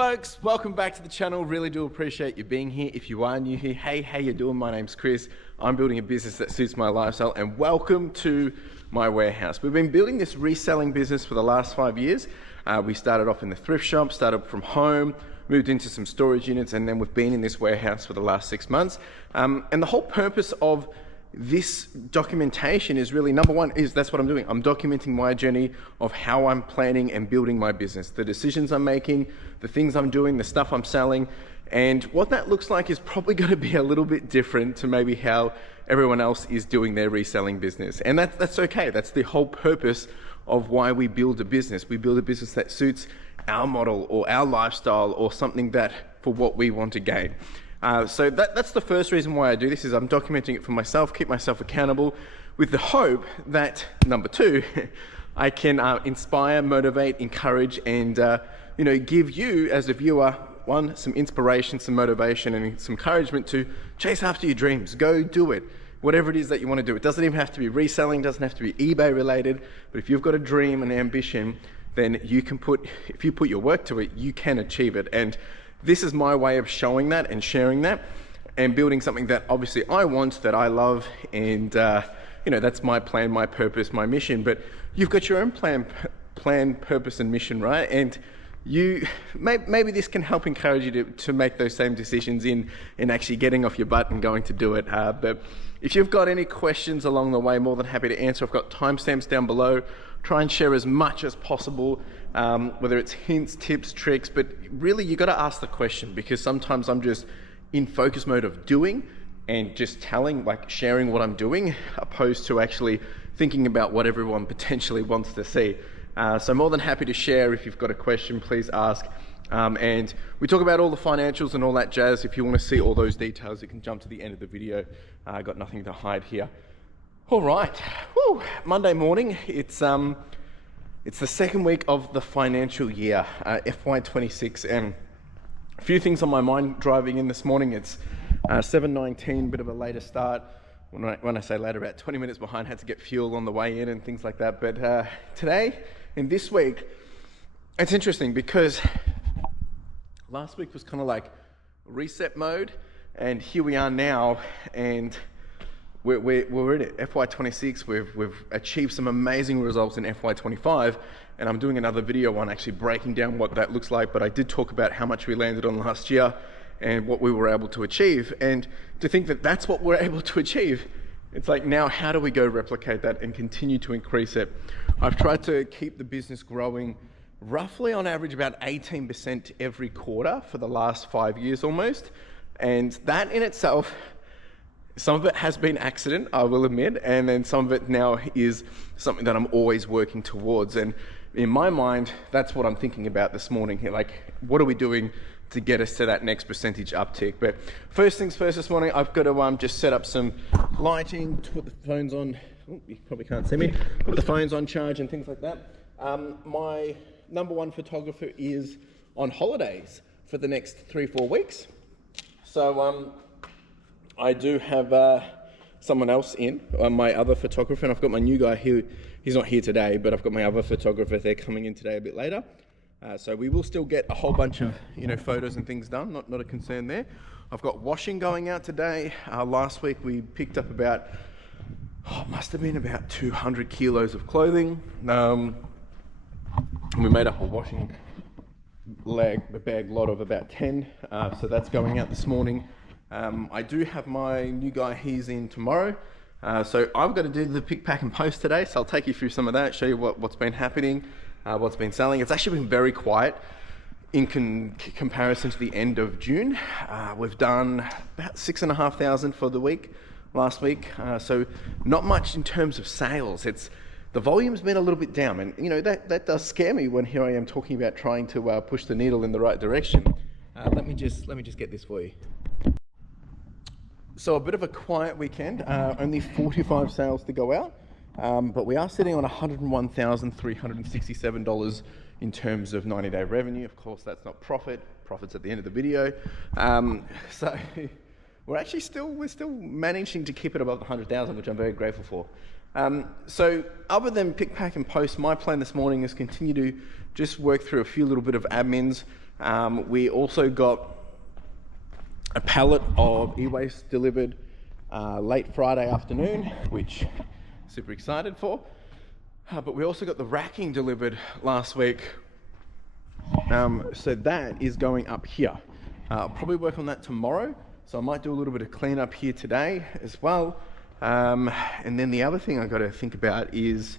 folks, welcome back to the channel. Really do appreciate you being here. If you are new here, hey, how you doing? My name's Chris. I'm building a business that suits my lifestyle, and welcome to my warehouse. We've been building this reselling business for the last 5 years. We started off in the thrift shop, started from home, moved into some storage units, and then we've been in this warehouse for the last 6 months. And the whole purpose of this documentation is really, number one, is that's what I'm doing. I'm documenting my journey of how I'm planning and building my business, the decisions I'm making, the things I'm doing, the stuff I'm selling. And what that looks like is probably going to be a little bit different to maybe how everyone else is doing their reselling business. And that's okay. That's the whole purpose of why we build a business. We build a business that suits our model or our lifestyle or something that for what we want to gain. So that's the first reason why I do this, is I'm documenting it for myself, keep myself accountable, with the hope that, number two, I can inspire, motivate, encourage, and give you as a viewer, one, some inspiration, some motivation, and some encouragement to chase after your dreams. Go do it. Whatever it is that you want to do. It doesn't even have to be reselling, doesn't have to be eBay related, but if you've got a dream and ambition, then you can if you put your work to it, you can achieve it. And this is my way of showing that and sharing that and building something that obviously I want, that I love, and that's my plan, my purpose, my mission. But you've got your own plan, purpose, and mission, right? And maybe this can help encourage you to make those same decisions in actually getting off your butt and going to do it. But if you've got any questions along the way, more than happy to answer. I've got timestamps down below. Try and share as much as possible, whether it's hints, tips, tricks, but really you got to ask the question, because sometimes I'm just in focus mode of doing and just sharing what I'm doing, opposed to actually thinking about what everyone potentially wants to see. So more than happy to share. If you've got a question, please ask. And we talk about all the financials and all that jazz. If you want to see all those details, you can jump to the end of the video. I got nothing to hide here. All right, woo. Monday morning. It's the second week of the financial year, FY26, and a few things on my mind driving in this morning. It's 7:19, bit of a later start. When I say later, about 20 minutes behind, had to get fuel on the way in and things like that. But today and this week, it's interesting because last week was kind of like reset mode, and here we are now, and we're in it. FY26, we've achieved some amazing results in FY25, and I'm doing another video on actually breaking down what that looks like. But I did talk about how much we landed on last year and what we were able to achieve, and to think that that's what we're able to achieve, it's like, now how do we go replicate that and continue to increase it? I've tried to keep the business growing roughly on average about 18% every quarter for the last 5 years almost, and that in itself, some of it has been accident, I will admit, and then some of it now is something that I'm always working towards. And in my mind, that's what I'm thinking about this morning here. Like, what are we doing to get us to that next percentage uptick? But first things first this morning, I've got to just set up some lighting, to put the phones on. Oh, you probably can't see me. Put the phones on charge and things like that. My number one photographer is on holidays for the next 3-4 weeks. So I do have someone else in, my other photographer, and I've got my new guy here. He's not here today, but I've got my other photographer. They're coming in today a bit later. So we will still get a whole bunch of photos and things done, not a concern there. I've got washing going out today. Last week we picked up about, must have been about 200 kilos of clothing. We made up a washing bag lot of about 10, so that's going out this morning. I do have my new guy, he's in tomorrow. So I've got to do the pick, pack and post today. So I'll take you through some of that, show you what's been happening, what's been selling. It's actually been very quiet in comparison to the end of June. We've done about 6,500 for the week, last week. So not much in terms of sales. The volume's been a little bit down, and that does scare me when here I am talking about trying to push the needle in the right direction. Let me just get this for you. So a bit of a quiet weekend, only 45 sales to go out, but we are sitting on $101,367 in terms of 90-day revenue. Of course, that's not profit. Profit's at the end of the video. So we're still managing to keep it above the 100,000, which I'm very grateful for. So other than pick, pack and post, my plan this morning is continue to just work through a few little bit of admins, We also got a pallet of e-waste delivered late Friday afternoon, which super excited for. But we also got the racking delivered last week. So that is going up here. I'll probably work on that tomorrow. So I might do a little bit of cleanup here today as well. And then the other thing I got to think about is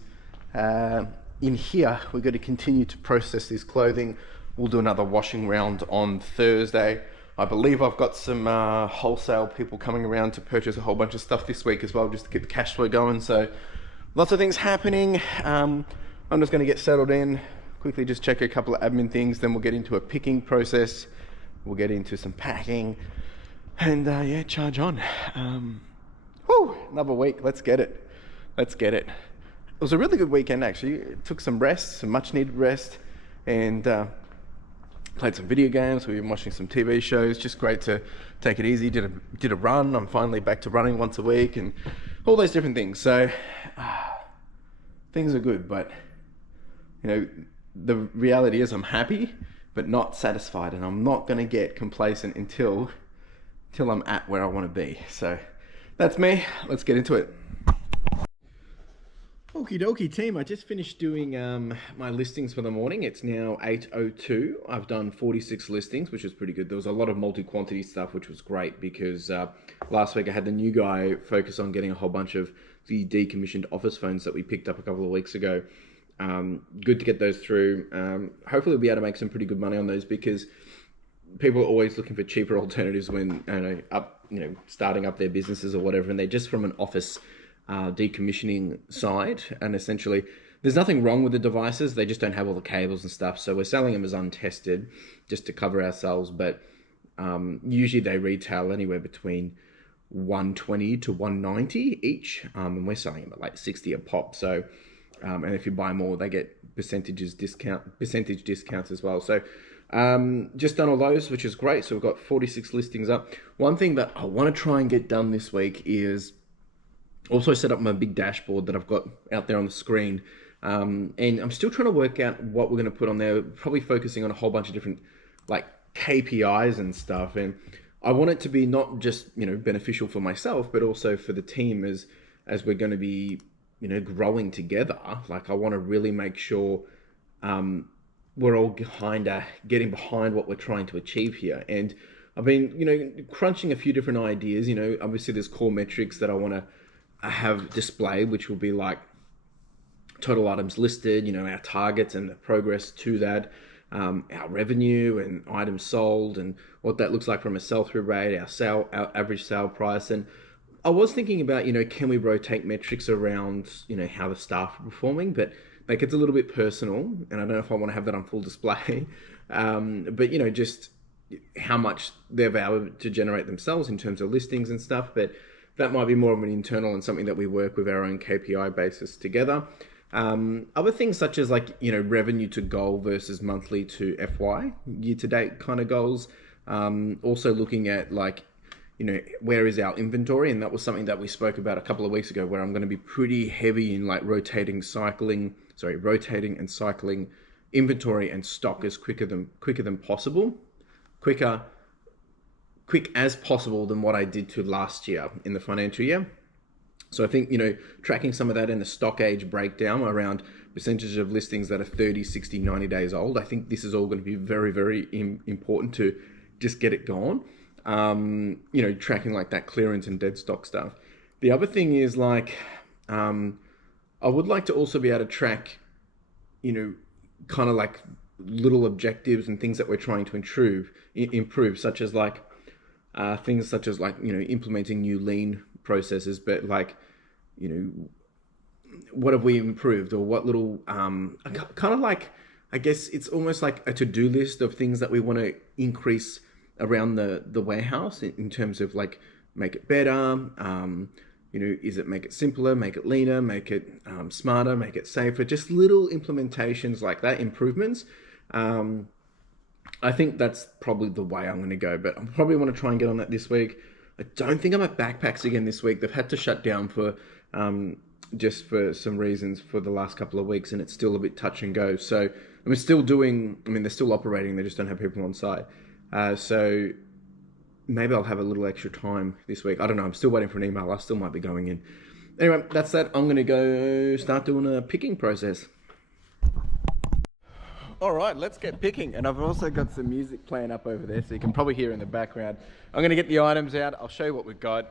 in here, we've got to continue to process this clothing. We'll do another washing round on Thursday. I believe I've got some wholesale people coming around to purchase a whole bunch of stuff this week as well, just to keep the cash flow going. So lots of things happening. I'm just going to get settled in, quickly just check a couple of admin things, then we'll get into a picking process. We'll get into some packing and yeah, charge on. Another week, let's get it. Let's get it. It was a really good weekend actually. It took some rest, some much needed rest, and played some video games. We've been watching some TV shows. Just great to take it easy. Did a run. I'm finally back to running once a week and all those different things. So things are good, but you know, the reality is I'm happy but not satisfied, and I'm not going to get complacent until I'm at where I want to be. So that's me. Let's get into it. Okie dokie team, I just finished doing my listings for the morning. It's now 8:02. I've done 46 listings, which is pretty good. There was a lot of multi-quantity stuff, which was great because last week I had the new guy focus on getting a whole bunch of the decommissioned office phones that we picked up a couple of weeks ago. Good to get those through. Hopefully we'll be able to make some pretty good money on those because people are always looking for cheaper alternatives when starting up their businesses or whatever, and they're just from an office decommissioning side. And essentially there's nothing wrong with the devices, they just don't have all the cables and stuff, so we're selling them as untested just to cover ourselves. But usually they retail anywhere between $120 to $190 each, and we're selling them at like $60 a pop. So and if you buy more, they get percentage discounts as well. So just done all those, which is great. So we've got 46 listings up. One thing that I want to try and get done this week is also set up my big dashboard that I've got out there on the screen. And I'm still trying to work out what we're going to put on there, probably focusing on a whole bunch of different like KPIs and stuff. And I want it to be not just, you know, beneficial for myself, but also for the team as we're going to be, you know, growing together. Like I want to really make sure we're all getting behind what we're trying to achieve here. And I've been, you know, crunching a few different ideas. You know, obviously there's core metrics that I want to have displayed, which will be like total items listed, you know, our targets and the progress to that, our revenue and items sold and what that looks like from a sell-through rate, our average sale price. And I was thinking about, you know, can we rotate metrics around, you know, how the staff are performing, but that gets a little bit personal, and I don't know if I want to have that on full display. But, you know, just how much they've able to generate themselves in terms of listings and stuff. But that might be more of an internal and something that we work with our own KPI basis together. Other things such as like, you know, revenue to goal versus monthly to FY, year to date kind of goals. Also looking at like, you know, where is our inventory? And that was something that we spoke about a couple of weeks ago, where I'm going to be pretty heavy in like rotating and cycling inventory and stock as quick as possible than what I did to last year in the financial year. So I think, you know, tracking some of that in the stock age breakdown around percentage of listings that are 30, 60, 90 days old. I think this is all going to be very, very important to just get it going. You know, tracking like that clearance and dead stock stuff. The other thing is like, I would like to also be able to track, you know, kind of like little objectives and things that we're trying to improve, such as like, things such as like, you know, implementing new lean processes, but like, you know, what have we improved, or what little, kind of like, I guess it's almost like a to-do list of things that we want to increase around the warehouse in terms of like, make it better, you know, make it simpler, make it leaner, make it smarter, make it safer, just little implementations like that, improvements. I think that's probably the way I'm going to go, but I probably want to try and get on that this week. I don't think I'm at Backpacks again this week. They've had to shut down for just for some reasons for the last couple of weeks, and it's still a bit touch and go. So we're still doing, I mean, they're still operating, they just don't have people on site. So maybe I'll have a little extra time this week. I don't know, I'm still waiting for an email. I still might be going in. Anyway, that's that. I'm gonna go start doing a picking process. All right, let's get picking. And I've also got some music playing up over there, so you can probably hear in the background. I'm gonna get the items out. I'll show you what we've got.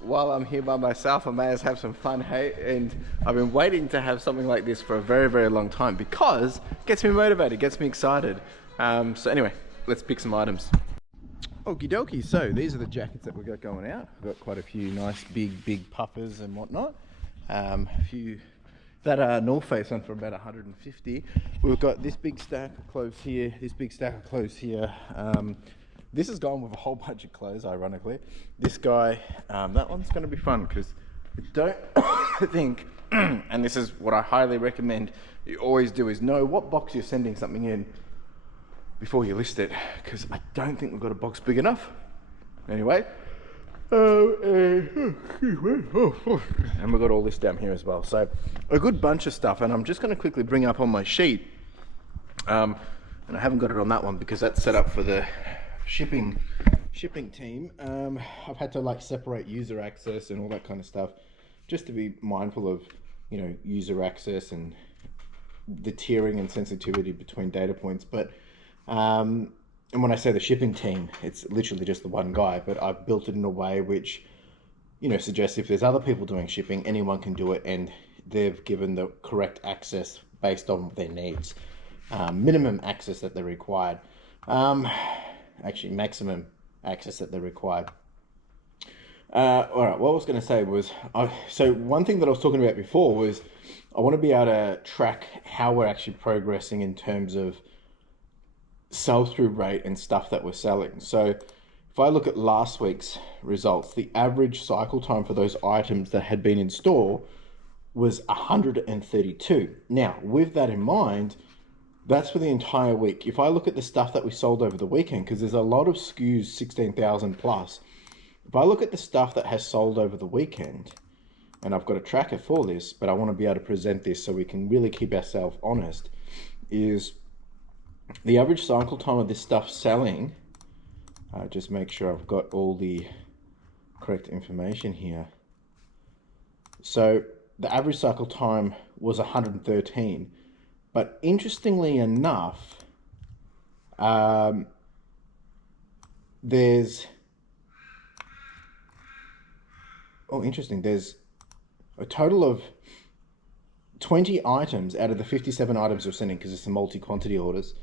While I'm here by myself, I may as have some fun, hey? And I've been waiting to have something like this for a very, very long time because it gets me motivated, gets me excited. So anyway, let's pick some items. Okie dokie, so these are the jackets that we've got going out. We've got quite a few nice big puffers and whatnot. A few that are North Face on for about 150. We've got this big stack of clothes here, this big stack of clothes here. This has gone with a whole bunch of clothes, ironically. This guy, that one's going to be fun because I don't think, and this is what I highly recommend you always do, is know what box you're sending something in before you list it, because I don't think we've got a box big enough. Anyway, and we've got all this down here as well. So a good bunch of stuff, and I'm just going to quickly bring up on my sheet, and I haven't got it on that one because that's set up for the shipping team. I've had to like separate user access and all that kind of stuff, just to be mindful of, you know, user access and the tiering and sensitivity between data points. But and when I say the shipping team, it's literally just the one guy, but I've built it in a way which, you know, suggests if there's other people doing shipping, anyone can do it, and they've given the correct access based on their needs. Minimum access that they're required. Actually, maximum access that they're required. All right, what I was going to say was, so one thing that I was talking about before was I want to be able to track how we're actually progressing in terms of sell-through rate and stuff that we're selling. So if I look at last week's results, the average cycle time for those items that had been in store was 132. Now, with that in mind, that's for the entire week. If I look at the stuff that we sold over the weekend, because there's a lot of SKUs, 16,000 plus. If I look at the stuff that has sold over the weekend, and I've got a tracker for this, but I want to be able to present this so we can really keep ourselves honest, is the average cycle time of this stuff selling, just make sure I've got all the correct information here. So the average cycle time was 113, but interestingly enough, there's a total of 20 items out of the 57 items we're sending, because it's a multi-quantity orders.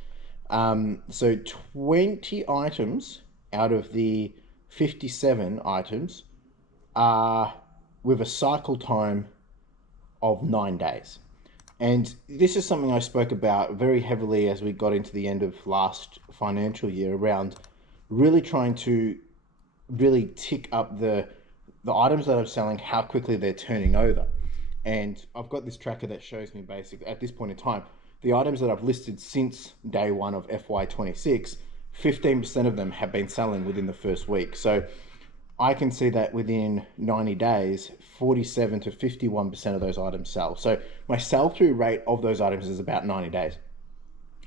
So 20 items out of the 57 items are with a cycle time of 9 days. And this is something I spoke about very heavily as we got into the end of last financial year, around really trying to really tick up the items that I'm selling, how quickly they're turning over. And I've got this tracker that shows me basically at this point in time, the items that I've listed since day one of FY26, 15% of them have been selling within the first week. So I can see that within 90 days, 47 to 51% of those items sell. So my sell-through rate of those items is about 90 days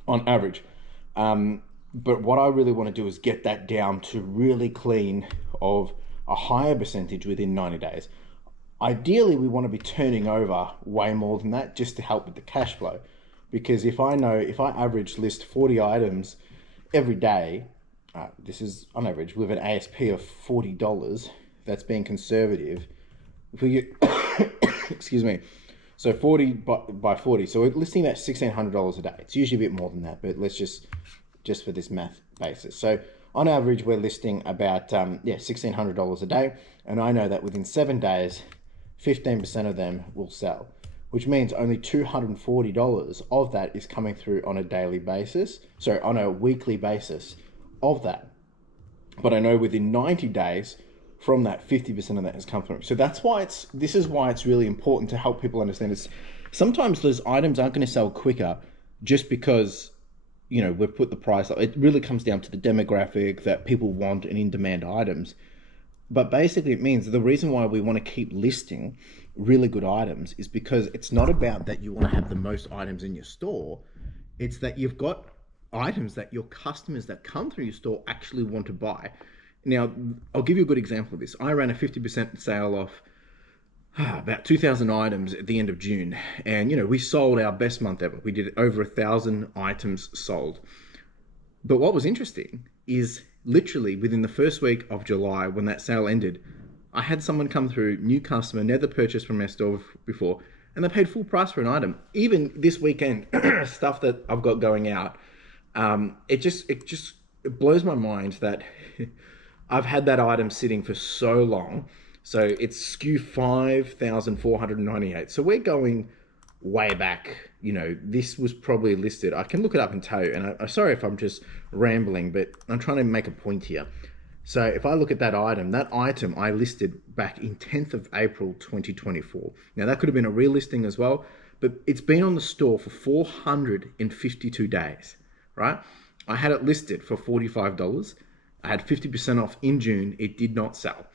on average. But what I really want to do is get that down to really clean of a higher percentage within 90 days. Ideally, we want to be turning over way more than that just to help with the cash flow. Because if I average list 40 items every day, this is on average with an ASP of $40, that's being conservative. If we get, excuse me, so 40 by 40, so we're listing that $1,600 a day. It's usually a bit more than that, but let's just for this math basis. So on average, we're listing about $1,600 a day, and I know that within 7 days, 15% of them will sell, which means only $240 of that is coming through on a daily basis, sorry, on a weekly basis of that. But I know within 90 days from that, 50% of that has come through. So that's why this is why it's really important to help people understand this. Sometimes those items aren't going to sell quicker just because, you know, we've put the price up. It really comes down to the demographic that people want and in-demand items. But basically it means the reason why we want to keep listing really good items is because it's not about that you want to have the most items in your store. It's that you've got items that your customers that come through your store actually want to buy. Now, I'll give you a good example of this. I ran a 50% sale off about 2,000 items at the end of June. And, we sold our best month ever. We did over 1,000 items sold. But what was interesting is literally within the first week of July, when that sale ended, I had someone come through, new customer, never purchased from our store before, and they paid full price for an item. Even this weekend, stuff that I've got going out, it blows my mind that I've had that item sitting for so long. So it's SKU 5,498. So we're going way back. This was probably listed. I can look it up and tell you. And I'm sorry if I'm just rambling, but I'm trying to make a point here. So if I look at that item I listed back in 10th of April 2024. Now that could have been a real listing as well, but it's been on the store for 452 days, right? I had it listed for $45. I had 50% off in June. It did not sell.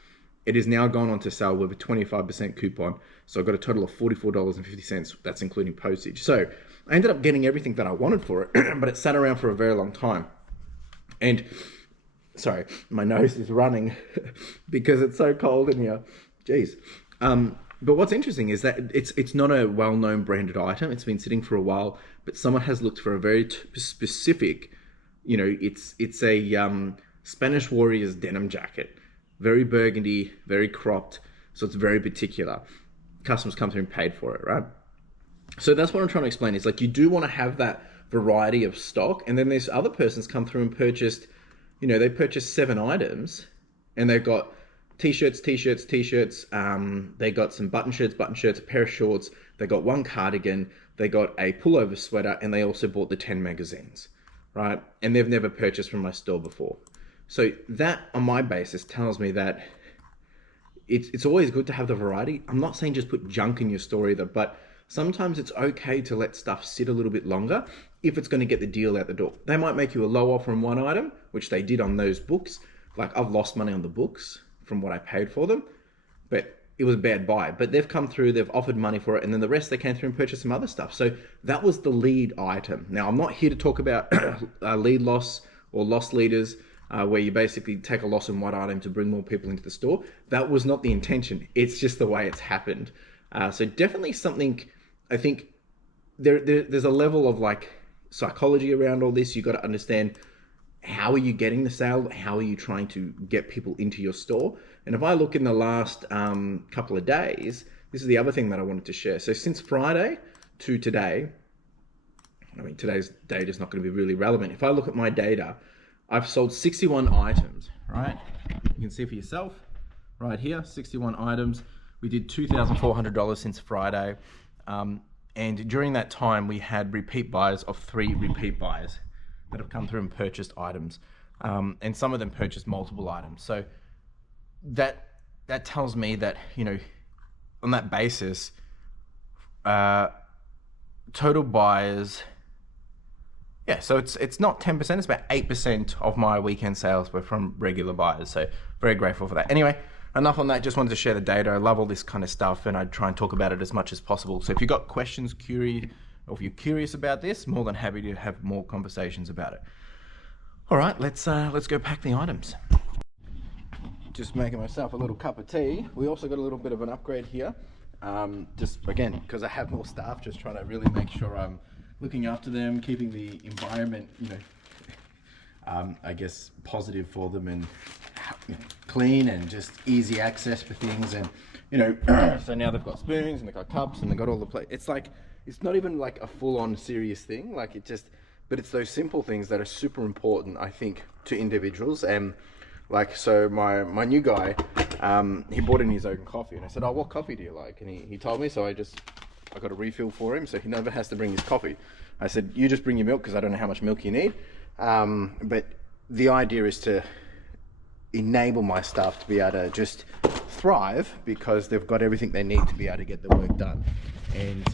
It is now gone on to sell with a 25% coupon. So I got a total of $44.50. That's including postage. So I ended up getting everything that I wanted for it, but it sat around for a very long time. And sorry, my nose is running because it's so cold in here. Jeez. But what's interesting is that it's not a well-known branded item. It's been sitting for a while, but someone has looked for a very specific, it's a Spanish Warriors denim jacket. Very burgundy, very cropped, so it's very particular. Customers come through and paid for it, right? So that's what I'm trying to explain is you do want to have that variety of stock, and then there's other persons come through and purchased, they purchased 7 items, and they've got t-shirts, they got some button shirts, a pair of shorts, they got 1 cardigan, they got a pullover sweater, and they also bought the 10 magazines, right? And they've never purchased from my store before. So that, on my basis, tells me that it's always good to have the variety. I'm not saying just put junk in your store either, but sometimes it's okay to let stuff sit a little bit longer if it's going to get the deal out the door. They might make you a low offer on one item, which they did on those books. Like I've lost money on the books from what I paid for them, but it was a bad buy. But they've come through, they've offered money for it, and then the rest they came through and purchased some other stuff. So that was the lead item. Now, I'm not here to talk about lead loss or loss leaders, where you basically take a loss in one item to bring more people into the store. That was not the intention. It's just the way it's happened. So definitely something, I think there's a level of psychology around all this. You got to understand, how are you getting the sale? How are you trying to get people into your store? And if I look in the last couple of days, this is the other thing that I wanted to share. So since Friday to today, today's data is not going to be really relevant. If I look at my data, I've sold 61 items, right? You can see for yourself right here, 61 items. We did $2,400 since Friday. And during that time, we had repeat buyers of 3 repeat buyers that have come through and purchased items. And some of them purchased multiple items. So that tells me that, on that basis, total buyers, yeah, so it's not 10%, it's about 8% of my weekend sales were from regular buyers. So very grateful for that. Anyway, enough on that. Just wanted to share the data. I love all this kind of stuff, and I try and talk about it as much as possible. So if you've got questions, or if you're curious about this, more than happy to have more conversations about it. All right, let's go pack the items. Just making myself a little cup of tea. We also got a little bit of an upgrade here. Just again, because I have more staff, just trying to really make sure I'm looking after them, keeping the environment, I guess, positive for them, and clean and just easy access for things. And so now they've got spoons and they've got cups and they've got all the plates. It's not even like a full-on serious thing. But it's those simple things that are super important, I think, to individuals. And so my new guy, he brought in his own coffee, and I said, "Oh, what coffee do you like?" And he told me, so I got a refill for him, so he never has to bring his coffee. I said, "You just bring your milk, because I don't know how much milk you need." But the idea is to enable my staff to be able to just thrive, because they've got everything they need to be able to get the work done. And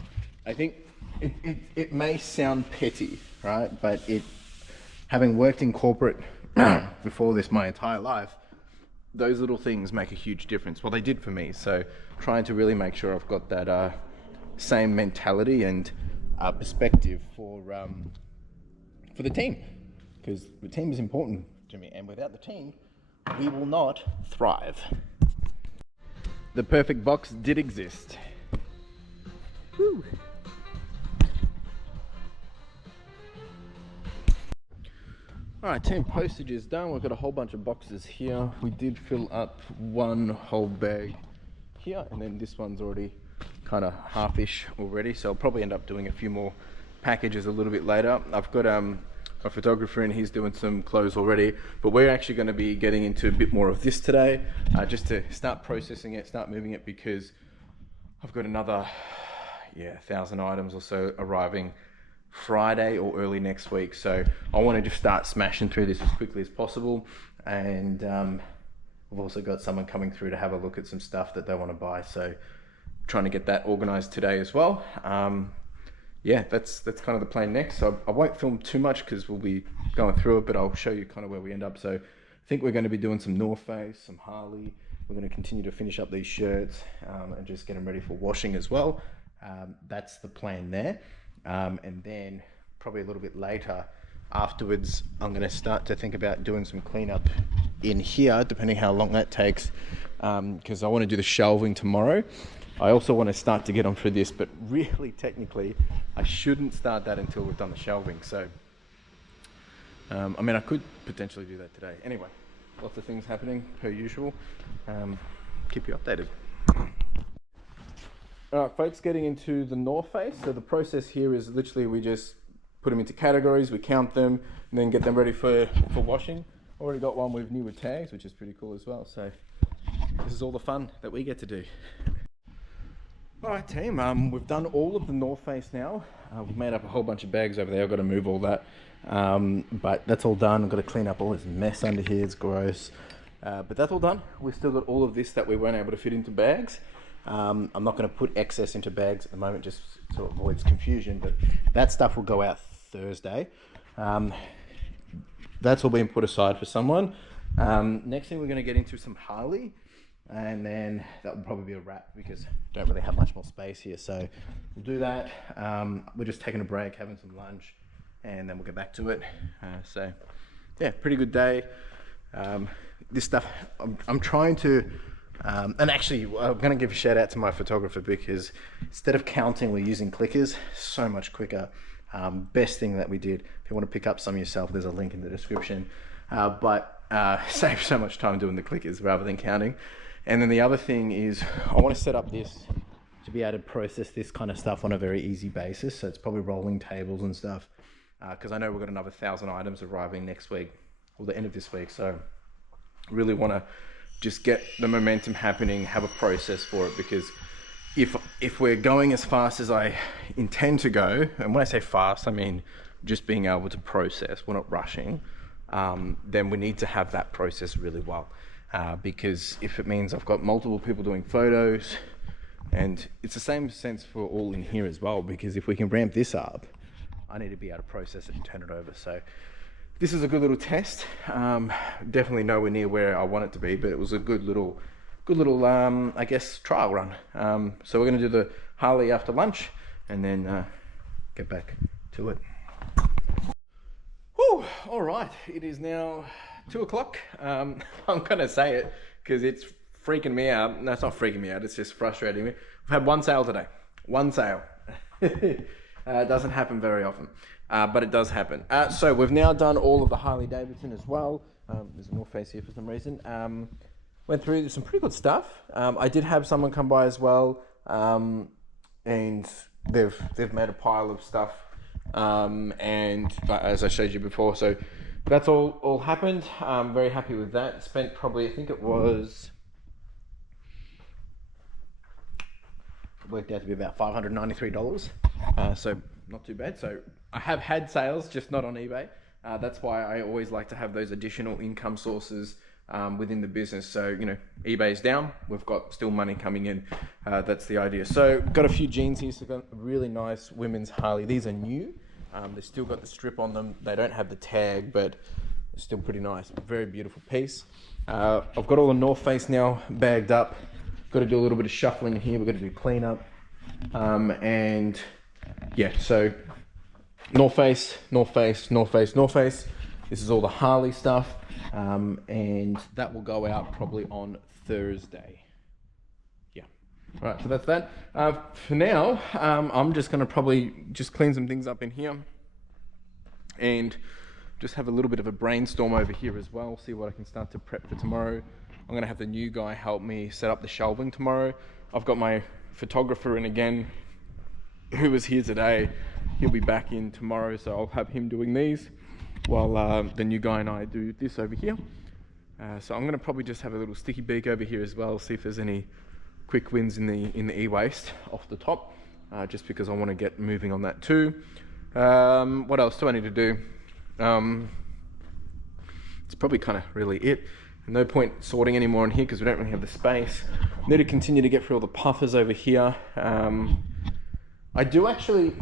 I think it may sound petty, right? But having worked in corporate before this my entire life, those little things make a huge difference. Well, they did for me. So trying to really make sure I've got that same mentality and perspective for for the team, because the team is important to me, and without the team, we will not thrive. The perfect box did exist. Woo. All right, team, postage is done. We've got a whole bunch of boxes here. We did fill up one whole bag here, and then this one's already kind of half-ish already, so I'll probably end up doing a few more packages a little bit later. I've got a photographer and he's doing some clothes already, but we're actually going to be getting into a bit more of this today, just to start processing it, start moving it, because I've got another 1,000 items or so arriving Friday or early next week, so I want to just start smashing through this as quickly as possible. And I've also got someone coming through to have a look at some stuff that they want to buy, so trying to get that organized today as well. Yeah, that's kind of the plan next. So I won't film too much because we'll be going through it, but I'll show you kind of where we end up. So I think we're going to be doing some North Face, some Harley. We're going to continue to finish up these shirts and just get them ready for washing as well. That's the plan there. And then probably a little bit later afterwards, I'm going to start to think about doing some cleanup in here, depending how long that takes, because I want to do the shelving tomorrow. I also want to start to get on through this, but really technically I shouldn't start that until we've done the shelving. So I mean, I could potentially do that today. Anyway, lots of things happening per usual. Keep you updated. All right, folks, getting into the North Face. So the process here is literally we just put them into categories, we count them, and then get them ready for washing. Already got one with newer tags, which is pretty cool as well. So this is all the fun that we get to do. All right, team, we've done all of the North Face now. We've made up a whole bunch of bags over there. I've got to move all that, but that's all done. I've got to clean up all this mess under here. It's gross, but that's all done. We've still got all of this that we weren't able to fit into bags. I'm not going to put excess into bags at the moment, just so it avoids confusion, but that stuff will go out Thursday. That's all being put aside for someone. Next thing, we're going to get into some Harley, and then that will probably be a wrap because I don't really have much more space here. So we'll do that. We're just taking a break, having some lunch, and then we'll get back to it. So yeah, pretty good day. This stuff, I'm trying to, and actually I'm going to give a shout out to my photographer, because instead of counting, we're using clickers. So much quicker. Best thing that we did. If you want to pick up some yourself, there's a link in the description. But save so much time doing the clickers rather than counting. And then the other thing is I want to set up this to be able to process this kind of stuff on a very easy basis. So it's probably rolling tables and stuff, because I know we've got another 1,000 items arriving next week or the end of this week. So really want to just get the momentum happening, have a process for it, because if we're going as fast as I intend to go, and when I say fast, I mean just being able to process, we're not rushing, then we need to have that process really well. Because if it means I've got multiple people doing photos, and it's the same sense for all in here as well, because if we can ramp this up, I need to be able to process it and turn it over. So this is a good little test. Definitely nowhere near where I want it to be, but it was a good little I guess trial run. So we're going to do the Harley after lunch, and then get back to it. Whew, all right, it is now 2 o'clock. I'm going to say it because it's freaking me out. No, it's not freaking me out. It's just frustrating me. We've had one sale today. One sale. It doesn't happen very often, but it does happen. So we've now done all of the Harley Davidson as well. There's a North Face here for some reason. Went through some pretty good stuff. I did have someone come by as well, and they've made a pile of stuff. And as I showed you before, so that's all happened. I'm very happy with that. Spent probably, I think it was, worked out to be about $593. So not too bad. So I have had sales, just not on eBay. That's why I always like to have those additional income sources within the business. So, you know, eBay's down, we've got still money coming in. That's the idea. So got a few jeans here. So got a really nice women's Harley. These are new. They've still got the strip on them. They don't have the tag, but it's still pretty nice. Very beautiful piece. I've got all the North Face now bagged up. Got to do a little bit of shuffling here. We've got to do cleanup. And yeah, so North Face, North Face, North Face, North Face. This is all the Harley stuff, and that will go out probably on Thursday. Yeah. All right, so that's that. For now, I'm just gonna probably just clean some things up in here and just have a little bit of a brainstorm over here as well, see what I can start to prep for tomorrow. I'm gonna have the new guy help me set up the shelving tomorrow. I've got my photographer in again, who was here today. He'll be back in tomorrow, so I'll have him doing these while the new guy and I do this over here. So I'm gonna probably just have a little sticky beak over here as well, see if there's any quick wins in the e-waste off the top, just because I wanna get moving on that too. What else do I need to do? It's probably kind of really it. No point sorting anymore in here because we don't really have the space. Need to continue to get through all the puffers over here. I do actually,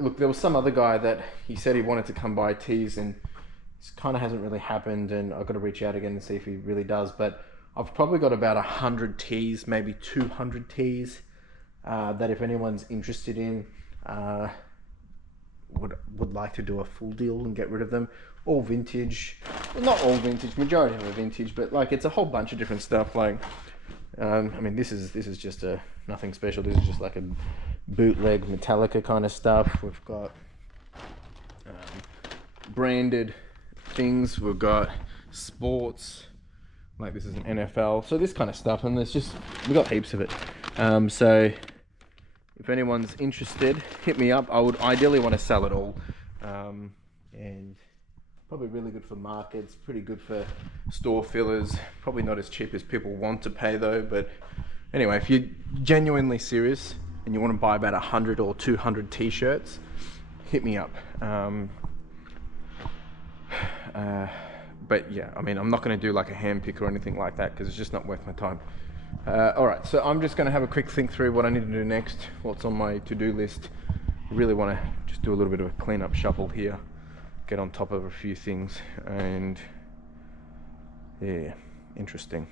look, there was some other guy that he said he wanted to come buy teas, and it kind of hasn't really happened, and I've got to reach out again and see if he really does. But I've probably got about 100 teas, maybe 200 teas, that if anyone's interested in, would like to do a full deal and get rid of them. All vintage, well, not all vintage, majority of them are vintage, but like it's a whole bunch of different stuff. Like, I mean, this is just nothing special. This is just like a bootleg Metallica kind of stuff. We've got branded things. We've got sports, like this is an NFL. So this kind of stuff, and we've got heaps of it. So if anyone's interested, hit me up. I would ideally want to sell it all, and probably really good for markets, pretty good for store fillers. Probably not as cheap as people want to pay though. But anyway, if you're genuinely serious and you want to buy about 100 or 200 t-shirts, hit me up. But yeah, I mean, I'm not going to do like a hand pick or anything like that because it's just not worth my time. All right, so I'm just going to have a quick think through what I need to do next, what's on my to-do list. I really want to just do a little bit of a clean-up shuffle here, get on top of a few things, and yeah, interesting.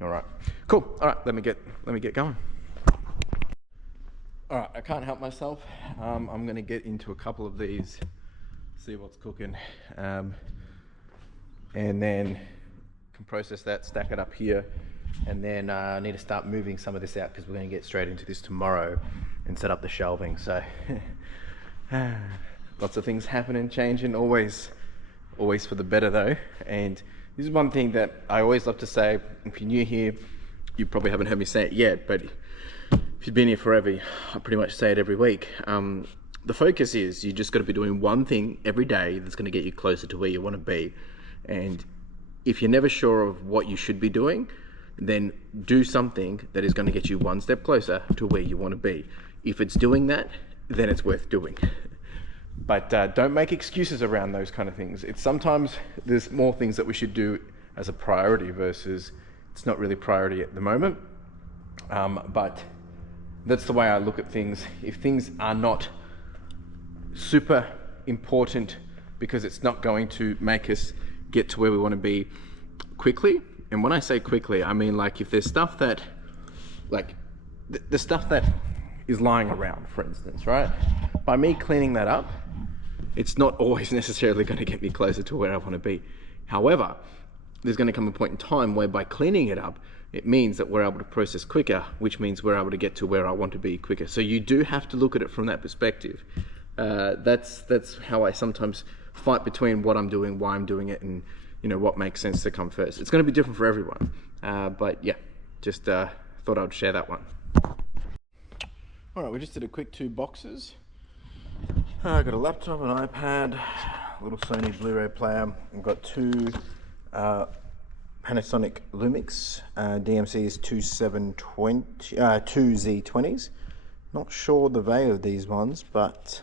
All right, cool. All right, let me get going. All right, I can't help myself. I'm going to get into a couple of these, see what's cooking, and then can process that, stack it up here, and then I need to start moving some of this out because we're going to get straight into this tomorrow and set up the shelving. So lots of things happening, changing, always for the better though. And this is one thing that I always love to say. If you're new here, you probably haven't heard me say it yet, but if you've been here forever, I pretty much say it every week. The focus is you just got to be doing one thing every day that's going to get you closer to where you want to be. And if you're never sure of what you should be doing, then do something that is going to get you one step closer to where you want to be. If it's doing that, then it's worth doing. But don't make excuses around those kind of things. It's sometimes there's more things that we should do as a priority versus it's not really priority at the moment. But that's the way I look at things. If things are not super important because it's not going to make us get to where we want to be quickly, and when I say quickly, I mean like if there's stuff that, like the stuff that is lying around, for instance, right? By me cleaning that up, it's not always necessarily going to get me closer to where I want to be. However, there's going to come a point in time where by cleaning it up, it means that we're able to process quicker, which means we're able to get to where I want to be quicker. So you do have to look at it from that perspective. That's how I sometimes fight between what I'm doing, why I'm doing it, and you know what makes sense to come first. It's going to be different for everyone, but yeah, just thought I'd share that one. All right, we just did a quick 2 boxes. I got a laptop, an iPad, a little Sony Blu-ray player. I've got 2 Panasonic Lumix DMCs 2Z20s. Not sure the value of these ones, but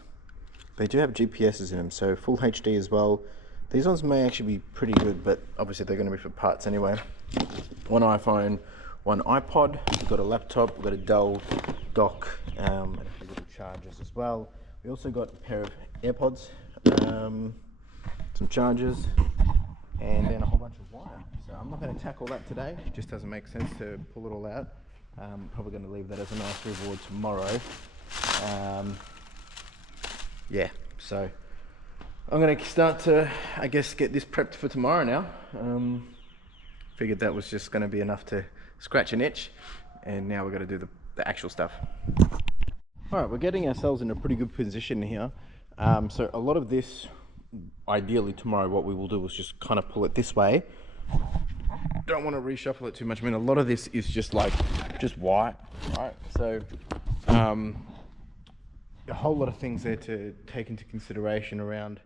they do have GPSs in them, so full HD as well. These ones may actually be pretty good, but obviously they're going to be for parts anyway. 1 iPhone, 1 iPod. We've got a laptop, we've got a Dell dock, and a few little chargers as well. We also got a pair of AirPods, some chargers, and then a whole bunch of wire. So I'm not going to tackle that today. It just doesn't make sense to pull it all out. Probably going to leave that as a nice reward tomorrow. yeah, so I'm gonna start to, I guess, get this prepped for tomorrow now. Figured that was just gonna be enough to scratch an itch, and now we're gonna do the actual stuff. All right, we're getting ourselves in a pretty good position here. So a lot of this, ideally tomorrow, what we will do is just kind of pull it this way. Don't want to reshuffle it too much. I mean, a lot of this is just white, right? So a whole lot of things there to take into consideration around.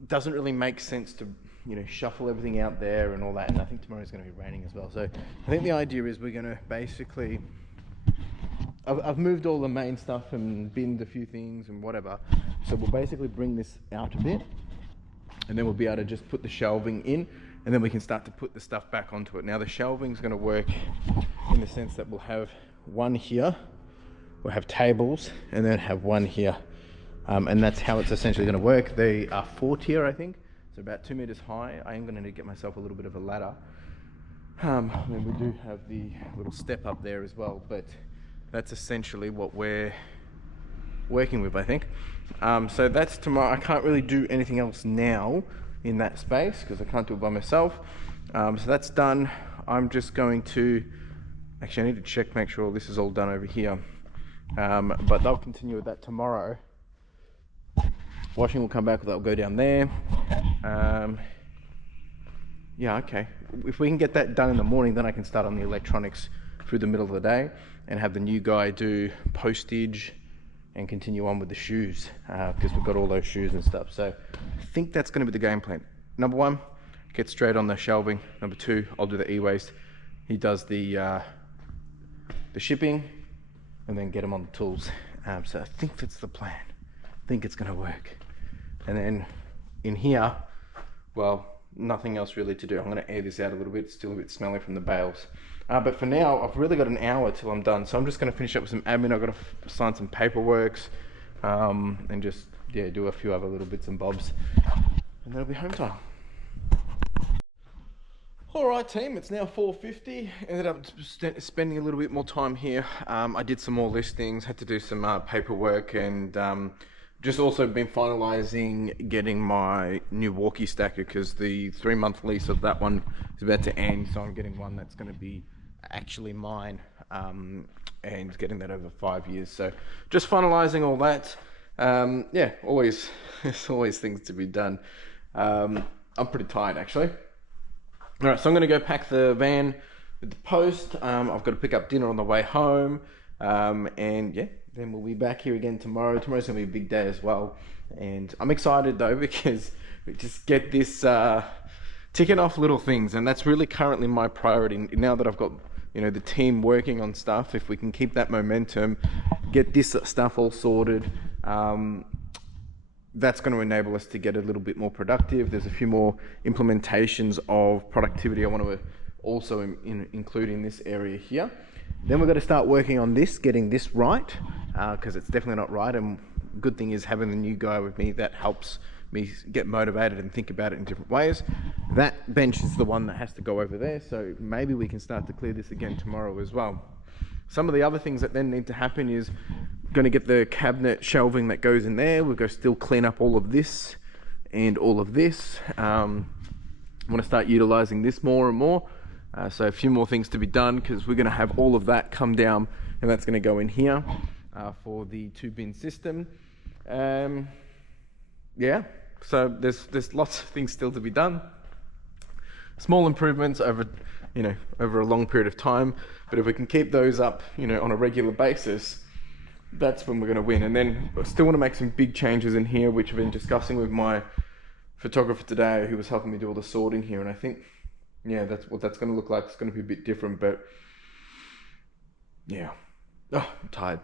It doesn't really make sense to, you know, shuffle everything out there and all that. And I think tomorrow's going to be raining as well. So I think the idea is we're going to basically, I've moved all the main stuff and binned a few things and whatever. So we'll basically bring this out a bit, and then we'll be able to just put the shelving in, and then we can start to put the stuff back onto it. Now the shelving is going to work in the sense that we'll have one here, we'll have tables, and then have one here. And that's how it's essentially going to work. They are 4 tier, I think, so about 2 meters high. I am going to need to get myself a little bit of a ladder. And then we do have the little step up there as well, but that's essentially what we're working with, I think. So that's tomorrow. I can't really do anything else now in that space because I can't do it by myself. So that's done. I'm just going to, actually I need to check, make sure this is all done over here. But they'll continue with that tomorrow. Washing will come back, that'll go down there. Yeah, okay. If we can get that done in the morning, then I can start on the electronics through the middle of the day and have the new guy do postage and continue on with the shoes, because we've got all those shoes and stuff. So I think that's going to be the game plan. Number 1, get straight on the shelving. Number 2, I'll do the e-waste. He does the shipping, and then get him on the tools. So I think that's the plan. I think it's going to work. And then in here, well, nothing else really to do. I'm going to air this out a little bit. It's still a bit smelly from the bales. But for now, I've really got an hour till I'm done. So I'm just going to finish up with some admin. I've got to sign some paperwork, and just, yeah, do a few other little bits and bobs. And that'll be home time. All right, team, it's now 4:50. Ended up spending a little bit more time here. I did some more listings, had to do some paperwork, and just also been finalizing getting my new walkie stacker because the 3-month lease of that one is about to end. So I'm getting one that's going to be actually mine, and getting that over 5 years. So just finalizing all that. Yeah, always, there's always things to be done. I'm pretty tired actually. All right, so I'm going to go pack the van with the post. I've got to pick up dinner on the way home, and yeah, then we'll be back here again tomorrow. Tomorrow's going to be a big day as well, and I'm excited though because we just get this ticking off little things, and that's really currently my priority now that I've got, you know, the team working on stuff. If we can keep that momentum, get this stuff all sorted, that's going to enable us to get a little bit more productive. There's a few more implementations of productivity I want to also include in this area here. Then we've got to start working on this, getting this right, because it's definitely not right. And good thing is having the new guy with me, that helps me get motivated and think about it in different ways. That bench is the one that has to go over there, so maybe we can start to clear this again tomorrow as well. Some of the other things that then need to happen is going to get the cabinet shelving that goes in there. We've got to still clean up all of this and all of this. I want to start utilizing this more and more. So a few more things to be done because we're going to have all of that come down, and that's going to go in here for the 2-bin system. Yeah, so there's lots of things still to be done. Small improvements over, you know, over a long period of time, but if we can keep those up, you know, on a regular basis, that's when we're going to win. And then I still want to make some big changes in here, which I've been discussing with my photographer today, who was helping me do all the sorting here. And I think, yeah, that's what that's going to look like. It's going to be a bit different, but yeah, oh, I'm tired.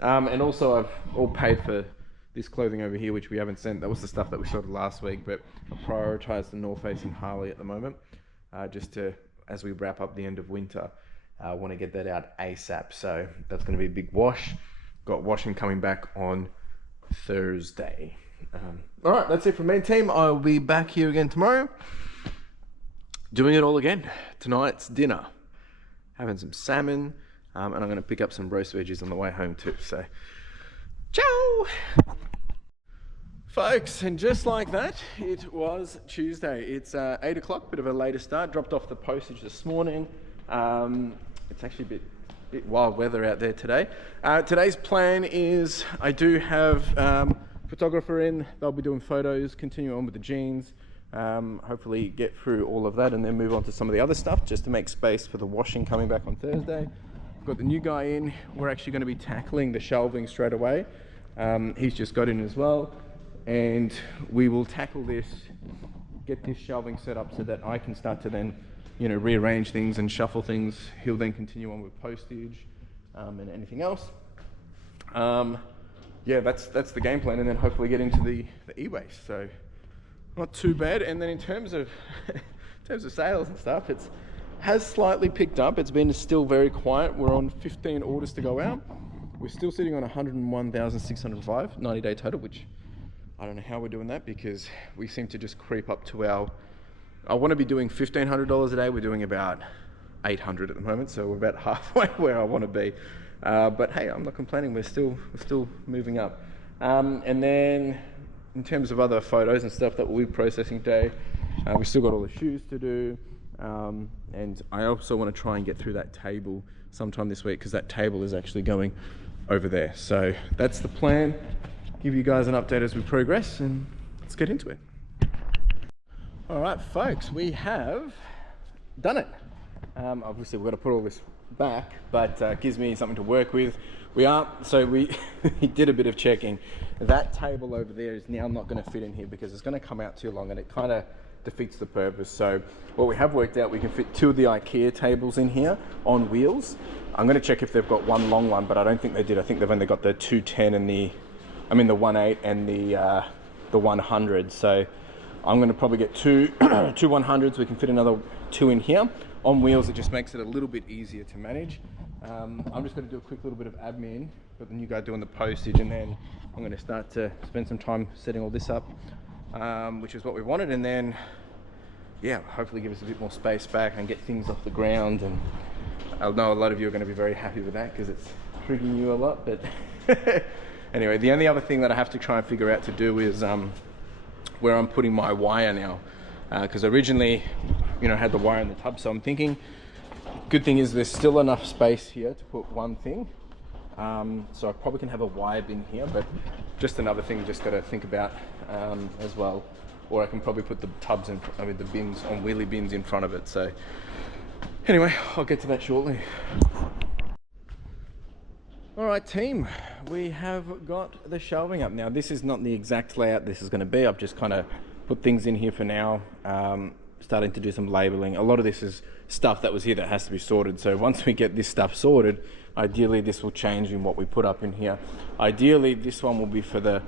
And also I've all paid for this clothing over here, which we haven't sent. That was the stuff that we sorted last week, but I prioritized the North Face and Harley at the moment, just to, as we wrap up the end of winter, I want to get that out ASAP. So that's going to be a big wash. Got washing coming back on Thursday. All right, that's it from me, team. I'll be back here again tomorrow, doing it all again. Tonight's dinner, having some salmon, and I'm going to pick up some roast veggies on the way home too. So, ciao. Folks, and just like that, it was Tuesday. It's 8 o'clock, bit of a later start. Dropped off the postage this morning. It's actually a bit wild weather out there today. Today's plan is I do have photographer in. They'll be doing photos, continue on with the jeans, hopefully get through all of that and then move on to some of the other stuff just to make space for the washing coming back on Thursday. I've got the new guy in. We're actually going to be tackling the shelving straight away. He's just got in as well. And we will tackle this, get this shelving set up so that I can start to then, rearrange things and shuffle things. He'll then continue on with postage and anything else. Yeah, that's the game plan, and then hopefully get into the e-waste. So not too bad. And then in terms of sales and stuff, it has slightly picked up. It's been still very quiet. We're on 15 orders to go out. We're still sitting on 101,605 90-day total, which I don't know how we're doing that because we seem to just creep up to I want to be doing $1,500 a day. We're doing about 800 at the moment, so we're about halfway where I want to be. But hey, I'm not complaining. We're still moving up. And then in terms of other photos and stuff that we'll be processing today, we still got all the shoes to do. And I also want to try and get through that table sometime this week because that table is actually going over there. So that's the plan. Give you guys an update as we progress, and let's get into it. All right, folks, we have done it. Obviously, we've got to put all this back, but it gives me something to work with. We did a bit of checking. That table over there is now not going to fit in here because it's going to come out too long, and it kind of defeats the purpose. So what we have worked out, we can fit 2 of the IKEA tables in here on wheels. I'm going to check if they've got one long one, but I don't think they did. I think they've only got the 210 and the 1.8 and the 100. So I'm going to probably get two 100s. We can fit another 2 in here on wheels. It just makes it a little bit easier to manage. I'm just going to do a quick little bit of admin, got the new guy doing the postage, and then I'm going to start to spend some time setting all this up, which is what we wanted, and then yeah, hopefully give us a bit more space back and get things off the ground. And I know a lot of you are going to be very happy with that because it's triggering you a lot, but anyway, the only other thing that I have to try and figure out to do is where I'm putting my wire now, because originally, I had the wire in the tub. So I'm thinking, good thing is there's still enough space here to put one thing. So I probably can have a wire bin here, but just another thing, just got to think about as well. Or I can probably put the tubs the bins on wheelie bins in front of it. So anyway, I'll get to that shortly. All right, team, we have got the shelving up. Now, this is not the exact layout this is going to be. I've just kind of put things in here for now, starting to do some labeling. A lot of this is stuff that was here that has to be sorted. So once we get this stuff sorted, ideally this will change in what we put up in here. Ideally, this one will be for the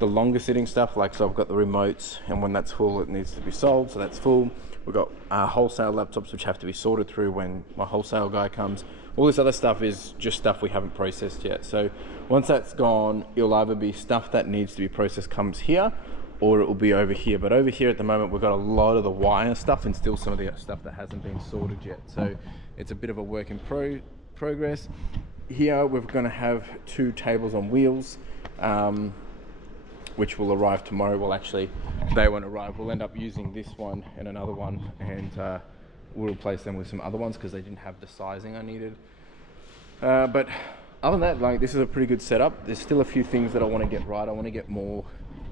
longer sitting stuff. So I've got the remotes, and when that's full, it needs to be sold. So that's full. We've got wholesale laptops, which have to be sorted through when my wholesale guy comes. All this other stuff is just stuff we haven't processed yet. So once that's gone, it'll either be stuff that needs to be processed comes here, or it will be over here. But over here at the moment, we've got a lot of the wire stuff and still some of the stuff that hasn't been sorted yet. So it's a bit of a work in progress. Here, we're going to have 2 tables on wheels, which will arrive tomorrow. Well, actually, they won't arrive. We'll end up using this one and another one, and we'll replace them with some other ones because they didn't have the sizing I needed. But other than that, this is a pretty good setup. There's still a few things that I want to get right. I want to get more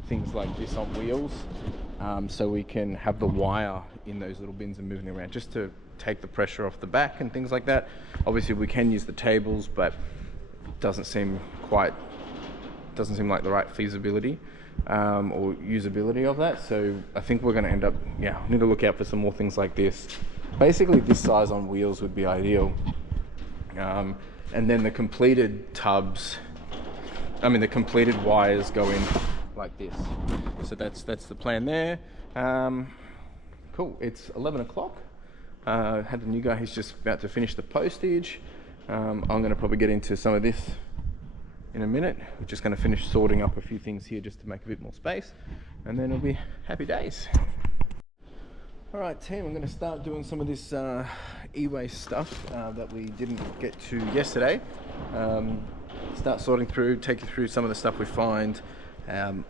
things like this on wheels, so we can have the wire in those little bins and moving around, just to take the pressure off the back and things like that. Obviously, we can use the tables, but it doesn't seem like the right feasibility or usability of that. So I think we're going to end up, need to look out for some more things like this. Basically, this size on wheels would be ideal. And then the completed tubs, the completed wires go in like this. So that's the plan there. Cool, it's 11 o'clock. Had the new guy, he's just about to finish the postage. I'm going to probably get into some of this in a minute. We're just going to finish sorting up a few things here just to make a bit more space, and then it'll be happy days. All right, team, I'm going to start doing some of this e-waste stuff that we didn't get to yesterday. Start sorting through, take you through some of the stuff we find,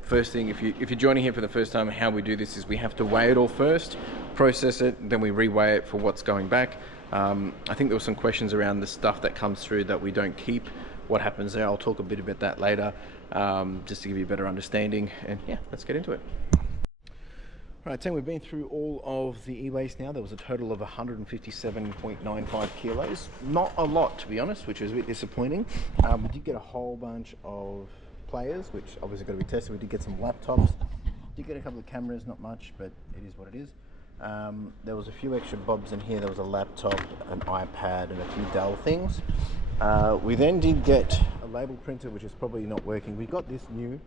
First thing, if you're joining here for the first time, how we do this is we have to weigh it all first, process it, then we reweigh it for what's going back. I think there were some questions around the stuff that comes through that we don't keep. What happens there? I'll talk a bit about that later, just to give you a better understanding. And yeah, let's get into it. All right, team, we've been through all of the e-waste now. There was a total of 157.95 kilos. Not a lot, to be honest, which was a bit disappointing. We did get a whole bunch of players, which obviously got to be tested. We did get some laptops. Did get a couple of cameras, not much, but it is what it is. There was a few extra bobs in here. There was a laptop, an iPad, and a few Dell things. We then did get a label printer, which is probably not working. We got this new.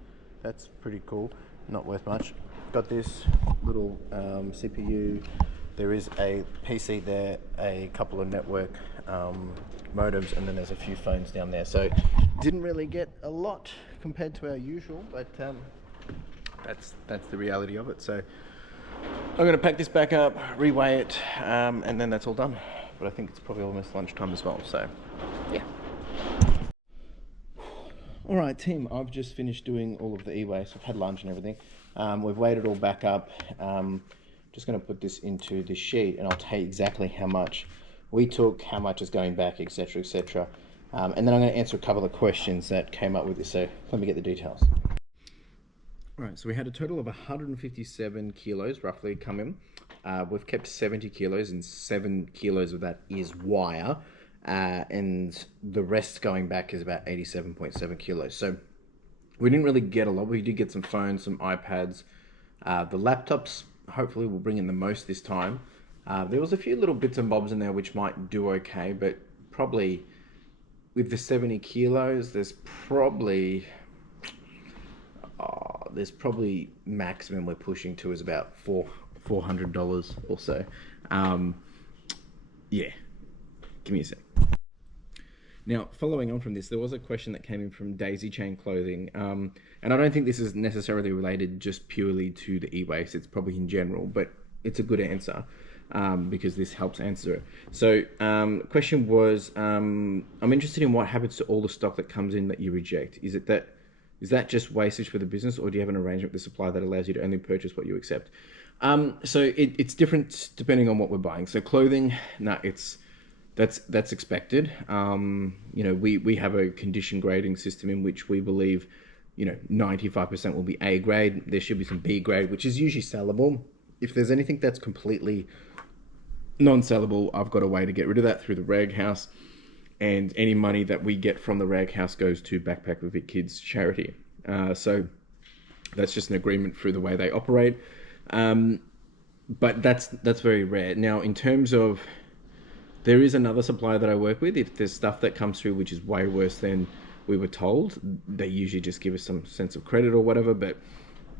That's pretty cool. Not worth much. Got this little CPU. There is a PC there, a couple of network modems, and then there's a few phones down there. So didn't really get a lot compared to our usual, but that's the reality of it. So I'm going to pack this back up, reweigh it, and then that's all done. But I think it's probably almost lunchtime as well. So yeah. All right, team, I've just finished doing all of the e-waste. I've had lunch and everything. We've weighed it all back up. Just going to put this into the sheet, and I'll tell you exactly how much we took, how much is going back, etc., etc. And then I'm going to answer a couple of questions that came up with this. So let me get the details. All right, so we had a total of 157 kilos roughly come in. We've kept 70 kilos, and 7 kilos of that is wire. And the rest going back is about 87.7 kilos. So we didn't really get a lot. We did get some phones, some iPads. The laptops, hopefully we'll bring in the most this time. There was a few little bits and bobs in there which might do okay, but probably with the 70 kilos, there's probably maximum we're pushing to is about $400 or so. Yeah, give me a sec. Now, following on from this, there was a question that came in from Daisy Chain Clothing, and I don't think this is necessarily related just purely to the e-waste. It's probably in general, but it's a good answer because this helps answer it. So, question was, I'm interested in what happens to all the stock that comes in that you reject. Is that just wastage for the business, or do you have an arrangement with the supplier that allows you to only purchase what you accept? So it's different depending on what we're buying. So clothing, that's expected. We have a condition grading system in which we believe, 95% will be A grade. There should be some B grade, which is usually sellable. If there's anything that's completely non-sellable, I've got a way to get rid of that through the rag house, and any money that we get from the rag house goes to Backpack with It Kids charity. So that's just an agreement through the way they operate. But that's very rare. Now, in terms of, there is another supplier that I work with. If there's stuff that comes through which is way worse than we were told, they usually just give us some sense of credit or whatever. But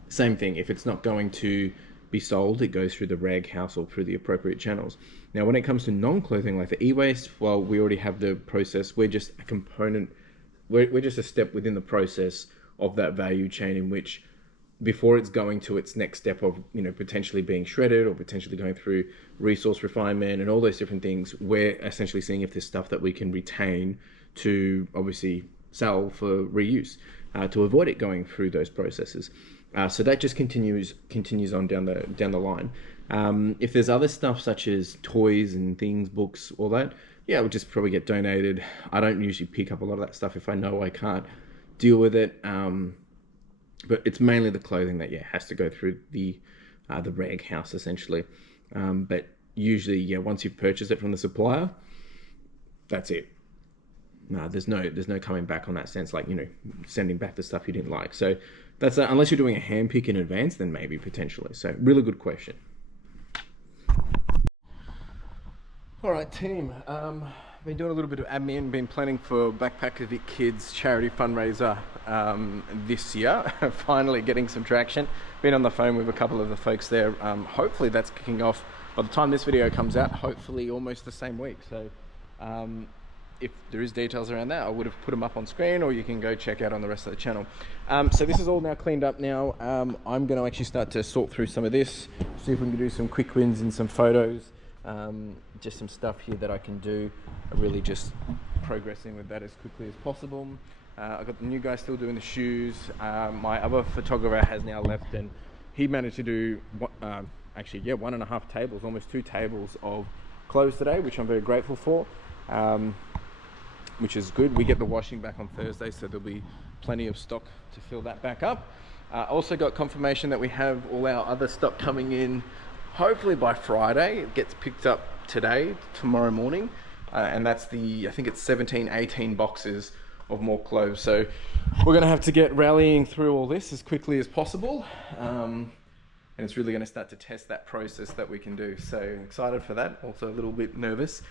same thing, if it's not going to be sold, it goes through the rag house or through the appropriate channels. Now, when it comes to non-clothing like the e-waste, well, we already have the process. We're just a component. We're just a step within the process of that value chain in which, before it's going to its next step of, potentially being shredded or potentially going through resource refinement and all those different things, we're essentially seeing if there's stuff that we can retain to obviously sell for reuse, to avoid it going through those processes. So that just continues on down the line. If there's other stuff such as toys and things, books, all that, yeah, we'll just probably get donated. I don't usually pick up a lot of that stuff if I know I can't deal with it. But it's mainly the clothing that has to go through the rag house essentially. But usually, once you've purchased it from the supplier, that's it. No, there's no coming back on that sense, like sending back the stuff you didn't like. So that's unless you're doing a hand pick in advance, then maybe potentially. So really good question. All right, team. Been doing a little bit of admin, been planning for Backpack with It Kids charity fundraiser this year. Finally getting some traction. Been on the phone with a couple of the folks there. Hopefully that's kicking off by the time this video comes out, hopefully almost the same week. So if there is details around that, I would have put them up on screen, or you can go check out on the rest of the channel. So this is all now cleaned up now. I'm going to actually start to sort through some of this, see if we can do some quick wins in some photos. Just some stuff here that I can do, really just progressing with that as quickly as possible. I've got the new guy still doing the shoes. My other photographer has now left, and he managed to do actually 1.5 tables, almost 2 tables of clothes today, which I'm very grateful for, which is good. We get the washing back on Thursday, so there'll be plenty of stock to fill that back up. Also got confirmation that we have all our other stock coming in hopefully by Friday. It gets picked up tomorrow morning, and that's I think it's 18 boxes of more clothes. So we're gonna have to get rallying through all this as quickly as possible, and it's really gonna start to test that process that we can do. So excited for that, also a little bit nervous.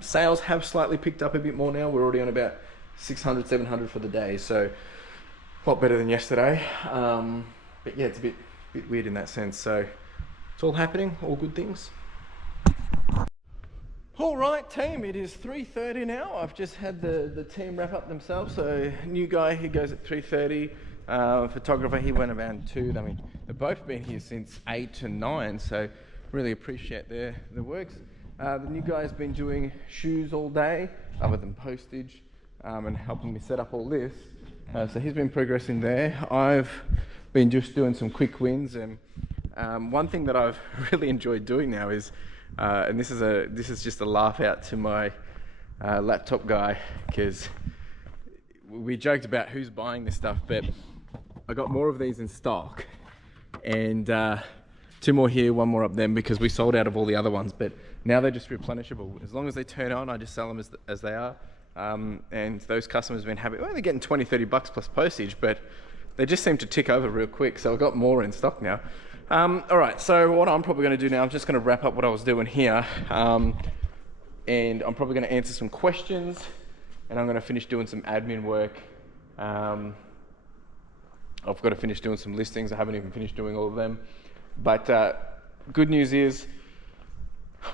Sales have slightly picked up a bit more now. We're already on about 600, 700 for the day, so a lot better than yesterday. But yeah, it's a bit weird in that sense. So it's all happening, all good things. All right, team, it is 3:30 now. I've just had the team wrap up themselves. So new guy, he goes at 3:30. Photographer, he went around 2. I mean, they've both been here since 8 to 9, so really appreciate their works. The new guy's been doing shoes all day, other than postage, and helping me set up all this. So he's been progressing there. I've been just doing some quick wins, and one thing that I've really enjoyed doing now is, and this is just a laugh out to my laptop guy, because we joked about who's buying this stuff, but I got more of these in stock, and 2 more here, 1 more up them, because we sold out of all the other ones, but now they're just replenishable. As long as they turn on, I just sell them as they are. And those customers have been happy. Well, they're getting 20, 30 bucks plus postage, but they just seem to tick over real quick. So I've got more in stock now. All right, so what I'm probably gonna do now, I'm just gonna wrap up what I was doing here. And I'm probably gonna answer some questions, and I'm gonna finish doing some admin work. I've got to finish doing some listings. I haven't even finished doing all of them. But good news is,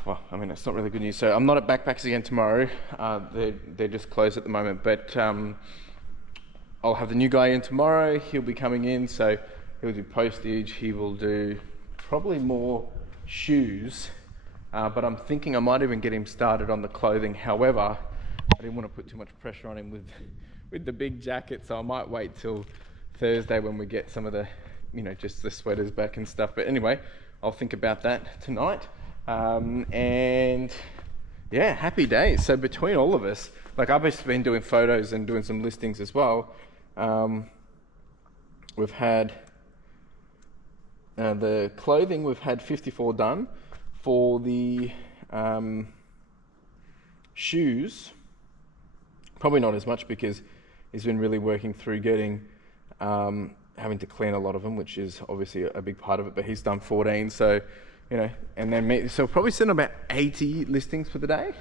well, I mean, it's not really good news. So I'm not at Backpacks again tomorrow. They're just closed at the moment, but I'll have the new guy in tomorrow. He'll be coming in, so he'll do postage. He will do probably more shoes, but I'm thinking I might even get him started on the clothing. However, I didn't want to put too much pressure on him with the big jacket, so I might wait till Thursday when we get some of the, just the sweaters back and stuff. But anyway, I'll think about that tonight. And yeah, happy days. So between all of us, like I've just been doing photos and doing some listings as well. We've had the clothing, we've had 54 done. For the shoes, probably not as much, because he's been really working through getting having to clean a lot of them, which is obviously a big part of it, but he's done 14, so and then so probably send about 80 listings for the day.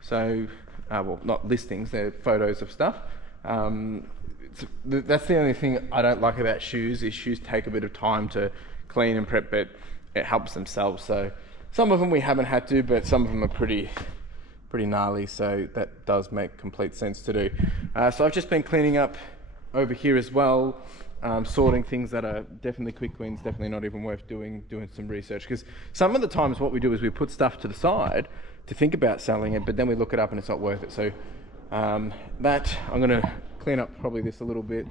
So well, not listings, they're photos of stuff. That's the only thing I don't like about shoes, is shoes take a bit of time to clean and prep, but it helps themselves. So some of them we haven't had to, but some of them are pretty gnarly, so that does make complete sense to do. So I've just been cleaning up over here as well, sorting things that are definitely quick wins, definitely not even worth doing some research, because some of the times what we do is we put stuff to the side to think about selling it, but then we look it up and it's not worth it. So that I'm going to clean up probably this a little bit,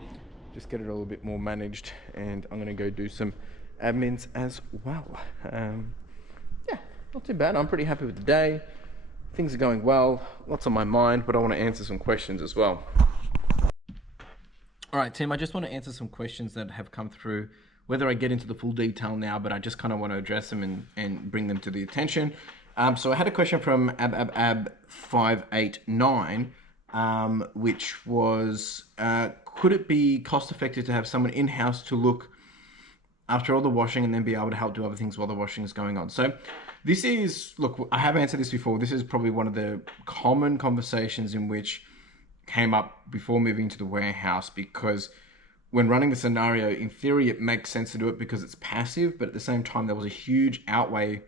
just get it a little bit more managed, and I'm going to go do some admins as well. Yeah, not too bad. I'm pretty happy with the day. Things are going well, lots on my mind, but I want to answer some questions as well. All right, team, I just want to answer some questions that have come through, whether I get into the full detail now, but I just kind of want to address them and bring them to the attention. So I had a question from ab589, which was, could it be cost effective to have someone in-house to look after all the washing and then be able to help do other things while the washing is going on? So this is, look, I have answered this before. This is probably one of the common conversations in which came up before moving to the warehouse, because when running the scenario, in theory, it makes sense to do it because it's passive, but at the same time, there was a huge outlay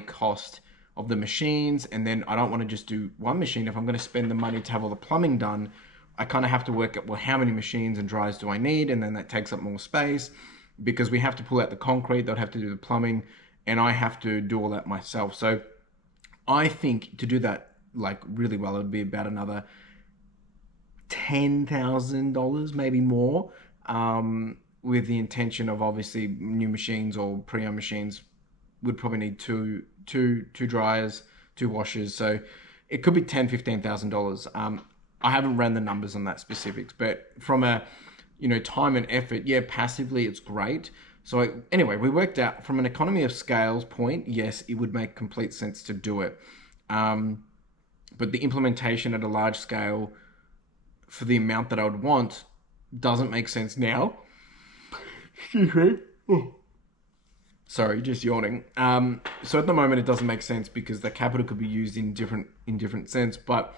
cost of the machines. And then I don't want to just do one machine. If I'm going to spend the money to have all the plumbing done, I kind of have to work out, well, how many machines and dryers do I need? And then that takes up more space, because we have to pull out the concrete, they'll have to do the plumbing, and I have to do all that myself. So I think to do that like really well, it would be about another $10,000, maybe more, with the intention of obviously new machines or pre-owned machines would probably need two dryers, two washers. So it could be $10,000-$15,000. I haven't ran the numbers on that specifics, but from a time and effort, yeah, passively it's great. So anyway, we worked out from an economy of scales point, yes, it would make complete sense to do it. But the implementation at a large scale for the amount that I would want doesn't make sense now. Excuse me. Oh. Sorry, just yawning. So at the moment, it doesn't make sense because the capital could be used in different sense, but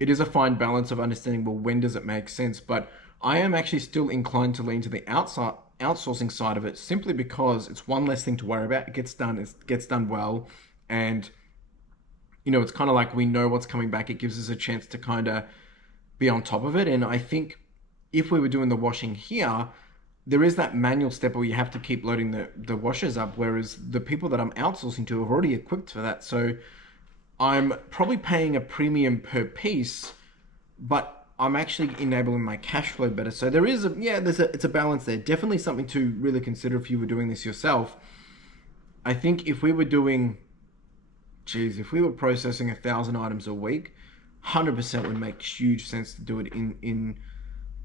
it is a fine balance of understanding, well, when does it make sense? But I am actually still inclined to lean to the outsourcing side of it, simply because it's one less thing to worry about. It gets done well, and it's kind of like we know what's coming back. It gives us a chance to kind of be on top of it. And I think if we were doing the washing here, there is that manual step where you have to keep loading the washers up, whereas the people that I'm outsourcing to have already equipped for that. So I'm probably paying a premium per piece, but I'm actually enabling my cash flow better. So there is it's a balance there. Definitely something to really consider if you were doing this yourself. I think if we were processing 1,000 items a week, 100% would make huge sense to do it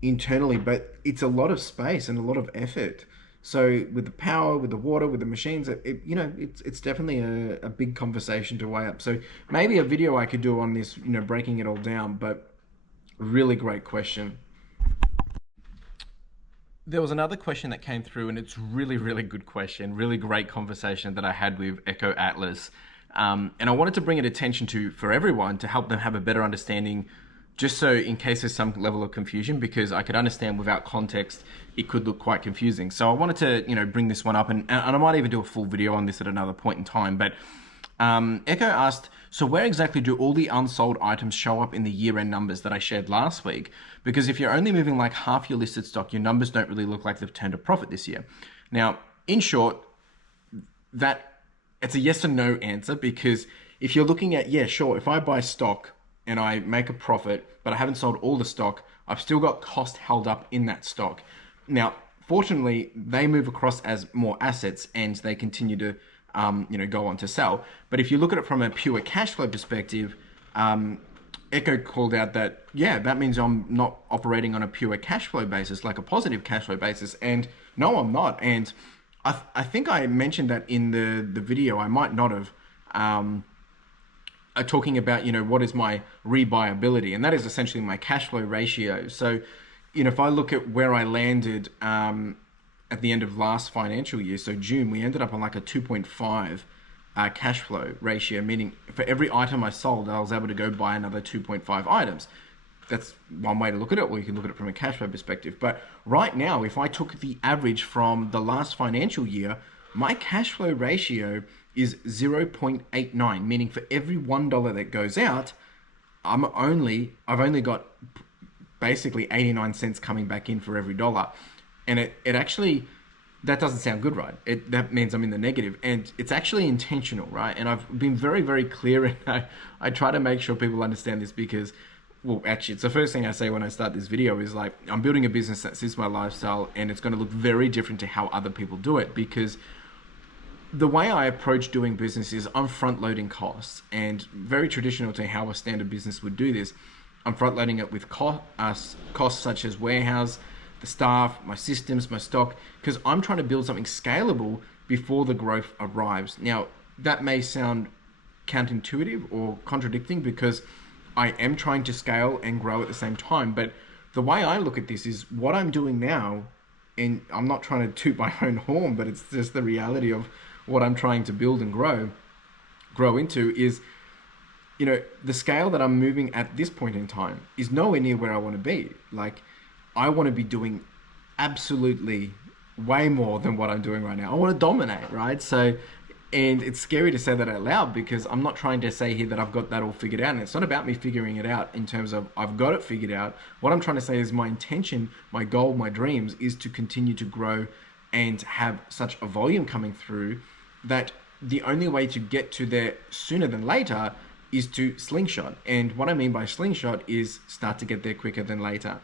internally, but it's a lot of space and a lot of effort. So with the power, with the water, with the machines, it's definitely a big conversation to weigh up. So maybe a video I could do on this, breaking it all down, but really great question. There was another question that came through, and it's really, really good question, really great conversation that I had with Echo Atlas. And I wanted to bring it attention for everyone to help them have a better understanding, just so in case there's some level of confusion, because I could understand without context, it could look quite confusing. So I wanted to, bring this one up, and I might even do a full video on this at another point in time. But Echo asked, so where exactly do all the unsold items show up in the year-end numbers that I shared last week? Because if you're only moving like half your listed stock, your numbers don't really look like they've turned a profit this year. Now, in short, it's a yes or no answer, because if you're looking at, if I buy stock and I make a profit, but I haven't sold all the stock, I've still got cost held up in that stock. Now, fortunately, they move across as more assets and they continue to, go on to sell. But if you look at it from a pure cash flow perspective, Echo called out that, that means I'm not operating on a pure cash flow basis, like a positive cash flow basis. And no, I'm not. And I think I mentioned that in the video. I might not have. Talking about, what is my rebuyability, and that is essentially my cash flow ratio. So, if I look at where I landed at the end of last financial year, so June, we ended up on like a 2.5 cash flow ratio, meaning for every item I sold, I was able to go buy another 2.5 items. That's one way to look at it, or you can look at it from a cash flow perspective. But right now, if I took the average from the last financial year, my cash flow ratio is 0.89, meaning for every $1 that goes out, I've only got basically 89 cents coming back in for every dollar. And it actually, that doesn't sound good, right? That means I'm in the negative, and it's actually intentional, right? And I've been very, very clear, and I try to make sure people understand this, because, well, actually, it's the first thing I say when I start this video is like, I'm building a business that suits my lifestyle, and it's going to look very different to how other people do it, because the way I approach doing business is I'm front loading costs, and very traditional to how a standard business would do this. I'm front loading it with costs such as warehouse, the staff, my systems, my stock, because I'm trying to build something scalable before the growth arrives. Now, that may sound counterintuitive or contradicting, because I am trying to scale and grow at the same time. But the way I look at this is what I'm doing now, and I'm not trying to toot my own horn, but it's just the reality of what I'm trying to build and grow into is, the scale that I'm moving at this point in time is nowhere near where I want to be. Like, I want to be doing absolutely way more than what I'm doing right now. I want to dominate, right? So, and it's scary to say that out loud, because I'm not trying to say here that I've got that all figured out. And it's not about me figuring it out in terms of I've got it figured out. What I'm trying to say is my intention, my goal, my dreams is to continue to grow and have such a volume coming through that the only way to get to there sooner than later is to slingshot. And what I mean by slingshot is start to get there quicker than later.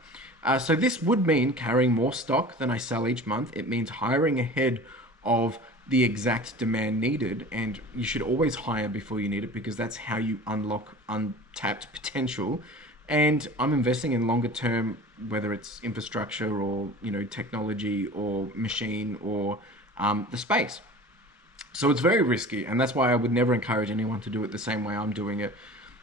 So this would mean carrying more stock than I sell each month. It means hiring ahead of the exact demand needed, and you should always hire before you need it, because that's how you unlock untapped potential. And I'm investing in longer term, whether it's infrastructure or, you know, technology or machine or the space. So it's very risky, and that's why I would never encourage anyone to do it the same way I'm doing it.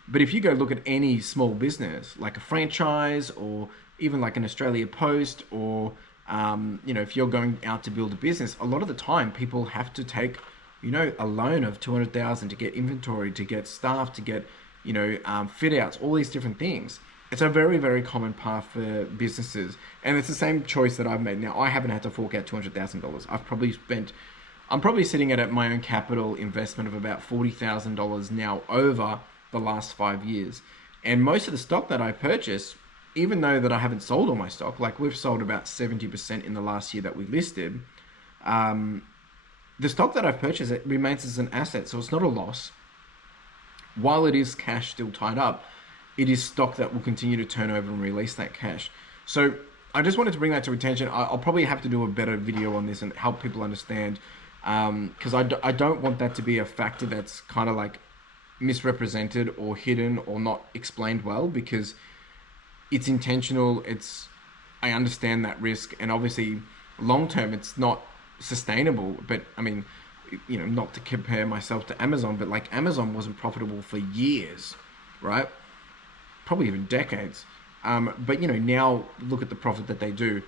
But if you go look at any small business, like a franchise or even like an Australia Post, or you know, if you're going out to build a business, a lot of the time people have to take, you know, a loan of 200,000 to get inventory, to get staff, to get, you know, fit outs, all these different things. It's a very, very common path for businesses, and it's the same choice that I've made. Now, I haven't had to fork out $200,000. I'm probably sitting at my own capital investment of about $40,000 now over the last 5 years. And most of the stock that I purchase, even though that I haven't sold all my stock, like we've sold about 70% in the last year that we listed, the stock that I've purchased, it remains as an asset, so it's not a loss. While it is cash still tied up, it is stock that will continue to turn over and release that cash. So I just wanted to bring that to attention. I'll probably have to do a better video on this and help people understand, because I don't want that to be a factor that's kind of like misrepresented or hidden or not explained well, because it's intentional. I understand that risk, and obviously long term it's not sustainable. But I mean, you know, not to compare myself to Amazon, but like Amazon wasn't profitable for years, right? Probably even decades. But you know, now look at the profit that they do.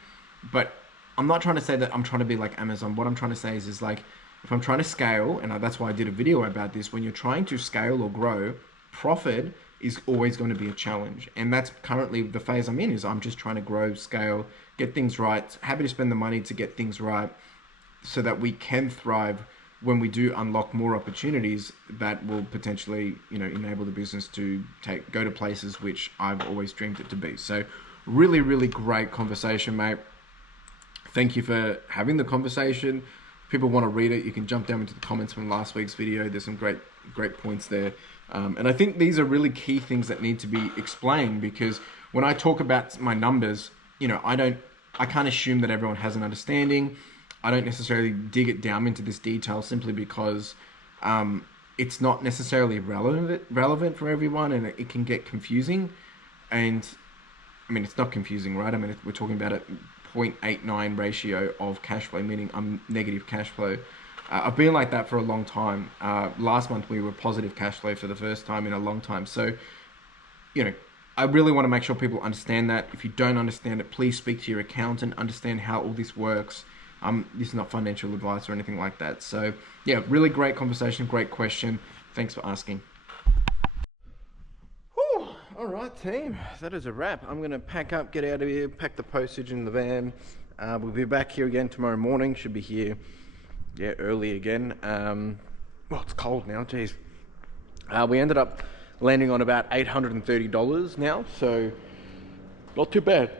But I'm not trying to say that I'm trying to be like Amazon. What I'm trying to say is like, if I'm trying to scale, and that's why I did a video about this, when you're trying to scale or grow, profit is always going to be a challenge. And that's currently the phase I'm in, is I'm just trying to grow, scale, get things right, happy to spend the money to get things right so that we can thrive when we do unlock more opportunities that will potentially, you know, enable the business to go to places which I've always dreamed it to be. So really, really great conversation, mate. Thank you for having the conversation. If people want to read it, you can jump down into the comments from last week's video. There's some great points there. And I think these are really key things that need to be explained, because when I talk about my numbers, you know, I can't assume that everyone has an understanding. I don't necessarily dig it down into this detail simply because it's not necessarily relevant for everyone, and it can get confusing. And I mean, it's not confusing, right? I mean, we're talking about a 0.89 ratio of cash flow, meaning I'm negative cash flow. I've been like that for a long time. Last month we were positive cash flow for the first time in a long time. So, you know, I really want to make sure people understand that. If you don't understand it, please speak to your accountant, understand how all this works. This is not financial advice or anything like that. So yeah, really great conversation, great question. Thanks for asking. Whew. All right, team, that is a wrap. I'm going to pack up, get out of here, pack the postage in the van. We'll be back here again tomorrow morning. Should be here, yeah, early again. Well, it's cold now, geez. We ended up landing on about $830 now, so not too bad.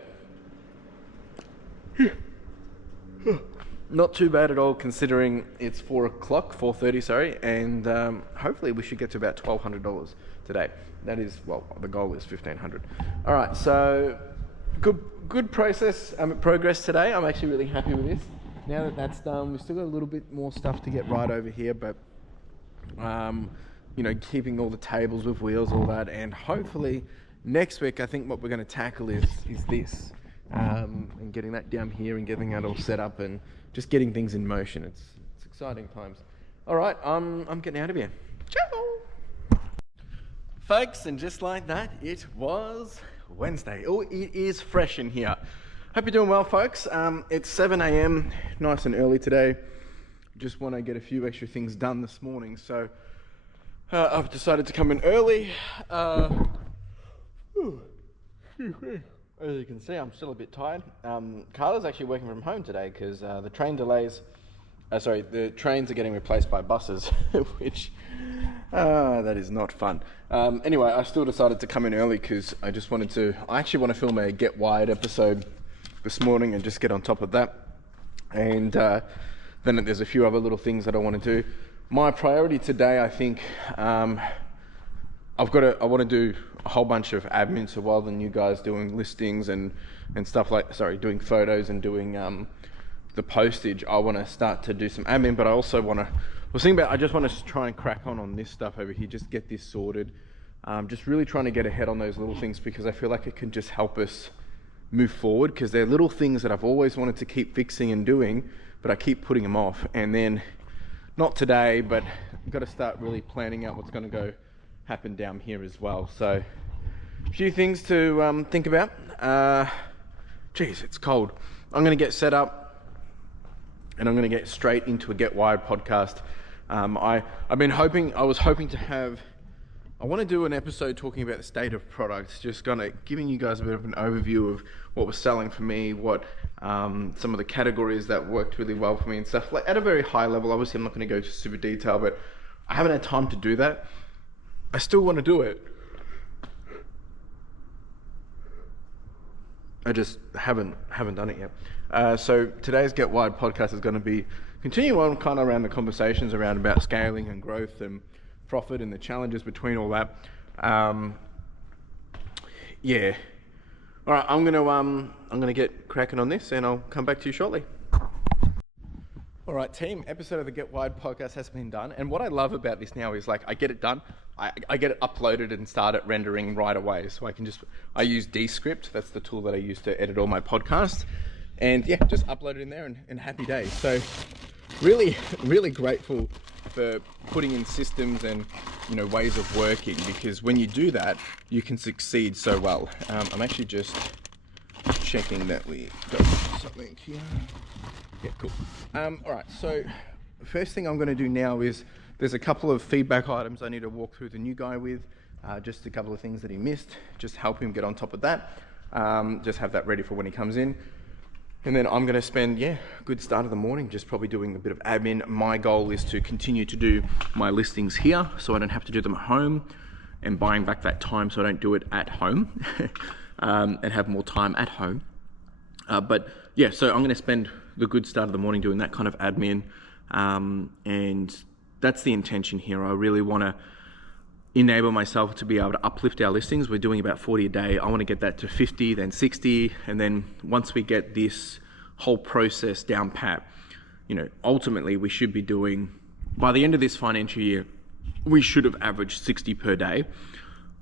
Not too bad at all, considering it's 4:30, sorry, and hopefully we should get to about $1,200 today. That is, well, the goal is $1,500. All right, so good progress today. I'm actually really happy with this. Now that that's done, we've still got a little bit more stuff to get right over here, but you know, keeping all the tables with wheels, all that, and hopefully next week I think what we're going to tackle is this. And getting that down here and getting that all set up and just getting things in motion. It's exciting times. All right, I'm getting out of here. Ciao, folks, and just like that, it was Wednesday. Oh, it is fresh in here. Hope you're doing well, folks. It's 7 a.m. nice and early today. Just want to get a few extra things done this morning, so I've decided to come in early. As you can see, I'm still a bit tired. Carla's actually working from home today because the trains are getting replaced by buses, which that is not fun. Anyway, I still decided to come in early because I actually want to film a Get Wired episode this morning and just get on top of that. And then there's a few other little things that I want to do. My priority today, I think, I want to do a whole bunch of admin. So while the new guys doing listings and stuff doing photos and doing the postage, I want to start to do some admin. But I also I just want to try and crack on this stuff over here, just get this sorted. Just really trying to get ahead on those little things, because I feel like it can just help us move forward, because they're little things that I've always wanted to keep fixing and doing, but I keep putting them off. And then not today, but I've got to start really planning out what's going to happen down here as well. So a few things to think about. Geez, it's cold. I'm going to get set up and I'm going to get straight into a Get Wired podcast. I want to do an episode talking about the state of products, just kind of giving you guys a bit of an overview of what was selling for me, what some of the categories that worked really well for me and stuff, like at a very high level. Obviously, I'm not going to go to super detail, but I haven't had time to do that. I still want to do it. I just haven't done it yet. So today's Get Wired podcast is going to be continue on kind of around the conversations around about scaling and growth and profit and the challenges between all that. Yeah. All right, I'm gonna get cracking on this, and I'll come back to you shortly. All right, team. Episode of the Get Wired podcast has been done, and what I love about this now is, like, I get it done. I get it uploaded and start it rendering right away. So I use Descript. That's the tool that I use to edit all my podcasts, and yeah, just upload it in there and happy days. So really, really grateful for putting in systems and ways of working, because when you do that, you can succeed so well. I'm actually just checking that we got something here. Yeah, cool. All right, so the first thing I'm going to do now is there's a couple of feedback items I need to walk through the new guy with, just a couple of things that he missed, just help him get on top of that, just have that ready for when he comes in. And then I'm going to spend, a good start of the morning just probably doing a bit of admin. My goal is to continue to do my listings here so I don't have to do them at home, and buying back that time so I don't do it at home and have more time at home. So I'm going to spend the good start of the morning doing that kind of admin. And that's the intention here. I really want to enable myself to be able to uplift our listings. We're doing about 40 a day. I want to get that to 50, then 60. And then once we get this whole process down pat, ultimately we should be doing, by the end of this financial year, we should have averaged 60 per day.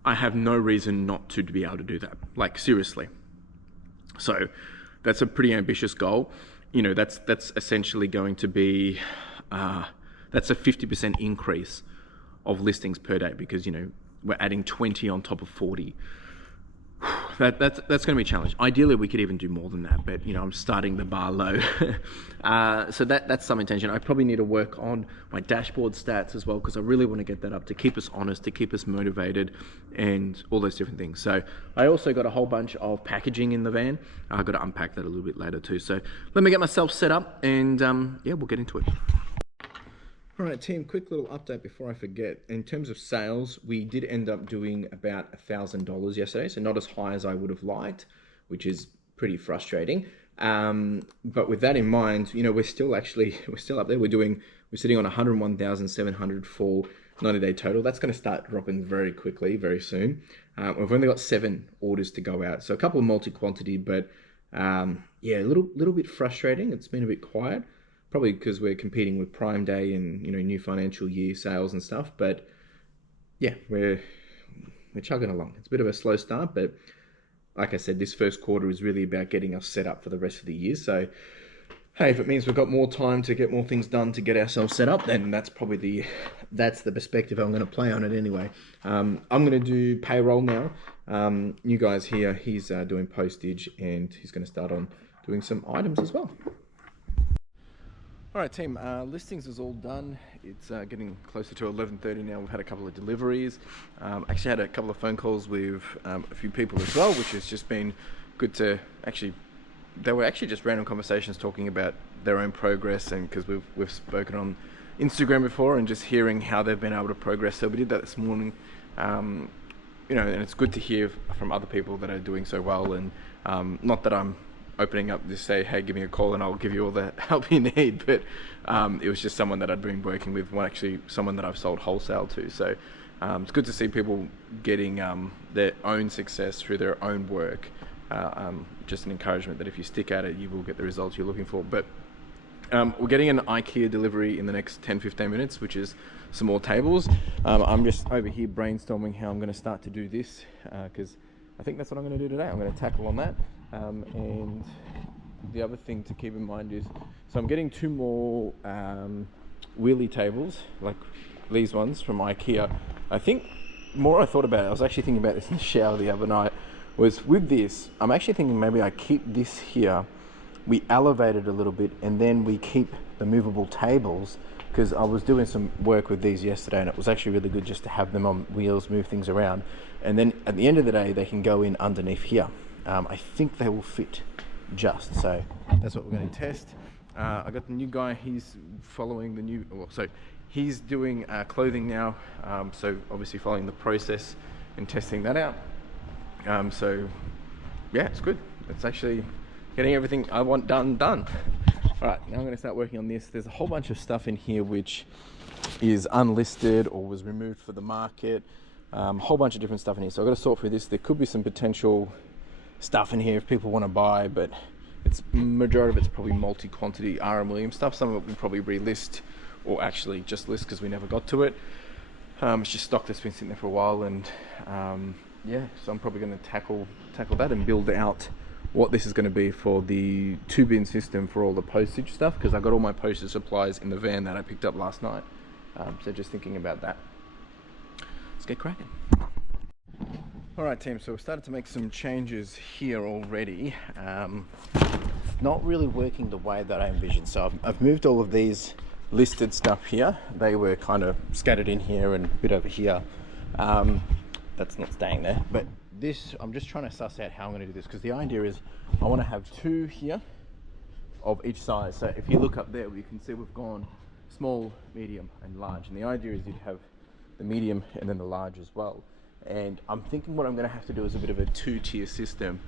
I have no reason not to be able to do that. Like, seriously. So that's a pretty ambitious goal. That's essentially going to be, that's a 50% increase of listings per day, because we're adding 20 on top of 40. That's going to be a challenge. Ideally, we could even do more than that, but I'm starting the bar low. So that's some intention. I probably need to work on my dashboard stats as well, because I really want to get that up to keep us honest, to keep us motivated, and all those different things. So I also got a whole bunch of packaging in the van. I've got to unpack that a little bit later too. So let me get myself set up, and we'll get into it. All right, team, quick little update before I forget. In terms of sales, we did end up doing about $1,000 yesterday, so not as high as I would have liked, which is pretty frustrating. But with that in mind, we're still up there. We're sitting on 101,700 for 90-day total. That's going to start dropping very quickly, very soon. We've only got 7 orders to go out, so a couple of multi-quantity, but a little bit frustrating. It's been a bit quiet. Probably because we're competing with Prime Day and new financial year sales and stuff, but we're chugging along. It's a bit of a slow start, but like I said, this first quarter is really about getting us set up for the rest of the year. So hey, if it means we've got more time to get more things done to get ourselves set up, then that's probably the perspective I'm going to play on it anyway. I'm going to do payroll now. New guys here, he's doing postage, and he's going to start on doing some items as well. All right, team, listings is all done. It's getting closer to 11:30 now. We've had a couple of deliveries. Actually had a couple of phone calls with a few people as well, which has just been good to they were actually just random conversations talking about their own progress, and because we've spoken on Instagram before, and just hearing how they've been able to progress. So we did that this morning, and it's good to hear from other people that are doing so well, and not that I'm opening up to say, hey, give me a call and I'll give you all the help you need, but it was just someone that I'd been working with, someone that I've sold wholesale to. So It's good to see people getting their own success through their own work. Just an encouragement that if you stick at it, you will get the results you're looking for. But we're getting an IKEA delivery in the next 10-15 minutes, which is some more tables. I'm just over here brainstorming how I'm going to start to do this, because I think that's what I'm going to do today. I'm going to tackle on that. And the other thing to keep in mind is, so I'm getting 2 more wheelie tables, like these ones from IKEA. I think more I thought about it, I was actually thinking about this in the shower the other night, was with this, I'm actually thinking maybe I keep this here, we elevate it a little bit, and then we keep the movable tables, because I was doing some work with these yesterday and it was actually really good just to have them on wheels, move things around, and then at the end of the day they can go in underneath here. I think they will fit just, so that's what we're going to test. I got the new guy, he's following the new, well, so he's doing clothing now, so obviously following the process and testing that out. So yeah, it's good. It's actually getting everything I want done. All right, now I'm going to start working on this. There's a whole bunch of stuff in here which is unlisted or was removed for the market. A whole bunch of different stuff in here. So I've got to sort through this. There could be some potential stuff in here if people want to buy, but it's majority of it's probably multi-quantity R.M. Williams stuff. Some of it we'll probably relist, or actually just list because we never got to it. It's just stock that's been sitting there for a while, and yeah, so I'm probably going to tackle that and build out what this is going to be for the 2-bin system for all the postage stuff, because I got all my postage supplies in the van that I picked up last night. So just thinking about that. Let's get cracking. All right, team, so we've started to make some changes here already. It's not really working the way that I envisioned. So I've moved all of these listed stuff here. They were kind of scattered in here and a bit over here. That's not staying there, but this, I'm just trying to suss out how I'm going to do this, because the idea is I want to have 2 here of each size. So if you look up there, you can see we've gone small, medium and large, and the idea is you'd have the medium and then the large as well. And I'm thinking what I'm going to have to do is a bit of a 2-tier system.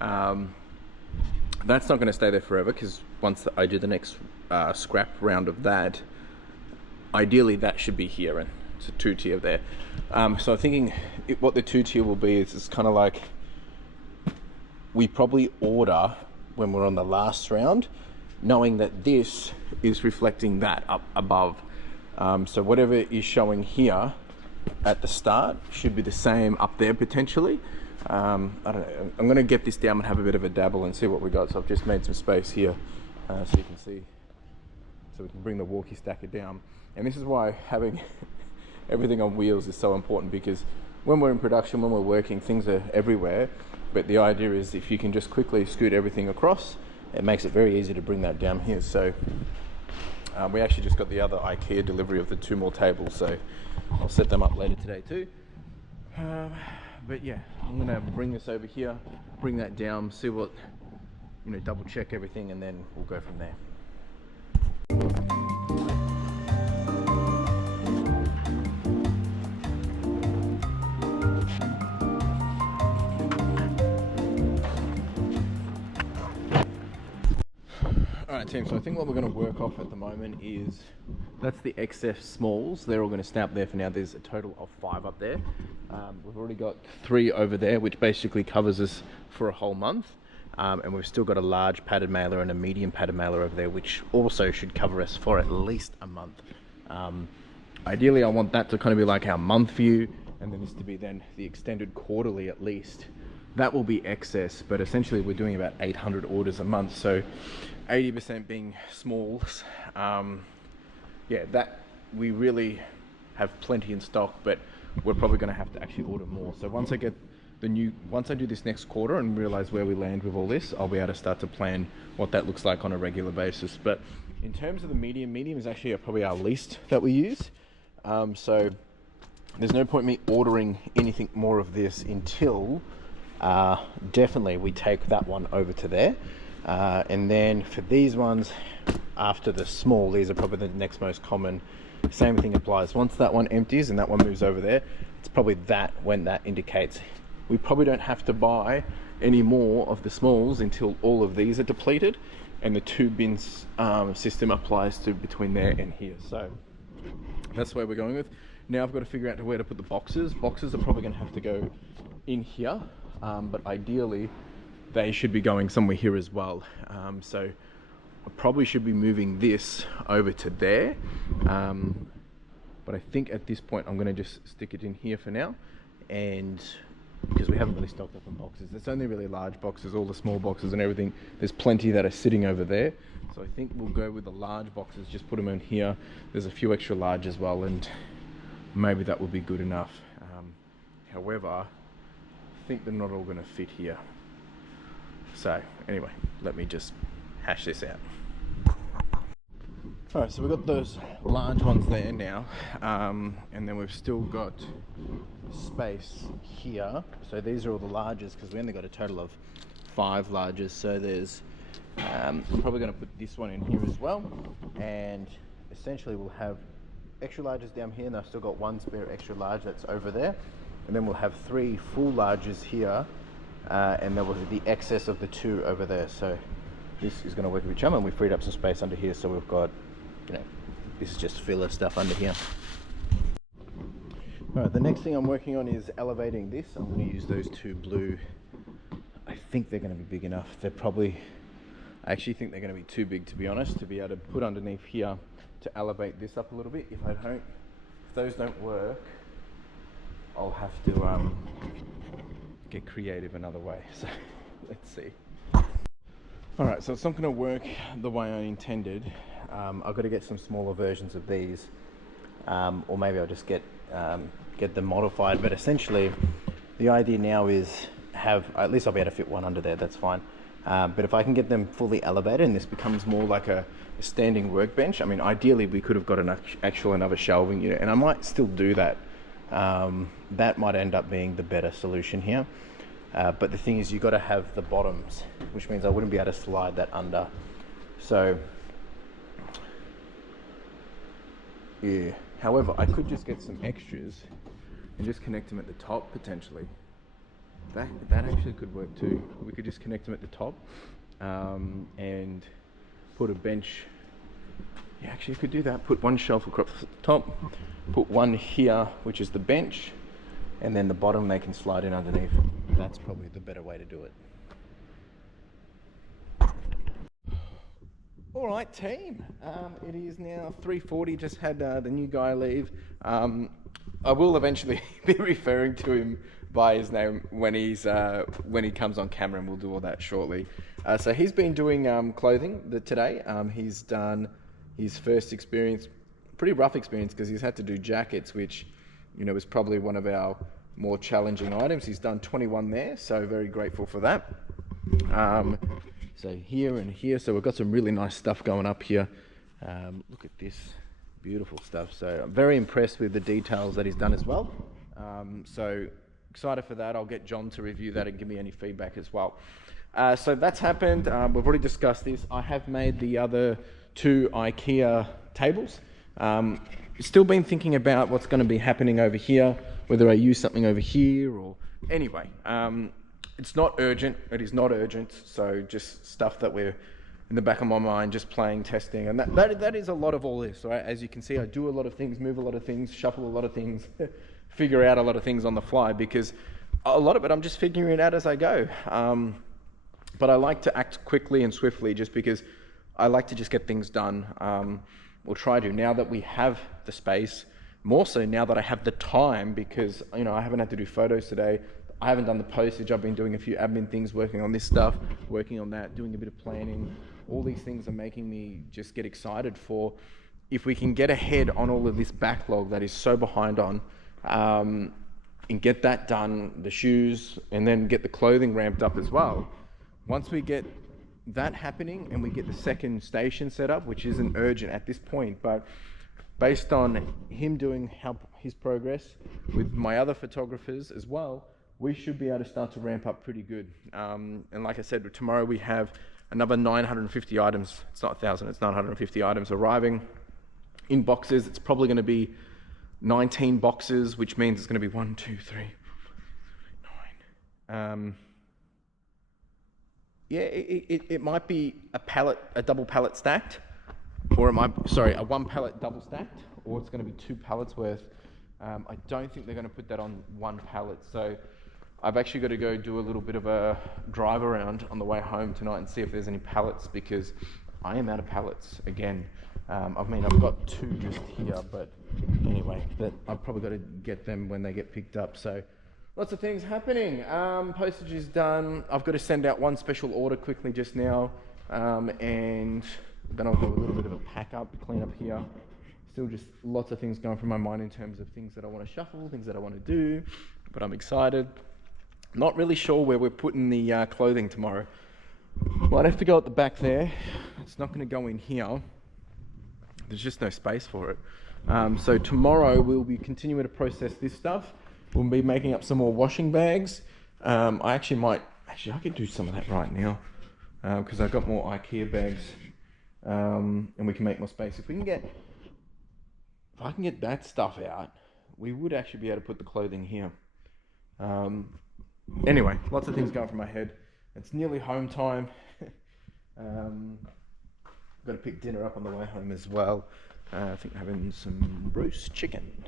That's not going to stay there forever, because once I do the next scrap round of that, ideally that should be here, and it's a 2-tier there. So I'm thinking what the 2-tier will be is it's kind of like we probably order when we're on the last round, knowing that this is reflecting that up above. So whatever is showing here at the start should be the same up there potentially. I don't know, I'm going to get this down and have a bit of a dabble and see what we got. So I've just made some space here so you can see, so we can bring the walkie stacker down. And this is why having everything on wheels is so important, because when we're in production, when we're working, things are everywhere, but the idea is if you can just quickly scoot everything across, it makes it very easy to bring that down here. So we actually just got the other IKEA delivery of the 2 more tables, so I'll set them up later today too. But yeah, I'm gonna bring this over here, bring that down, see what, double check everything, and then we'll go from there. Alright team, so I think what we're going to work off at the moment is, that's the XF smalls. They're all going to stay up there for now. There's a total of 5 up there. We've already got 3 over there, which basically covers us for a whole month. And we've still got a large padded mailer and a medium padded mailer over there, which also should cover us for at least a month. Ideally, I want that to kind of be like our month view, and then this to be then the extended quarterly at least. That will be excess, but essentially we're doing about 800 orders a month, so 80% being smalls. Yeah, that we really have plenty in stock, but we're probably going to have to actually order more. So once I get once I do this next quarter and realize where we land with all this, I'll be able to start to plan what that looks like on a regular basis. But in terms of the medium is actually probably our least that we use. So there's no point me ordering anything more of this until definitely we take that one over to there. And then for these ones, after the small, these are probably the next most common. Same thing applies. Once that one empties and that one moves over there, it's probably that when that indicates we probably don't have to buy any more of the smalls until all of these are depleted, and the 2 bins system applies to between there and here. So that's the way we're going with. Now I've got to figure out where to put the boxes. Boxes are probably going to have to go in here, but ideally they should be going somewhere here as well. So I probably should be moving this over to there. But I think at this point I'm going to just stick it in here for now, and because we haven't really stocked up on boxes. It's only really large boxes, all the small boxes and everything. There's plenty that are sitting over there. So I think we'll go with the large boxes, just put them in here. There's a few extra large as well, and maybe that will be good enough. However, I think they're not all going to fit here. So anyway, let me just hash this out. All right, so we've got those large ones there now, and then we've still got space here. So these are all the larges, because we only got a total of 5 larges. So there's, I'm probably going to put this one in here as well, and essentially we'll have extra larges down here, and I've still got 1 spare extra large that's over there, and then we'll have 3 full larges here, and then we'll have the excess of the 2 over there. So this is going to work with each other, and we freed up some space under here, so we've got, you know, this is just filler stuff under here. All right, the next thing I'm working on is elevating this. I'm going to use those 2 blue. I think they're going to be big enough. They're probably, I actually think they're going to be too big, to be honest, to be able to put underneath here to elevate this up a little bit. If those don't work, I'll have to get creative another way. So let's see. All right, so it's not going to work the way I intended. I've got to get some smaller versions of these, or maybe I'll just get them modified. But essentially, the idea now is at least I'll be able to fit one under there. That's fine. But if I can get them fully elevated, and this becomes more like a standing workbench. I mean, ideally we could have got an actual another shelving unit, and I might still do that. That might end up being the better solution here. But the thing is, you've got to have the bottoms, which means I wouldn't be able to slide that under. So yeah, however, I could just get some extras and just connect them at the top potentially. That actually could work too. We could just connect them at the top, and put a bench. Yeah, actually you could do that. Put 1 shelf across the top, put 1 here, which is the bench, and then the bottom they can slide in underneath. That's probably the better way to do it. All right, team. It is now 3:40. Just had the new guy leave. I will eventually be referring to him by his name when he comes on camera, and we'll do all that shortly. So he's been doing clothing today. He's done his first experience, pretty rough experience, because he's had to do jackets, which, you know, is probably one of our more challenging items. He's done 21 there, so very grateful for that. So here and here, so we've got some really nice stuff going up here. Look at this beautiful stuff. So I'm very impressed with the details that he's done as well. So excited for that. I'll get John to review that and give me any feedback as well. So that's happened. We've already discussed this. I have made the other 2 IKEA tables. Still been thinking about what's going to be happening over here, whether I use something over here or anyway. It's not urgent. It is not urgent. So just stuff that we're in the back of my mind, just playing, testing, and that is a lot of all this. Right? As you can see, I do a lot of things, move a lot of things, shuffle a lot of things, figure out a lot of things on the fly, because a lot of it I'm just figuring it out as I go. But I like to act quickly and swiftly, just because I like to just get things done. We'll try to, now that we have the space, more so now that I have the time, because, you know, I haven't had to do photos today. I haven't done the postage. I've been doing a few admin things, working on this stuff, working on that, doing a bit of planning. All these things are making me just get excited for, if we can get ahead on all of this backlog that is so behind on, and get that done, the shoes, and then get the clothing ramped up as well. Once we get that happening and we get the second station set up, which isn't urgent at this point, but based on him doing his progress with my other photographers as well, we should be able to start to ramp up pretty good. And like I said, tomorrow we have another 950 items. It's not 1,000, it's 950 items arriving in boxes. It's probably going to be 19 boxes, which means it's going to be 1, 2, 3, 9. Yeah, it might be a double pallet stacked, or it might, sorry, a 1 pallet double stacked, or it's going to be 2 pallets worth. I don't think they're going to put that on 1 pallet. So I've actually got to go do a little bit of a drive around on the way home tonight and see if there's any pallets, because I am out of pallets again. I mean, I've got 2 just here, but anyway, but I've probably got to get them when they get picked up. So lots of things happening. Postage is done. I've got to send out 1 special order quickly just now, and then I'll do a little bit of a pack up, clean up here. Still just lots of things going through my mind in terms of things that I want to shuffle, things that I want to do, but I'm excited. Not really sure where we're putting the clothing tomorrow. Might have to go at the back there. It's not going to go in here. There's just no space for it. So tomorrow we'll be continuing to process this stuff. We'll be making up some more washing bags. I could do some of that right now, because I've got more IKEA bags, and we can make more space. If I can get that stuff out, we would actually be able to put the clothing here. Anyway, lots of things going through my head. It's nearly home time. Got to pick dinner up on the way home as well. I think I'm having some roast chicken.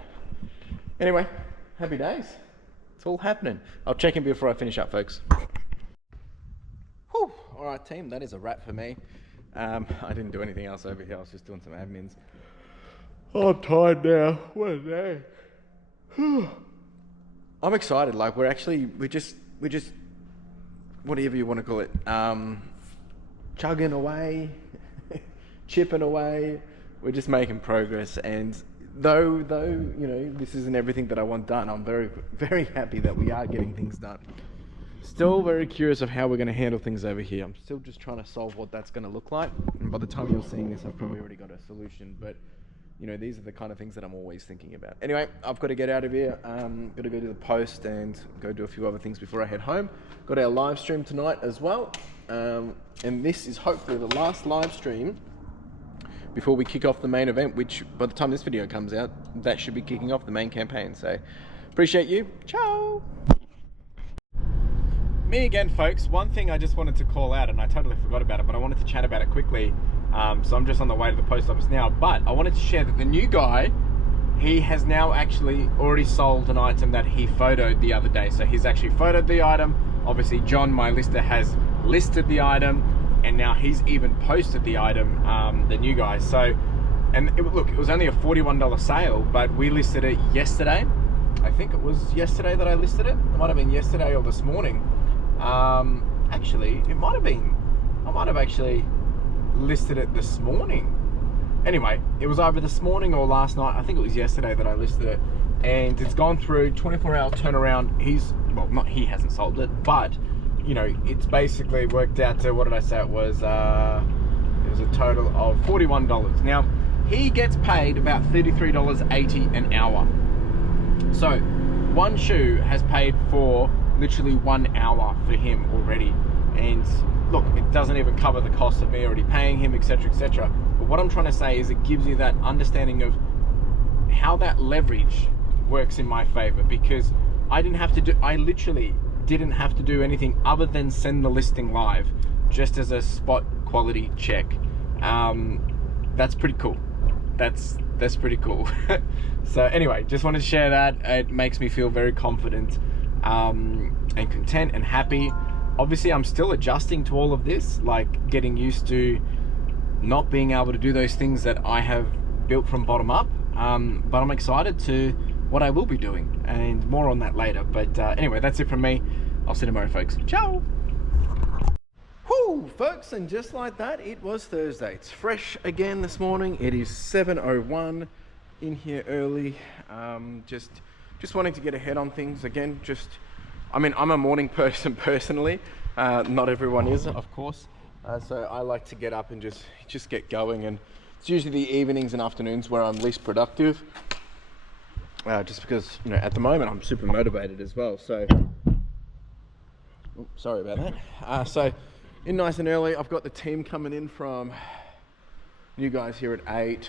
Anyway, happy days. It's all happening. I'll check in before I finish up, folks. Whew. All right, team, that is a wrap for me. I didn't do anything else over here. I was just doing some admins. Oh, I'm tired now. What a day. I'm excited. Like, we're just, whatever you want to call it, chugging away, chipping away. We're just making progress. And though, you know, this isn't everything that I want done, I'm very, very happy that we are getting things done. Still very curious of how we're going to handle things over here. I'm still just trying to solve what that's going to look like. And by the time you're seeing this, I've probably already got a solution. But you know, these are the kind of things that I'm always thinking about. Anyway, I've got to get out of here. Got to go do the post and go do a few other things before I head home. Got our live stream tonight as well. And this is hopefully the last live stream before we kick off the main event, which by the time this video comes out, that should be kicking off the main campaign. So appreciate you. Ciao. Me again, folks. One thing I just wanted to call out, and I totally forgot about it, but I wanted to chat about it quickly. So I'm just on the way to the post office now, but I wanted to share that the new guy, he has now actually already sold an item that he photoed the other day. So he's actually photoed the item. Obviously, John, my lister, has listed the item, and now he's even posted the item, the new guy. So, and look, it was only a $41 sale, but we listed it yesterday. I think it was yesterday that I listed it. It might have been yesterday or this morning. Actually, it might have been, I might have actually listed it this morning. Anyway, it was either this morning or last night. I think it was yesterday that I listed it, and it's gone through 24-hour turnaround. He hasn't sold it, but you know, it's basically worked out to, what did I say it was a total of $41. Now, he gets paid about $33.80 an hour. So one shoe has paid for literally 1 hour for him already. And look, it doesn't even cover the cost of me already paying him, etc, etc. But what I'm trying to say is it gives you that understanding of how that leverage works in my favor, because I literally didn't have to do anything other than send the listing live, just as a spot quality check. That's pretty cool. That's pretty cool. So anyway, just wanted to share that. It makes me feel very confident and content and happy. Obviously, I'm still adjusting to all of this, like getting used to not being able to do those things that I have built from bottom up. But I'm excited to what I will be doing, and more on that later. But anyway, that's it from me. I'll see you tomorrow, folks. Ciao. Whoo, folks, and just like that, it was Thursday. It's fresh again this morning. It is 7:01. In here early. Just wanting to get ahead on things again. I mean, I'm a morning person personally. Not everyone is, of course. So I like to get up and just get going, and it's usually the evenings and afternoons where I'm least productive. Just because, you know, at the moment I'm super motivated as well. So, sorry about that. So, in nice and early, I've got the team coming in from new guys here at 8.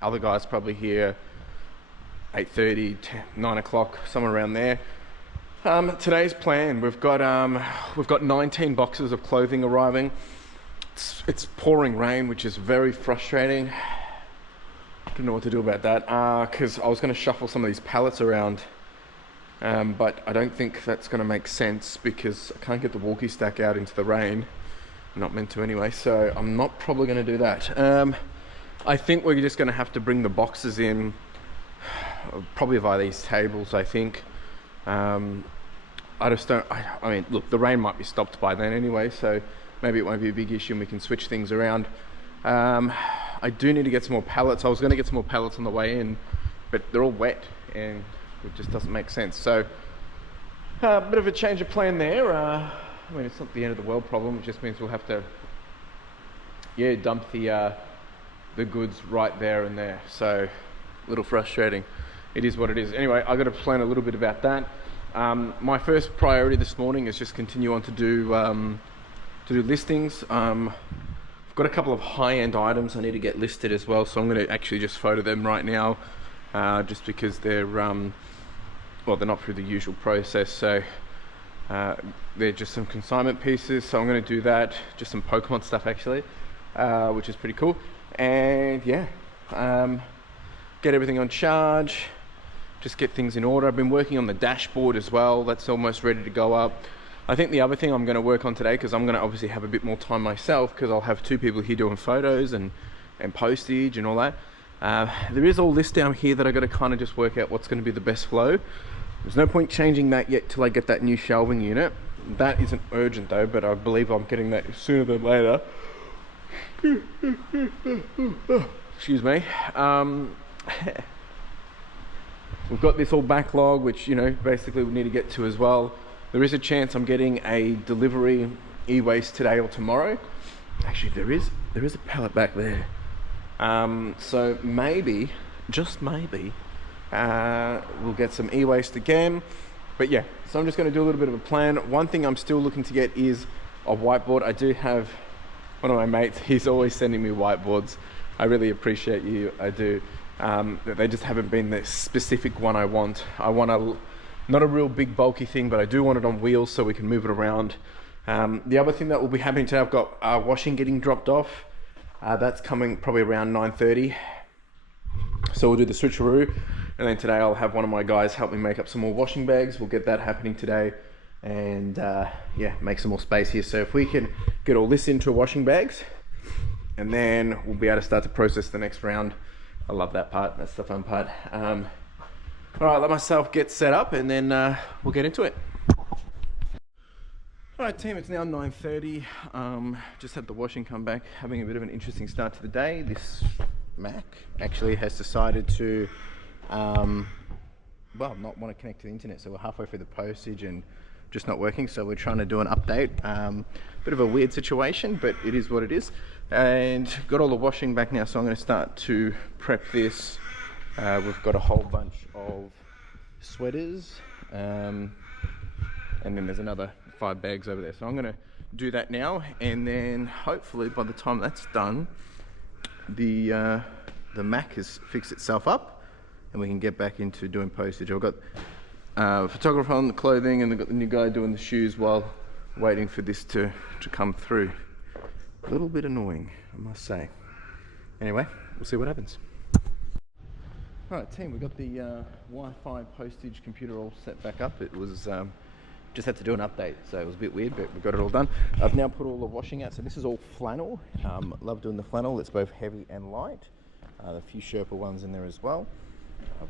Other guys probably here 8:30, 9 o'clock, somewhere around there. Today's plan, we've got 19 boxes of clothing arriving. It's pouring rain, which is very frustrating. don't know what to do about that, because I was going to shuffle some of these pallets around, but I don't think that's going to make sense because I can't get the walkie stack out into the rain. I'm not meant to anyway, so I'm not probably going to do that. I think we're just going to have to bring the boxes in, probably via these tables, I think. I just don't, I mean, look, the rain might be stopped by then anyway, so maybe it won't be a big issue and we can switch things around. I do need to get some more pallets. I was going to get some more pallets on the way in, but they're all wet and it just doesn't make sense. So, a bit of a change of plan there. I mean, it's not the end of the world problem. It just means we'll have to, yeah, dump the goods right there and there. So, a little frustrating. It is what it is. Anyway, I've got to plan a little bit about that. My first priority this morning is just continue on to do listings. I've got a couple of high-end items I need to get listed as well, so I'm going to actually just photo them right now, just because they're well, they're not through the usual process, so they're just some consignment pieces. So I'm going to do that, just some Pokemon stuff actually, which is pretty cool. And yeah, get everything on charge. Just get things in order. I've been working on the dashboard as well. That's almost ready to go up. I think the other thing I'm going to work on today, because I'm going to obviously have a bit more time myself, because I'll have two people here doing photos and postage and all that. There is all this down here that I've got to kind of just work out what's going to be the best flow. There's no point changing that yet till I get that new shelving unit. That isn't urgent though, but I believe I'm getting that sooner than later. Excuse me. We've got this all backlog, which, you know, basically we need to get to as well. There is a chance I'm getting a delivery e-waste today or tomorrow. Actually, there is a pallet back there. So maybe, just maybe, we'll get some e-waste again. But yeah, so I'm just going to do a little bit of a plan. One thing I'm still looking to get is a whiteboard. I do have one of my mates, he's always sending me whiteboards. I really appreciate you, I do. They just haven't been the specific one I want. I want not a real big bulky thing, but I do want it on wheels so we can move it around. The other thing that will be happening today, I've got washing getting dropped off. That's coming probably around 9:30. So we'll do the switcheroo, and then today I'll have one of my guys help me make up some more washing bags. We'll get that happening today, and yeah, make some more space here. So if we can get all this into washing bags, and then we'll be able to start to process the next round. I love that part, that's the fun part. All right, let myself get set up and then we'll get into it. All right team, it's now 9:30. Just had the washing come back, having a bit of an interesting start to the day. This Mac actually has decided to, well, not want to connect to the internet. So we're halfway through the postage and just not working. So we're trying to do an update. Bit of a weird situation, but it is what it is. And got all the washing back now, so I'm going to start to prep this. We've got a whole bunch of sweaters, and then there's another 5 bags over there. So I'm going to do that now, and then hopefully by the time that's done, the Mac has fixed itself up, and we can get back into doing postage. I've got a photographer on the clothing, and I've got the new guy doing the shoes while waiting for this to come through. A little bit annoying, I must say. Anyway, we'll see what happens. Alright team, we've got the Wi-Fi postage computer all set back up. It was, just had to do an update, so it was a bit weird, but we got it all done. I've now put all the washing out, so this is all flannel. Love doing the flannel, it's both heavy and light. A few Sherpa ones in there as well.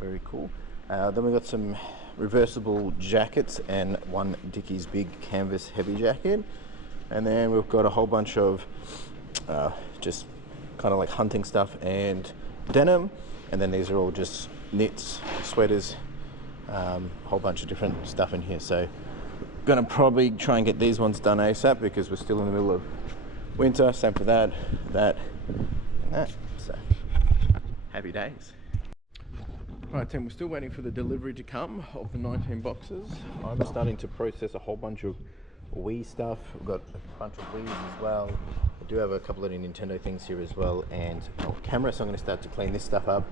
Very cool. Then we've got some reversible jackets and one Dickies big canvas heavy jacket. And then we've got a whole bunch of just kind of like hunting stuff and denim. And then these are all just knits, sweaters, a whole bunch of different stuff in here. So gonna probably try and get these ones done ASAP because we're still in the middle of winter. Same for that, and that. So happy days. All right, team, we're still waiting for the delivery to come of the 19 boxes. I'm starting to process a whole bunch of Wii stuff. We've got a bunch of Wii's as well. I do have a couple of Nintendo things here as well, and a camera, so I'm going to start to clean this stuff up.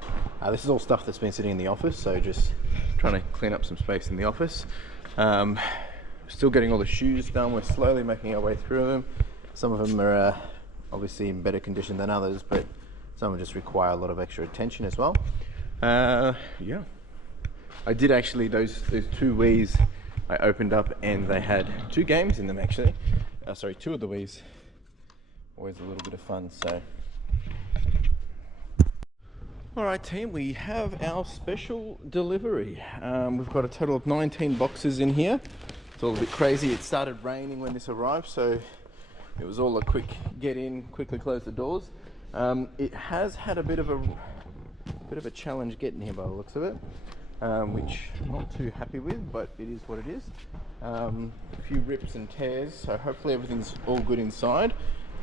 This is all stuff that's been sitting in the office, so just trying to clean up some space in the office. Still getting all the shoes done. We're slowly making our way through them. Some of them are obviously in better condition than others, but Some just require a lot of extra attention as well. Yeah, I did actually, those two Wii's I opened up and they had 2 games in them actually. Sorry, 2 of the Wii's. Always a little bit of fun, so. All right, team, we have our special delivery. We've got a total of 19 boxes in here. It's all a bit crazy. It started raining when this arrived, so it was all a quick get in, quickly close the doors. It has had a bit of a challenge getting here by the looks of it, which I'm not too happy with, but it is what it is. A few rips and tears, so hopefully everything's all good inside.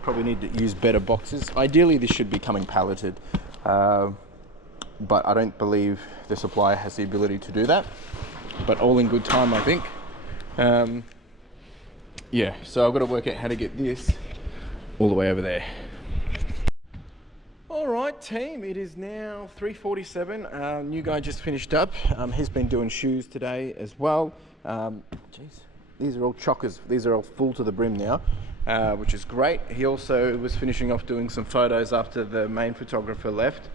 Probably need to use better boxes. Ideally, this should be coming palleted, but I don't believe the supplier has the ability to do that. But all in good time, I think. Yeah, so I've got to work out how to get this all the way over there. All right, team, it is now 3:47. New guy just finished up. He's been doing shoes today as well. Geez, these are all chockers. These are all full to the brim now, which is great. He also was finishing off doing some photos after the main photographer left.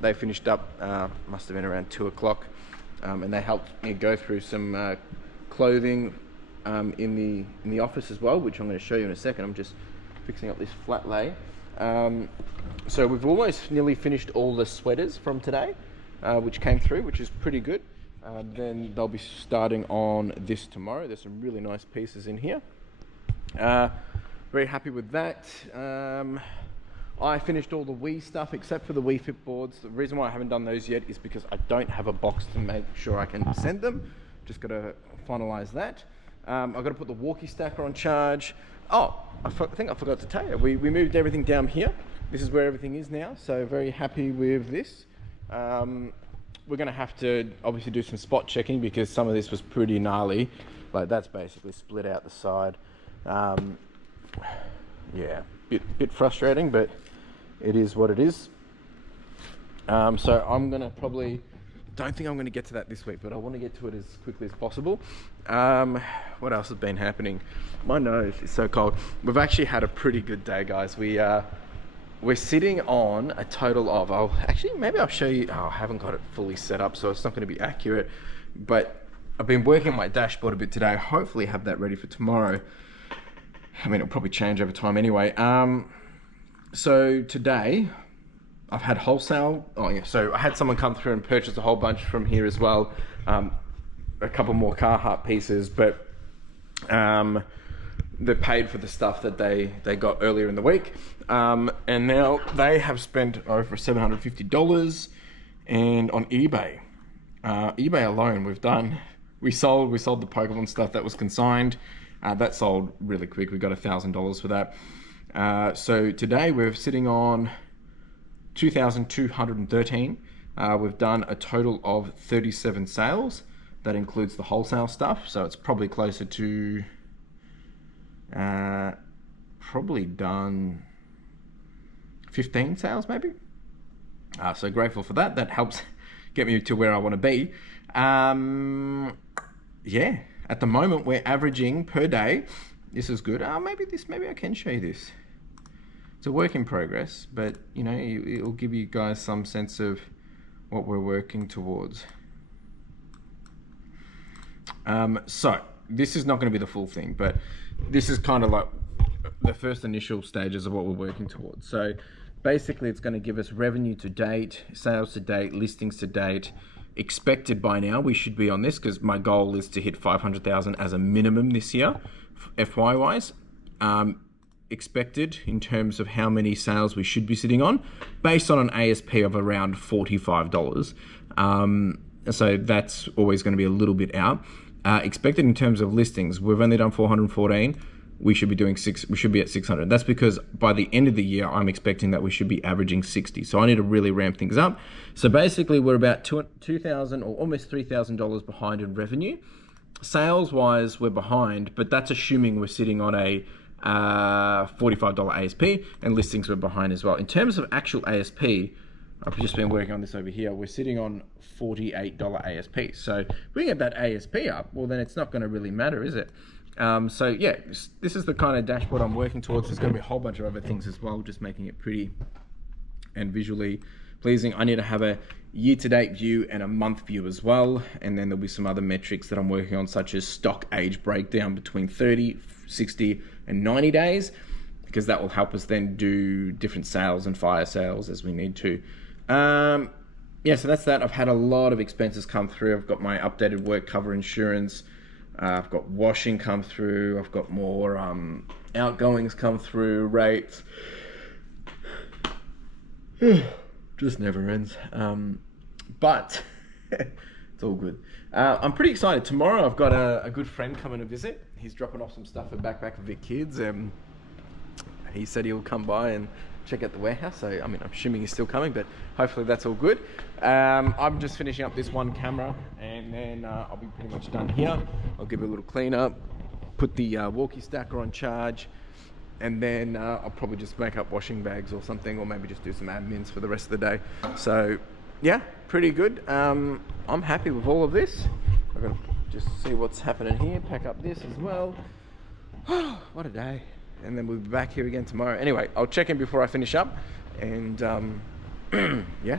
They finished up, must have been around 2 o'clock, and they helped me go through some clothing in the office as well, which I'm going to show you in a second. I'm just fixing up this flat lay. So we've almost nearly finished all the sweaters from today, which came through, which is pretty good. Then they'll be starting on this tomorrow. There's some really nice pieces in here. Very happy with that. I finished all the Wii stuff except for the Wii Fit boards. The reason why I haven't done those yet is because I don't have a box to make sure I can send them. Just got to finalize that. I've got to put the walkie stacker on charge. Oh, I think I forgot to tell you, we moved everything down here. This is where everything is now, so very happy with this. We're going to have to obviously do some spot checking because some of this was pretty gnarly. Like that's basically split out the side. Yeah, bit frustrating, but it is what it is. So I'm going to probably, don't think I'm going to get to that this week, but I want to get to it as quickly as possible. What else has been happening? My nose is so cold. We've actually had a pretty good day, guys. We're sitting on a total of, maybe I'll show you. Oh, I haven't got it fully set up, so it's not going to be accurate, but I've been working on my dashboard a bit today. Hopefully have that ready for tomorrow. I mean, it'll probably change over time anyway. So today I've had wholesale. Oh yeah, so I had someone come through and purchase a whole bunch from here as well. A couple more Carhartt pieces, but they paid for the stuff that they got earlier in the week. And now they have spent over $750 and on eBay. eBay alone, we sold the Pokemon stuff that was consigned. That sold really quick. We got $1,000 for that. So today we're sitting on 2,213. We've done a total of 37 sales. That includes the wholesale stuff. So it's probably closer to, probably done 15 sales maybe. So grateful for that. That helps get me to where I want to be. Yeah, at the moment we're averaging per day. This is good. Maybe I can show you this. It's a work in progress, but you know, it'll give you guys some sense of what we're working towards. So this is not going to be the full thing, but this is kind of like the first initial stages of what we're working towards. So basically it's going to give us revenue to date, sales to date, listings to date. Expected by now we should be on this because my goal is to hit 500,000 as a minimum this year, FY wise. Expected in terms of how many sales we should be sitting on, based on an ASP of around $45. So that's always going to be a little bit out. Expected in terms of listings, we've only done 414. We should be at 600. That's because by the end of the year, I'm expecting that we should be averaging 60. So I need to really ramp things up. So basically we're about $2,000 or almost $3,000 behind in revenue. Sales wise, we're behind, but that's assuming we're sitting on a $45 ASP, and listings were behind as well. In terms of actual ASP, I've just been working on this over here. We're sitting on $48 ASP. So if we get that ASP up, well then it's not going to really matter, is it? So yeah, this is the kind of dashboard I'm working towards. There's going to be a whole bunch of other things as well, just making it pretty and visually pleasing. I need to have a year-to-date view and a month view as well. And then there'll be some other metrics that I'm working on, such as stock age breakdown between 30, 60, and 90 days, because that will help us then do different sales and fire sales as we need to. Yeah, so that's that. I've had a lot of expenses come through. I've got my updated work cover insurance. I've got washing come through. I've got more outgoings come through, rates. Just never ends. But it's all good. I'm pretty excited. Tomorrow I've got a good friend coming to visit. He's dropping off some stuff for Backpack for Vic Kids. He said he'll come by and check out the warehouse. So, I mean, I'm assuming he's still coming, but hopefully that's all good. I'm just finishing up this one camera, and then I'll be pretty much done here. I'll give it a little clean up, put the walkie stacker on charge, and then I'll probably just make up washing bags or something, or maybe just do some admins for the rest of the day. So yeah, pretty good. I'm happy with all of this. I've got to just see what's happening here, pack up this as well. What a day. And then we'll be back here again tomorrow. Anyway, I'll check in before I finish up, and yeah,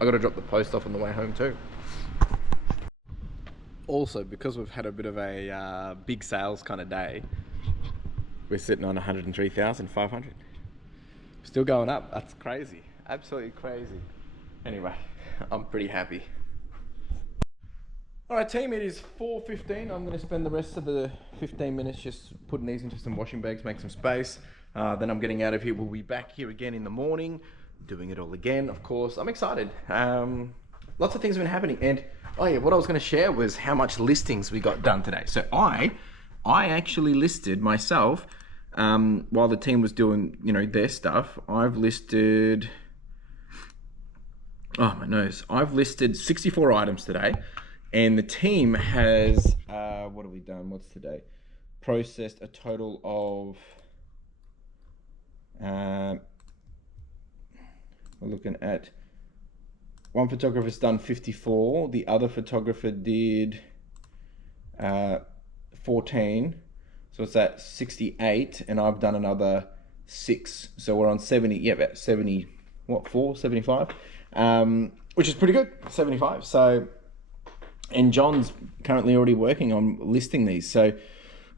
I got to drop the post off on the way home too. Also, because we've had a bit of a big sales kind of day, we're sitting on 103,500. Still going up. That's crazy. Absolutely crazy. Anyway, I'm pretty happy. All right, team, it is 4:15. I'm going to spend the rest of the 15 minutes just putting these into some washing bags, make some space. Then I'm getting out of here. We'll be back here again in the morning, doing it all again, of course. I'm excited. Lots of things have been happening. And, oh yeah, what I was going to share was how much listings we got done today. So I actually listed myself, while the team was doing, you know, their stuff. I've listed, oh my nose, I've listed 64 items today. And the team has, what have we done? What's today? Processed a total of, we're looking at, one photographer's done 54. The other photographer did 14. So it's at 68. And I've done another 6. So we're on 70, yeah, about 70, what, 75? Which is pretty good, 75. So, and John's currently already working on listing these. So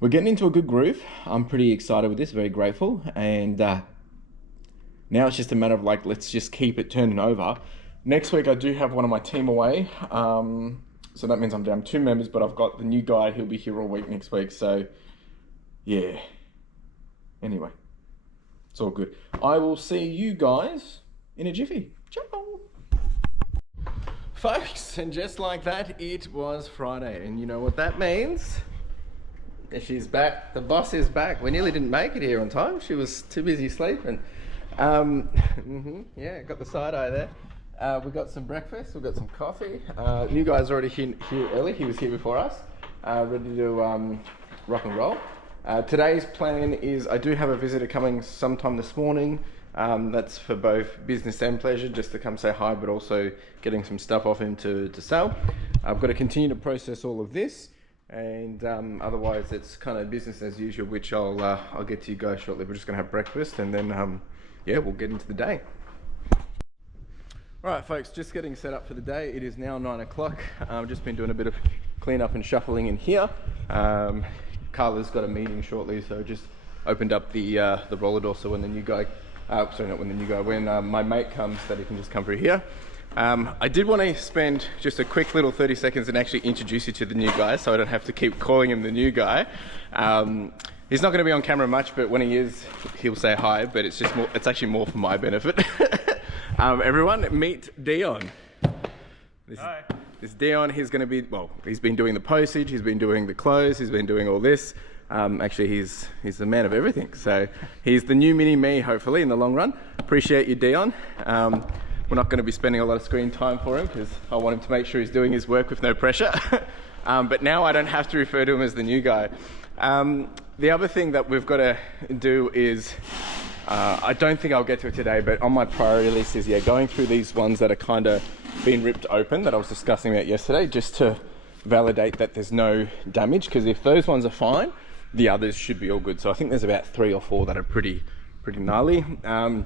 we're getting into a good groove. I'm pretty excited with this, very grateful. And now it's just a matter of like, let's just keep it turning over. Next week, I do have one of my team away. So that means I'm down 2 members, but I've got the new guy. He'll be here all week next week. So yeah, anyway, it's all good. I will see you guys in a jiffy. Ciao. Folks, and just like that, it was Friday, and you know what that means? She's back. The boss is back. We nearly didn't make it here on time. She was too busy sleeping. Yeah, got the side eye there. We got some breakfast. We got some coffee. New guy's already here early. He was here before us, ready to rock and roll. Today's plan is I do have a visitor coming sometime this morning. That's for both business and pleasure, just to come say hi, but also getting some stuff off him to sell. I've got to continue to process all of this, and otherwise it's kind of business as usual, which I'll get to you guys shortly. We're just going to have breakfast, and then yeah, we'll get into the day. All right, folks, just getting set up for the day. It is now 9 o'clock. I've just been doing a bit of cleanup and shuffling in here. Carla's got a meeting shortly, so just opened up the roller door, so when the new guy, sorry, not when the new guy, when my mate comes, that he can just come through here. I did want to spend just a quick little 30 seconds and actually introduce you to the new guy, so I don't have to keep calling him the new guy. He's not going to be on camera much, but when he is, he'll say hi, but it's just more, it's actually more for my benefit. Everyone, meet Dion. Hi. This is Dion. He's going to be, well, he's been doing the postage, he's been doing the clothes, he's been doing all this. Actually, he's the man of everything. So he's the new mini me, hopefully, in the long run. Appreciate you, Dion. We're not going to be spending a lot of screen time for him because I want him to make sure he's doing his work with no pressure. But now I don't have to refer to him as the new guy. The other thing that we've got to do is, I don't think I'll get to it today, but on my priority list is, yeah, going through these ones that are kind of been ripped open that I was discussing about yesterday, just to validate that there's no damage, because if those ones are fine, the others should be all good. So I think there's about 3 or 4 that are pretty gnarly. Other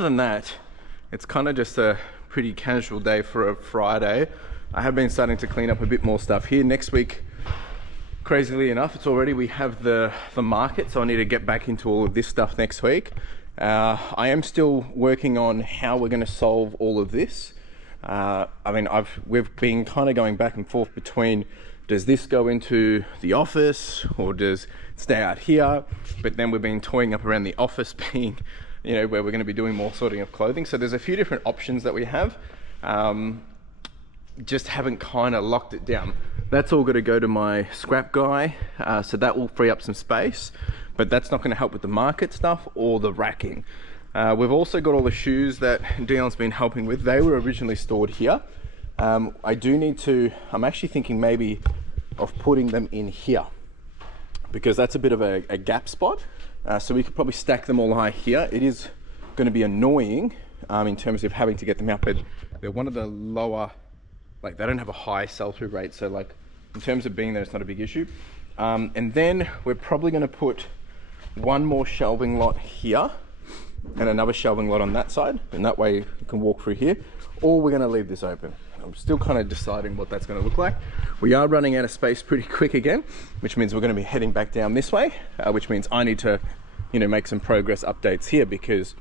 than that, It's kind of just a pretty casual day for a Friday. I have been starting to clean up a bit more stuff here. Next week, crazily enough, we have the market, so I need to get back into all of this stuff next week. I am still working on how we're going to solve all of this. We've been kind of going back and forth between, does this go into the office or does it stay out here? But then we've been toying up around the office being, where we're going to be doing more sorting of clothing. So there's a few different options that we have. Just haven't kind of locked it down. That's all going to go to my scrap guy. So that will free up some space, but that's not going to help with the market stuff or the racking. We've also got all the shoes that Dion's been helping with. They were originally stored here. I'm actually thinking maybe of putting them in here because that's a bit of a gap spot. So we could probably stack them all high here. It is going to be annoying in terms of having to get them out, but they're one of the lower, they don't have a high sell-through rate. So in terms of being there, it's not a big issue. And then we're probably going to put one more shelving lot here and another shelving lot on that side, and that way you can walk through here, or we're going to leave this open. I'm still kind of deciding what that's going to look like. We are running out of space pretty quick again, which means we're going to be heading back down this way, which means I need to make some progress updates here because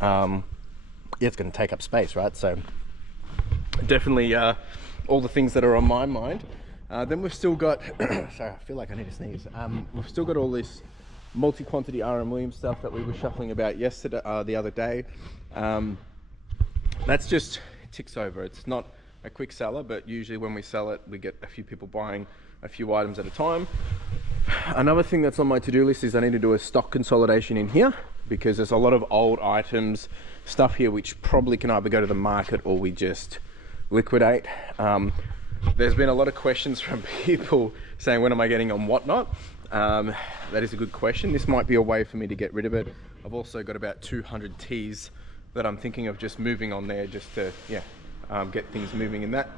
it's going to take up space, right? So definitely all the things that are on my mind. Then we've still got sorry, I feel like I need to sneeze. We've still got all this multi-quantity R.M. Williams stuff that we were shuffling about yesterday, the other day. That's just ticks over. It's not a quick seller, but usually when we sell it, we get a few people buying a few items at a time. Another thing that's on my to-do list is I need to do a stock consolidation in here because there's a lot of old items, stuff here which probably can either go to the market or we just liquidate. There's been a lot of questions from people saying, when am I getting on whatnot? That is a good question. This might be a way for me to get rid of it. I've also got about 200 tees that I'm thinking of just moving on there just to get things moving in that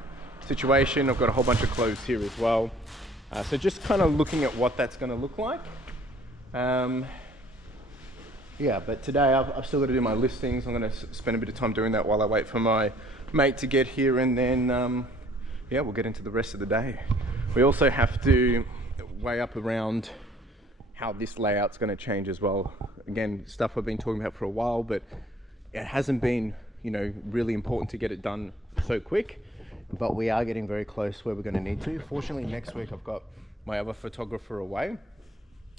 situation. I've got a whole bunch of clothes here as well. So just kind of looking at what that's going to look like. But today I've still got to do my listings. I'm going to spend a bit of time doing that while I wait for my mate to get here, and then we'll get into the rest of the day. We also have to weigh up around how this layout's going to change as well. Again, stuff I've been talking about for a while, but it hasn't been, really important to get it done so quick, but we are getting very close where we're going to need to. Fortunately, next week I've got my other photographer away,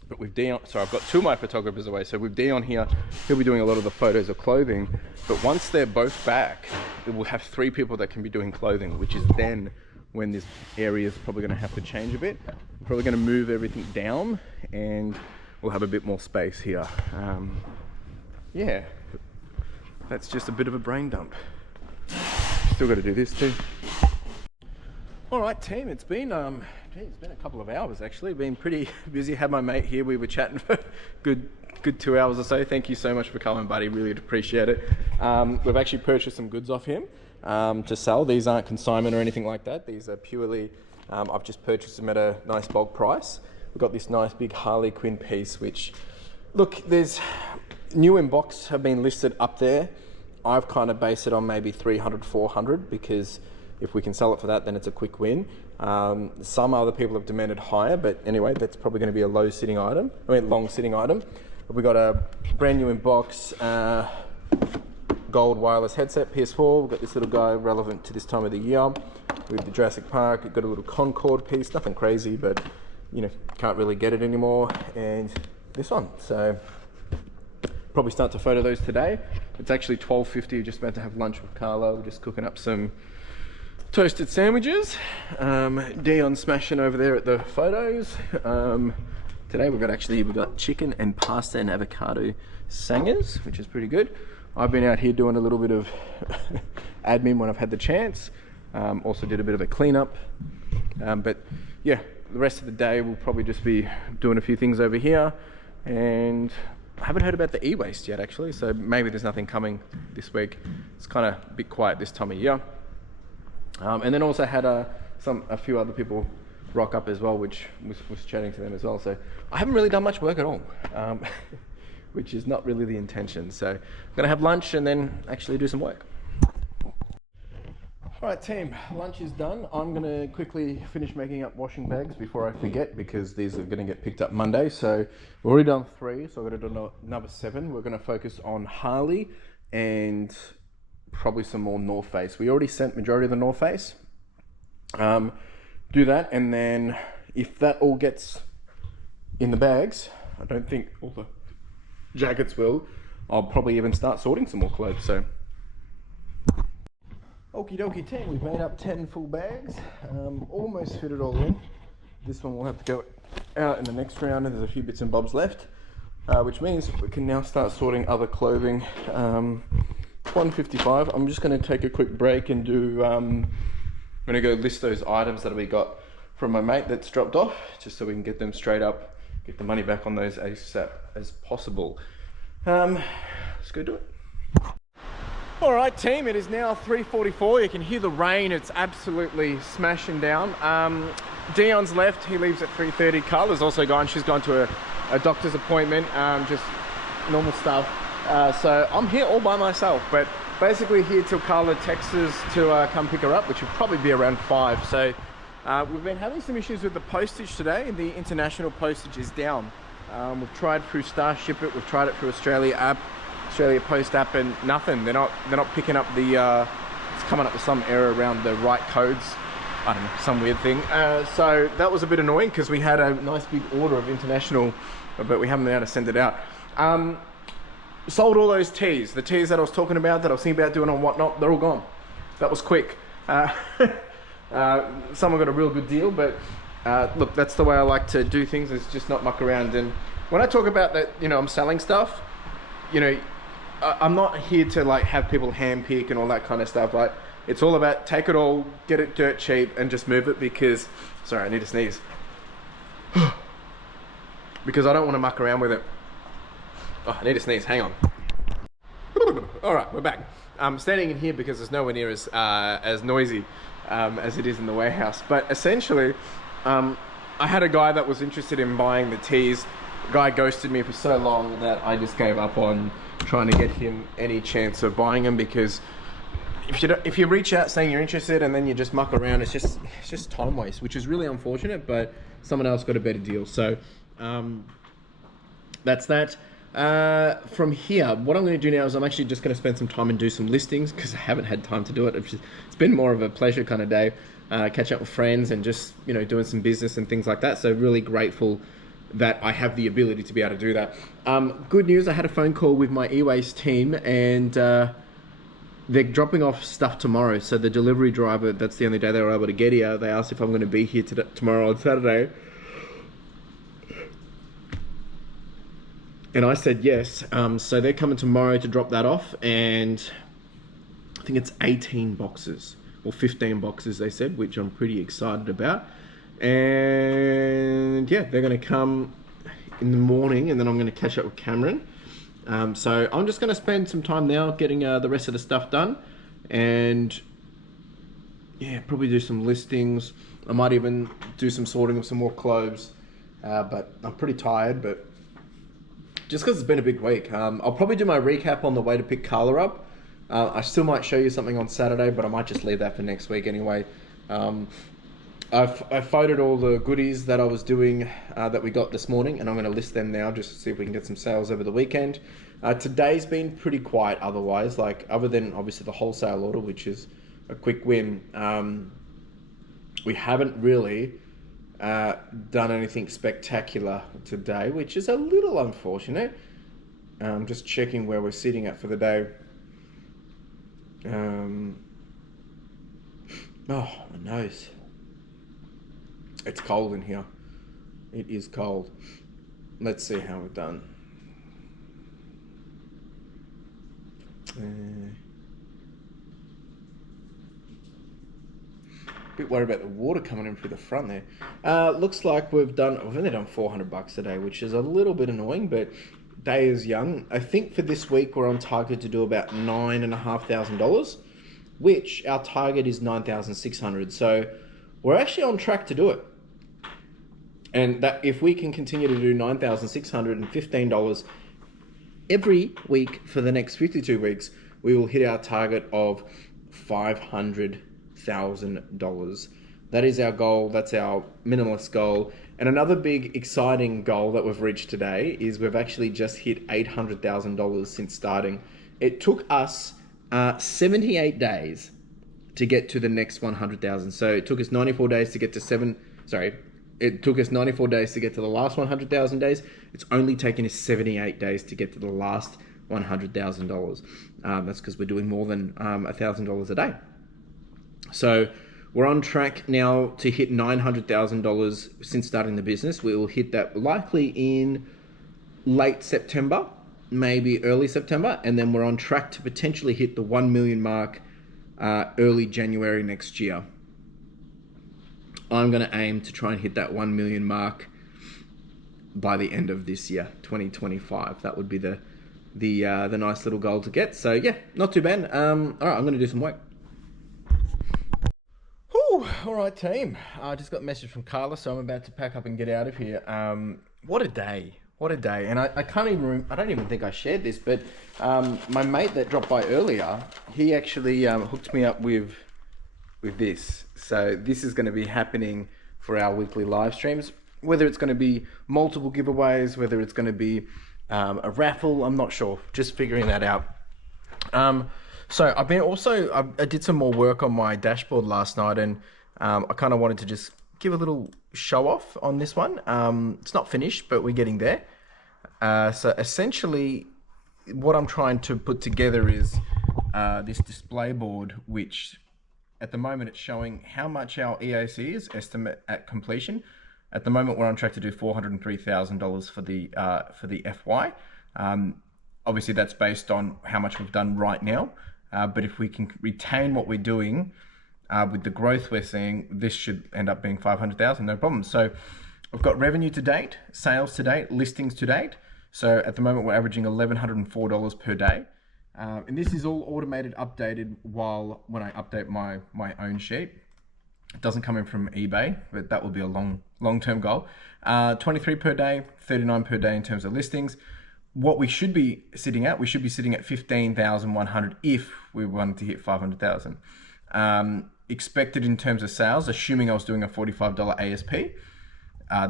but with Dion, I've got two of my photographers away. So with Dion here, he'll be doing a lot of the photos of clothing, but once they're both back, we'll have 3 people that can be doing clothing, which is then when this area is probably going to have to change a bit. We're probably going to move everything down and we'll have a bit more space here. That's just a bit of a brain dump. Still got to do this too. All right, team, it's been a couple of hours actually. Been pretty busy. Had my mate here. We were chatting for good 2 hours or so. Thank you so much for coming, buddy. Really appreciate it. We've actually purchased some goods off him to sell. These aren't consignment or anything like that. These are purely, I've just purchased them at a nice bulk price. We've got this nice big Harley Quinn piece, which, look, there's new in box have been listed up there. I've kind of based it on maybe 300, 400 because if we can sell it for that, then it's a quick win. Some other people have demanded higher, but anyway, that's probably going to be a long sitting item. We got a brand new in box gold wireless headset, PS4. We've got this little guy relevant to this time of the year. We have the Jurassic Park. We've got a little Concorde piece, nothing crazy, but can't really get it anymore. And this one, so probably start to photo those today. It's actually 12:50. We're just about to have lunch with Carla. We're just cooking up some toasted sandwiches. Dion's smashing over there at the photos. Today we've got chicken and pasta and avocado sangers, which is pretty good. I've been out here doing a little bit of admin when I've had the chance. Also did a bit of a cleanup. But yeah, the rest of the day we'll probably just be doing a few things over here. And I haven't heard about the e-waste yet actually, so maybe there's nothing coming this week. It's kind of a bit quiet this time of year. And then also had a few other people rock up as well, which was chatting to them as well. So I haven't really done much work at all. which is not really the intention. So I'm gonna have lunch and then actually do some work. All right, team, lunch is done. I'm gonna quickly finish making up washing bags before I forget, because these are gonna get picked up Monday. So we've already done 3, so I've got to do number 7. We're gonna focus on Harley and probably some more North Face. We already sent majority of the North Face. Do that, and then if that all gets in the bags, I don't think all the jackets will, I'll probably even start sorting some more clothes. So okie dokie team, we've made up 10 full bags, almost fit it all in. This one will have to go out in the next round, and there's a few bits and bobs left, which means we can now start sorting other clothing. 1:55. I'm just going to take a quick break and do, I'm going to go list those items that we got from my mate that's dropped off, just so we can get them straight up, get the money back on those ASAP as possible. Let's go do it. All right, team, it is now 3:44. You can hear the rain. It's absolutely smashing down. Dion's left. He leaves at 3:30. Carla's also gone. She's gone to a doctor's appointment, just normal stuff. So I'm here all by myself, but basically here till Carla texts us to come pick her up, which will probably be around 5. So we've been having some issues with the postage today. The international postage is down. We've tried through Starship it. We've tried it through Australia Post app, and nothing. They're not picking up the. It's coming up with some error around the right codes. I don't know, some weird thing. So that was a bit annoying because we had a nice big order of international, but we haven't been able to send it out. Sold all those teas. The teas that I was talking about, that I was thinking about doing on Whatnot, they're all gone. That was quick. Someone got a real good deal, but look, that's the way I like to do things, is just not muck around. And when I talk about that, you know, I'm selling stuff, you know, I'm not here to like have people hand pick and all that kind of stuff. Like, it's all about take it all, get it dirt cheap, and just move it, because, sorry, I need to sneeze. Because I don't want to muck around with it. Oh, I need to sneeze, hang on. All right, we're back. I'm standing in here because it's nowhere near as noisy as it is in the warehouse. But essentially, I had a guy that was interested in buying the teas. The guy ghosted me for so long that I just gave up on trying to get him any chance of buying them, because if you reach out saying you're interested and then you just muck around, it's just time waste, which is really unfortunate. But someone else got a better deal, so that's that. From here, what I'm going to do now is I'm actually just going to spend some time and do some listings, because I haven't had time to do it. It's been more of a pleasure kind of day, catch up with friends and just, you know, doing some business and things like that. So really grateful that I have the ability to be able to do that. Good news, I had a phone call with my ewaste team, and they're dropping off stuff tomorrow. So the delivery driver, that's the only day they were able to get here, they asked if I'm going to be here tomorrow on Saturday. And I said yes. So they're coming tomorrow to drop that off, and I think it's 18 boxes or 15 boxes they said, which I'm pretty excited about. And yeah, they're going to come in the morning, and then I'm going to catch up with Cameron. So I'm just going to spend some time now getting the rest of the stuff done, and yeah, probably do some listings. I might even do some sorting of some more clothes, but I'm pretty tired, but just because it's been a big week. I'll probably do my recap on the way to pick Carla up. I still might show you something on Saturday, but I might just leave that for next week anyway. I've photoed all the goodies that I was doing that we got this morning, and I'm going to list them now just to see if we can get some sales over the weekend. Today's been pretty quiet otherwise, like other than obviously the wholesale order, which is a quick win. We haven't really done anything spectacular today, which is a little unfortunate. I'm just checking where we're sitting at for the day. Oh, my nose. It's cold in here. It is cold. Let's see how we've done. Bit worried about the water coming in through the front there. Looks like we've only done $400 today, which is a little bit annoying, but day is young. I think for this week we're on target to do about $9,500, which our target is $9,600. So we're actually on track to do it. And that if we can continue to do $9,615 every week for the next 52 weeks, we will hit our target of $500,000. That is our goal. That's our minimalist goal. And another big exciting goal that we've reached today is we've actually just hit $800,000 since starting. It took us 78 days to get to the next 100,000. So it took us 94 days to get to it took us 94 days to get to the last 100,000 days. It's only taken us 78 days to get to the last $100,000. That's because we're doing more than $1,000 a day. So we're on track now to hit $900,000 since starting the business. We will hit that likely in late September, maybe early September, and then we're on track to potentially hit the 1 million mark early January next year. I'm going to aim to try and hit that 1 million mark by the end of this year, 2025. That would be the nice little goal to get. So yeah, not too bad. All right, I'm going to do some work. Whew, all right, team. I just got a message from Carla, so I'm about to pack up and get out of here. What a day. What a day. And I don't even think I shared this, but my mate that dropped by earlier, he actually hooked me up with this. So this is going to be happening for our weekly live streams, whether it's going to be multiple giveaways, whether it's going to be a raffle, I'm not sure, just figuring that out. So I did some more work on my dashboard last night, and I kind of wanted to just give a little show off on this one. It's not finished, but we're getting there. So essentially what I'm trying to put together is this display board, which at the moment it's showing how much our EAC is, estimate at completion. At the moment we're on track to do $403,000 for the FY. Obviously that's based on how much we've done right now. But if we can retain what we're doing with the growth we're seeing, this should end up being 500,000, no problem. So I've got revenue to date, sales to date, listings to date. So at the moment we're averaging $1,104 per day. And this is all automated, updated when I update my own sheet. It doesn't come in from eBay, but that will be a long-term goal. 23 per day, 39 per day in terms of listings. What we should be sitting at, 15,100 if we wanted to hit 500,000. Expected in terms of sales, assuming I was doing a $45 ASP,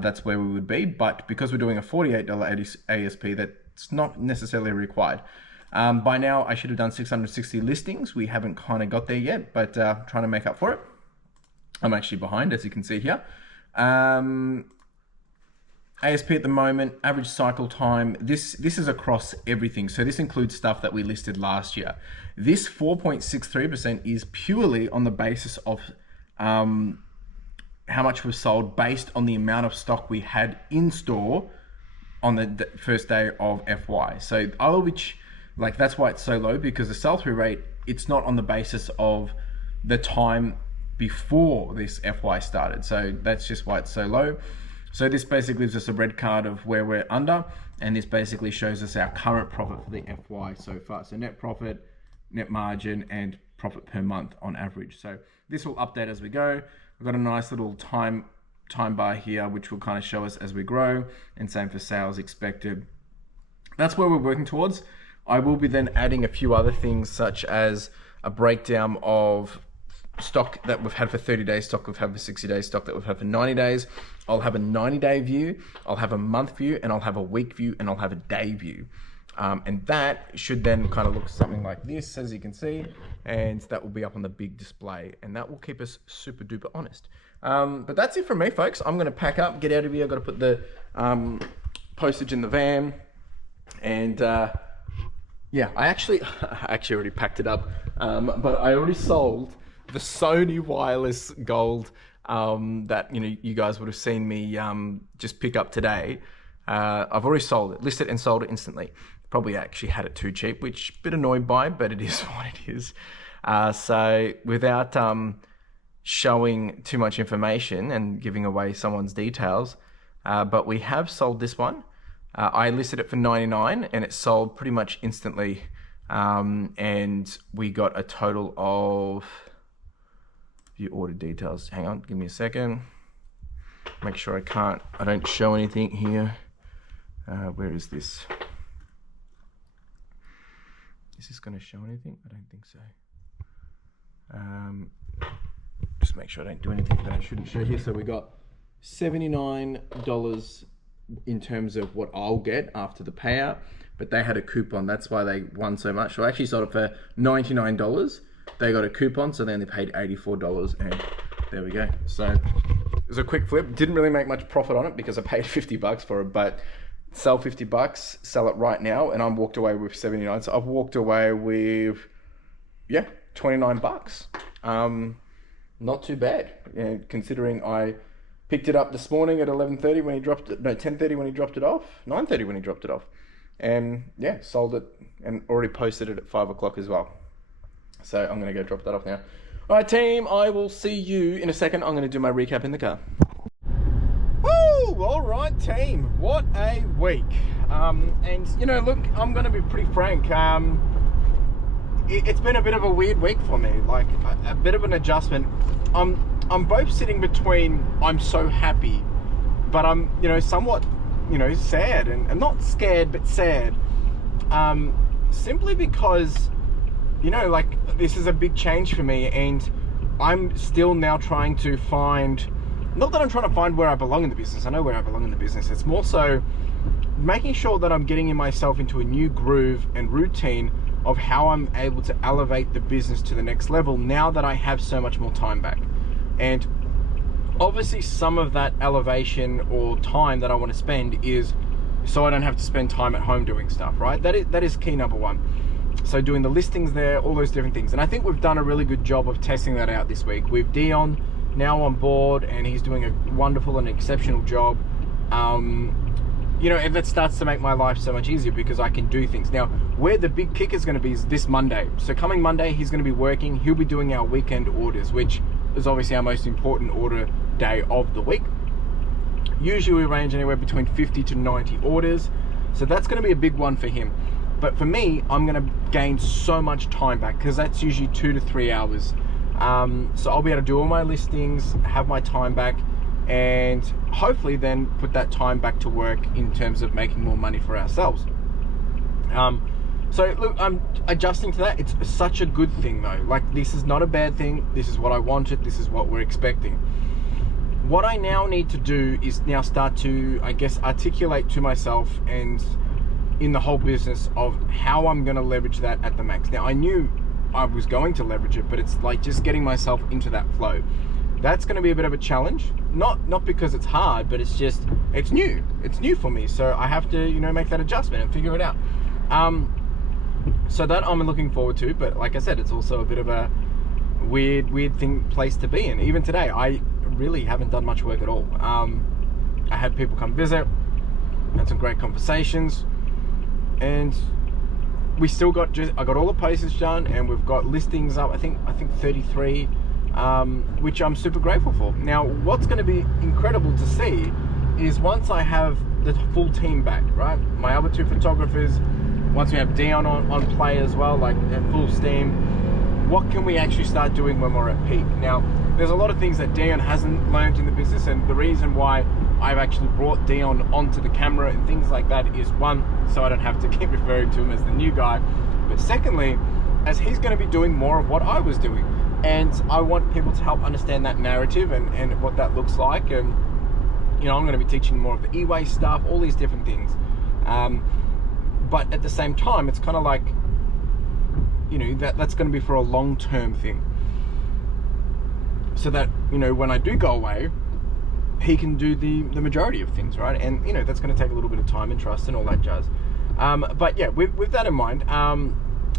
that's where we would be. But because we're doing a $48 ASP, that's not necessarily required. By now, I should have done 660 listings. We haven't kind of got there yet, but trying to make up for it. I'm actually behind, as you can see here. ASP at the moment, average cycle time, this is across everything. So this includes stuff that we listed last year. This 4.63% is purely on the basis of how much was sold based on the amount of stock we had in store on the first day of FY. So that's why it's so low, because the sell-through rate, it's not on the basis of the time before this FY started. So that's just why it's so low. So this basically gives us a red card of where we're under, and this basically shows us our current profit for the FY so far. So net profit, net margin, and profit per month on average. So this will update as we go. We've got a nice little time bar here, which will kind of show us as we grow, and same for sales expected. That's where we're working towards. I will be then adding a few other things, such as a breakdown of stock that we've had for 30 days, stock we've had for 60 days, stock that we've had for 90 days. I'll have a 90-day view, I'll have a month view, and I'll have a week view, and I'll have a day view. And that should then kind of look something like this, as you can see, and that will be up on the big display, and that will keep us super duper honest. But that's it from me, folks. I'm gonna pack up, get out of here. I've got to put the postage in the van, and yeah, I actually already packed it up, but I already sold the Sony wireless gold that you guys would have seen me just pick up today. I've already sold it, listed and sold it instantly. Probably actually had it too cheap, which a bit annoyed by, but it is what it is. So without showing too much information and giving away someone's details, but we have sold this one. I listed it for $99 and it sold pretty much instantly. And we got a total of, view order details. Hang on, give me a second. Make sure I don't show anything here. Where is this? Is this going to show anything? I don't think so. Just make sure I don't do anything that I shouldn't show here. So we got $79 in terms of what I'll get after the payout, but they had a coupon. That's why they won so much. So I actually sold it for $99. They got a coupon, so they only paid $84, and there we go. So it was a quick flip. Didn't really make much profit on it because I paid $50 for it, but sell $50, sell it right now, and I walked away with 79. So I've walked away with, yeah, $29. Not too bad, considering I picked it up this morning at 11:30 when he dropped it, no, 10:30 when he dropped it off, 9:30 when he dropped it off, and yeah, sold it and already posted it at 5 o'clock as well. So I'm gonna go drop that off now. All right, team, I will see you in a second. I'm gonna do my recap in the car. Woo! All right, team, what a week. And you know, look, I'm gonna be pretty frank. It's been a bit of a weird week for me, like a bit of an adjustment. I'm both sitting between I'm so happy, but I'm, you know, somewhat, you know, sad and not scared, but sad. Simply because, you know, like this is a big change for me, and I'm still now trying to find, not that I'm trying to find where I belong in the business. I know where I belong in the business. It's more so making sure that I'm getting myself into a new groove and routine of how I'm able to elevate the business to the next level now that I have so much more time back. And obviously some of that elevation or time that I want to spend is so I don't have to spend time at home doing stuff, right? That is key number one. So doing the listings there, all those different things. And I think we've done a really good job of testing that out this week. With Dion now on board, and he's doing a wonderful and exceptional job. You know, and that starts to make my life so much easier because I can do things. Now, where the big kick is going to be is this Monday. So coming Monday, he's going to be working. He'll be doing our weekend orders, which is obviously our most important order day of the week. Usually we range anywhere between 50 to 90 orders. So that's going to be a big one for him. But for me, I'm going to gain so much time back because that's usually 2 to 3 hours. So I'll be able to do all my listings, have my time back, and hopefully then put that time back to work in terms of making more money for ourselves. So look, I'm adjusting to that. It's such a good thing though. Like, this is not a bad thing. This is what I wanted. This is what we're expecting. What I now need to do is now start to, I guess, articulate to myself and in the whole business of how I'm going to leverage that at the max. Now, I knew I was going to leverage it, but it's like just getting myself into that flow. That's going to be a bit of a challenge, not because it's hard, but it's just, it's new for me. So I have to, you know, make that adjustment and figure it out. So that I'm looking forward to, but like I said, it's also a bit of a weird place to be in. Even today, I really haven't done much work at all. I had people come visit, had some great conversations, and we still got I got all the postage done, and we've got listings up, I think 33, which I'm super grateful for. Now, what's going to be incredible to see is once I have the full team back, right? My other two photographers, once we have Dion on play as well, like at full steam, what can we actually start doing when we're at peak? Now, there's a lot of things that Dion hasn't learned in the business, and the reason why I've actually brought Dion onto the camera and things like that is, one, so I don't have to keep referring to him as the new guy, but secondly, as he's going to be doing more of what I was doing. And I want people to help understand that narrative and what that looks like. And, you know, I'm going to be teaching more of the e-waste stuff, all these different things. But at the same time, it's kind of like, you know, that's going to be for a long-term thing. So that, you know, when I do go away, he can do the majority of things, right? And, you know, that's going to take a little bit of time and trust and all that jazz. But yeah, with that in mind,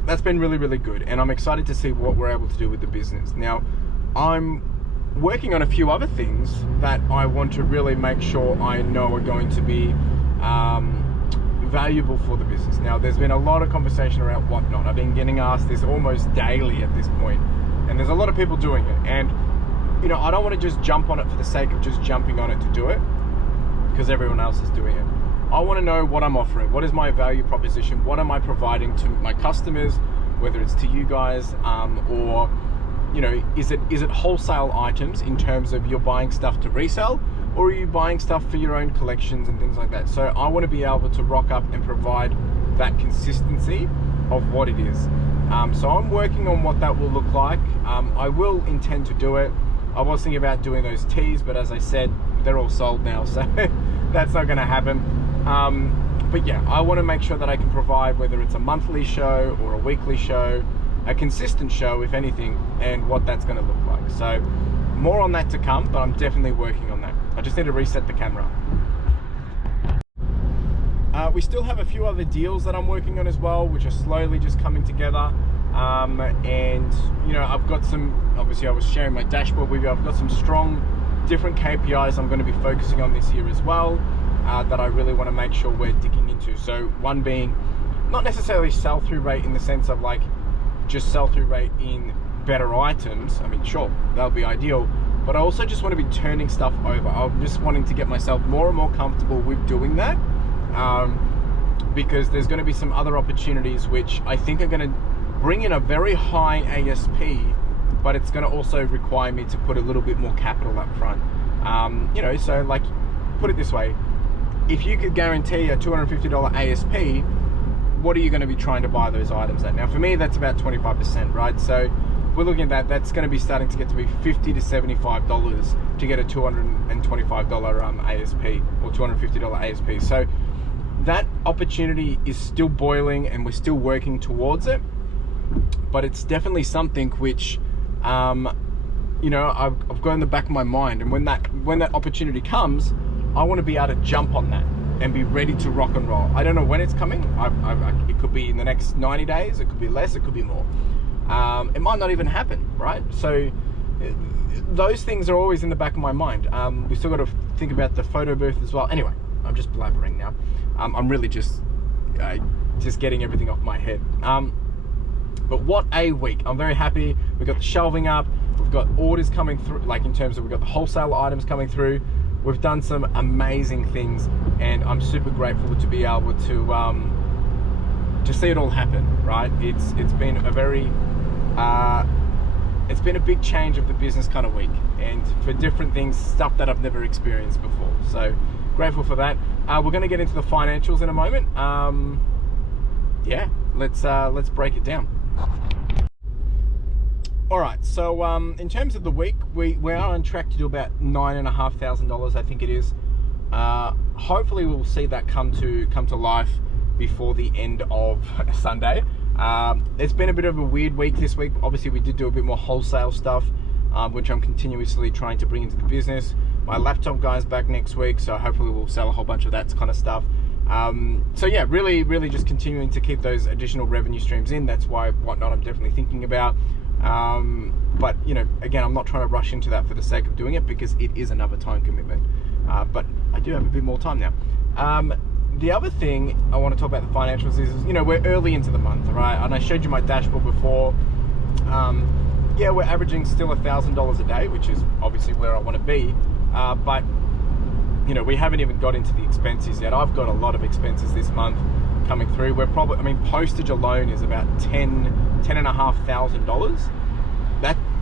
that's been really, really good, and I'm excited to see what we're able to do with the business. Now, I'm working on a few other things that I want to really make sure I know are going to be valuable for the business. Now, there's been a lot of conversation around whatnot. I've been getting asked this almost daily at this point, and there's a lot of people doing it. And, you know, I don't want to just jump on it for the sake of just jumping on it to do it, because everyone else is doing it. I want to know what I'm offering. What is my value proposition? What am I providing to my customers, whether it's to you guys, or, you know, is it wholesale items in terms of you're buying stuff to resell, or are you buying stuff for your own collections and things like that? So I want to be able to rock up and provide that consistency of what it is. So I'm working on what that will look like. I will intend to do it. I was thinking about doing those teas, but as I said, they're all sold now, so that's not going to happen. But yeah, I want to make sure that I can provide, whether it's a monthly show or a weekly show, a consistent show, if anything, and what that's going to look like. So more on that to come, but I'm definitely working on that. I just need to reset the camera. We still have a few other deals that I'm working on as well, which are slowly just coming together. And you know, I've got some, obviously I was sharing my dashboard with you, I've got some strong different KPIs I'm going to be focusing on this year as well, that I really want to make sure we're digging into. So one being not necessarily sell-through rate in the sense of like just sell-through rate in better items. I mean, sure, that'll be ideal, but I also just want to be turning stuff over. I'm just wanting to get myself more and more comfortable with doing that, because there's going to be some other opportunities which I think are going to bring in a very high ASP, but it's going to also require me to put a little bit more capital up front. You know, so like, put it this way, if you could guarantee a $250 ASP, what are you going to be trying to buy those items at? Now for me, that's about 25%, right? So we're looking at that, that's going to be starting to get to be $50 to $75 to get a $225 ASP or $250 ASP. So that opportunity is still boiling and we're still working towards it, but it's definitely something which, you know, I've got in the back of my mind, and when that opportunity comes, I want to be able to jump on that and be ready to rock and roll. I don't know when it's coming. It could be in the next 90 days, it could be less, it could be more. It might not even happen, right? So those things are always in the back of my mind. We still got to think about the photo booth as well. Anyway, I'm just blabbering now. I'm really just getting everything off my head. But what a week. I'm very happy. We've got the shelving up. We've got orders coming through, like in terms of we've got the wholesale items coming through. We've done some amazing things, and I'm super grateful to be able to see it all happen, right? It's been a very, it's been a big change of the business kind of week, and for different things, stuff that I've never experienced before. So grateful for that. We're going to get into the financials in a moment. Yeah, let's break it down. All right, so in terms of the week, we are on track to do about $9,500, I think it is. Hopefully we'll see that come to life before the end of Sunday. It's been a bit of a weird week this week. Obviously we did do a bit more wholesale stuff, which I'm continuously trying to bring into the business. My laptop guy's back next week, so hopefully we'll sell a whole bunch of that kind of stuff. So yeah, really just continuing to keep those additional revenue streams in. That's why Whatnot I'm definitely thinking about. But you know, again, I'm not trying to rush into that for the sake of doing it, because it is another time commitment. But I do have a bit more time now. The other thing I want to talk about the financials is, you know, we're early into the month, right? And I showed you my dashboard before. Yeah, we're averaging still $1,000 a day, which is obviously where I want to be. But you know, we haven't even got into the expenses yet. I've got a lot of expenses this month coming through. We're probably, I mean, postage alone is about $10,500.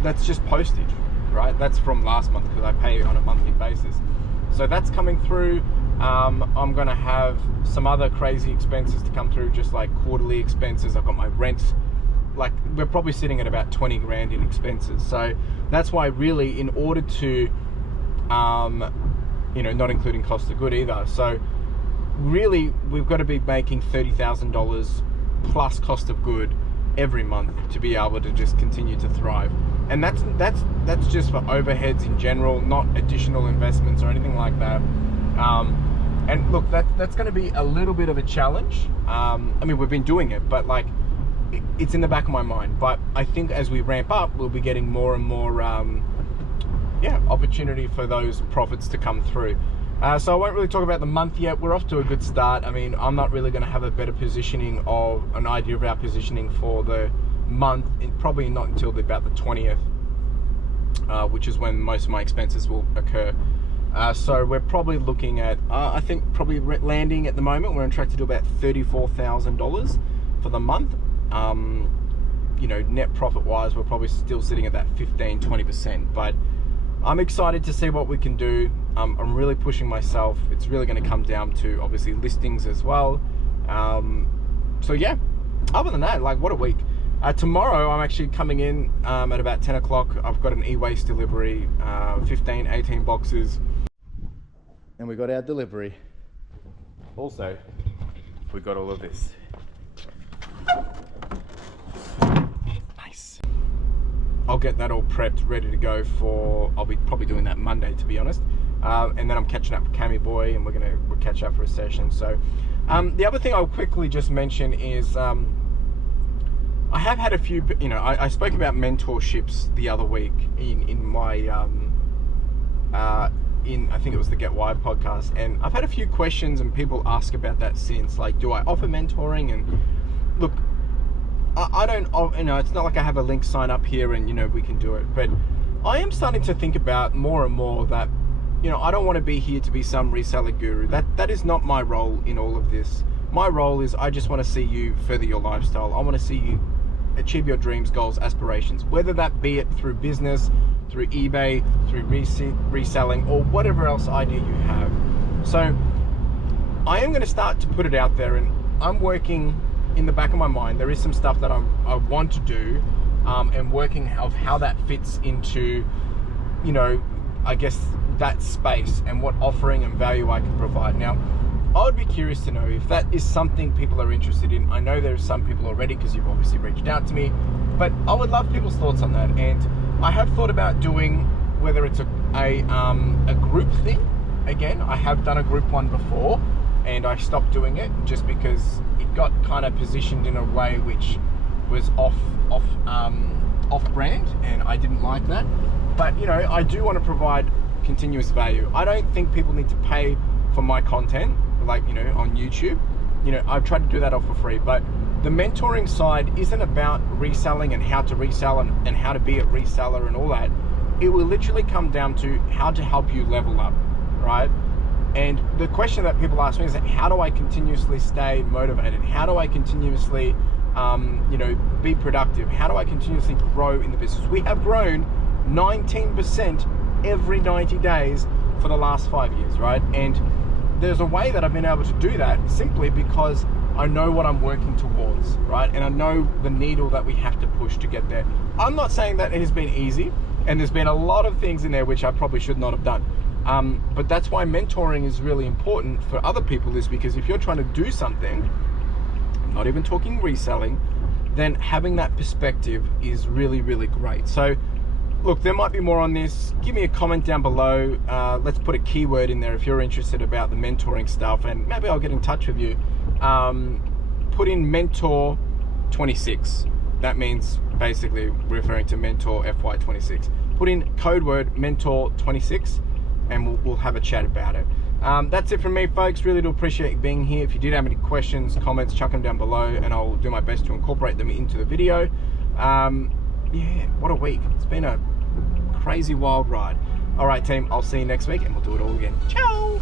That's just postage, right? That's from last month, because I pay on a monthly basis. So that's coming through. I'm gonna have some other crazy expenses to come through, just like quarterly expenses. I've got my rent. Like, we're probably sitting at about 20 grand in expenses. So that's why really, in order to, you know, not including cost of good either. So really, we've got to be making $30,000 plus cost of good every month to be able to just continue to thrive. And that's just for overheads in general, not additional investments or anything like that. And look, that's going to be a little bit of a challenge. I mean, we've been doing it, but like, it's in the back of my mind. But I think as we ramp up, we'll be getting more and more opportunity for those profits to come through. So I won't really talk about the month yet. We're off to a good start. I mean, I'm not really going to have a better positioning of an idea of our positioning for the month, probably not until about the 20th, which is when most of my expenses will occur. So we're probably looking at, I think probably landing at the moment, we're on track to do about $34,000 for the month. You know, net profit wise, we're probably still sitting at that 15-20%, but I'm excited to see what we can do. I'm really pushing myself. It's really going to come down to obviously listings as well. So yeah, other than that, like, what a week. Tomorrow I'm actually coming in at about 10 o'clock. I've got an e-waste delivery, 15, 18 boxes. And we got our delivery. Also, we got all of this. Nice. I'll get that all prepped, ready to go for, I'll be probably doing that Monday, to be honest. And then I'm catching up with Cammy Boy, and we'll catch up for a session. So the other thing I'll quickly just mention is I have had a few, I spoke about mentorships the other week in my I think it was the Get Wired podcast, and I've had a few questions and people ask about that since, like, do I offer mentoring? And look, I don't, it's not like I have a link, sign up here and we can do it, but I am starting to think about more and more that I don't want to be here to be some reseller guru. That is not my role in all of this. My role is, I just want to see you further your lifestyle. I want to see you achieve your dreams, goals, aspirations, whether that be it through business, through eBay, through reselling, or whatever else idea you have. So I am going to start to put it out there, and I'm working in the back of my mind. There is some stuff that I want to do, and working of how that fits into, I guess, that space and what offering and value I can provide. Now, I would be curious to know if that is something people are interested in. I know there's some people already, because you've obviously reached out to me, but I would love people's thoughts on that. And I have thought about doing, whether it's a group thing. Again, I have done a group one before, and I stopped doing it just because it got kind of positioned in a way which was off brand, and I didn't like that. But I do want to provide continuous value. I don't think people need to pay for my content, like on YouTube. I've tried to do that all for free, but the mentoring side isn't about reselling and how to resell and how to be a reseller and all that. It will literally come down to how to help you level up, right? And the question that people ask me is, how do I continuously stay motivated? How do I continuously be productive? How do I continuously grow in the business? We have grown 19% every 90 days for the last 5 years, right? And there's a way that I've been able to do that simply because I know what I'm working towards, right? And I know the needle that we have to push to get there. I'm not saying that it has been easy, and there's been a lot of things in there which I probably should not have done. But that's why mentoring is really important for other people, is because if you're trying to do something, not even talking reselling, then having that perspective is really, really great. So look, there might be more on this. Give me a comment down below. Let's put a keyword in there if you're interested about the mentoring stuff, and maybe I'll get in touch with you. Put in mentor 26. That means basically referring to mentor FY26. Put in code word mentor 26, and we'll have a chat about it. That's it from me, folks. Really do appreciate you being here. If you did have any questions, comments, chuck them down below, and I'll do my best to incorporate them into the video. Yeah, what a week. It's been a crazy wild ride. All right, team, I'll see you next week, and we'll do it all again. Ciao.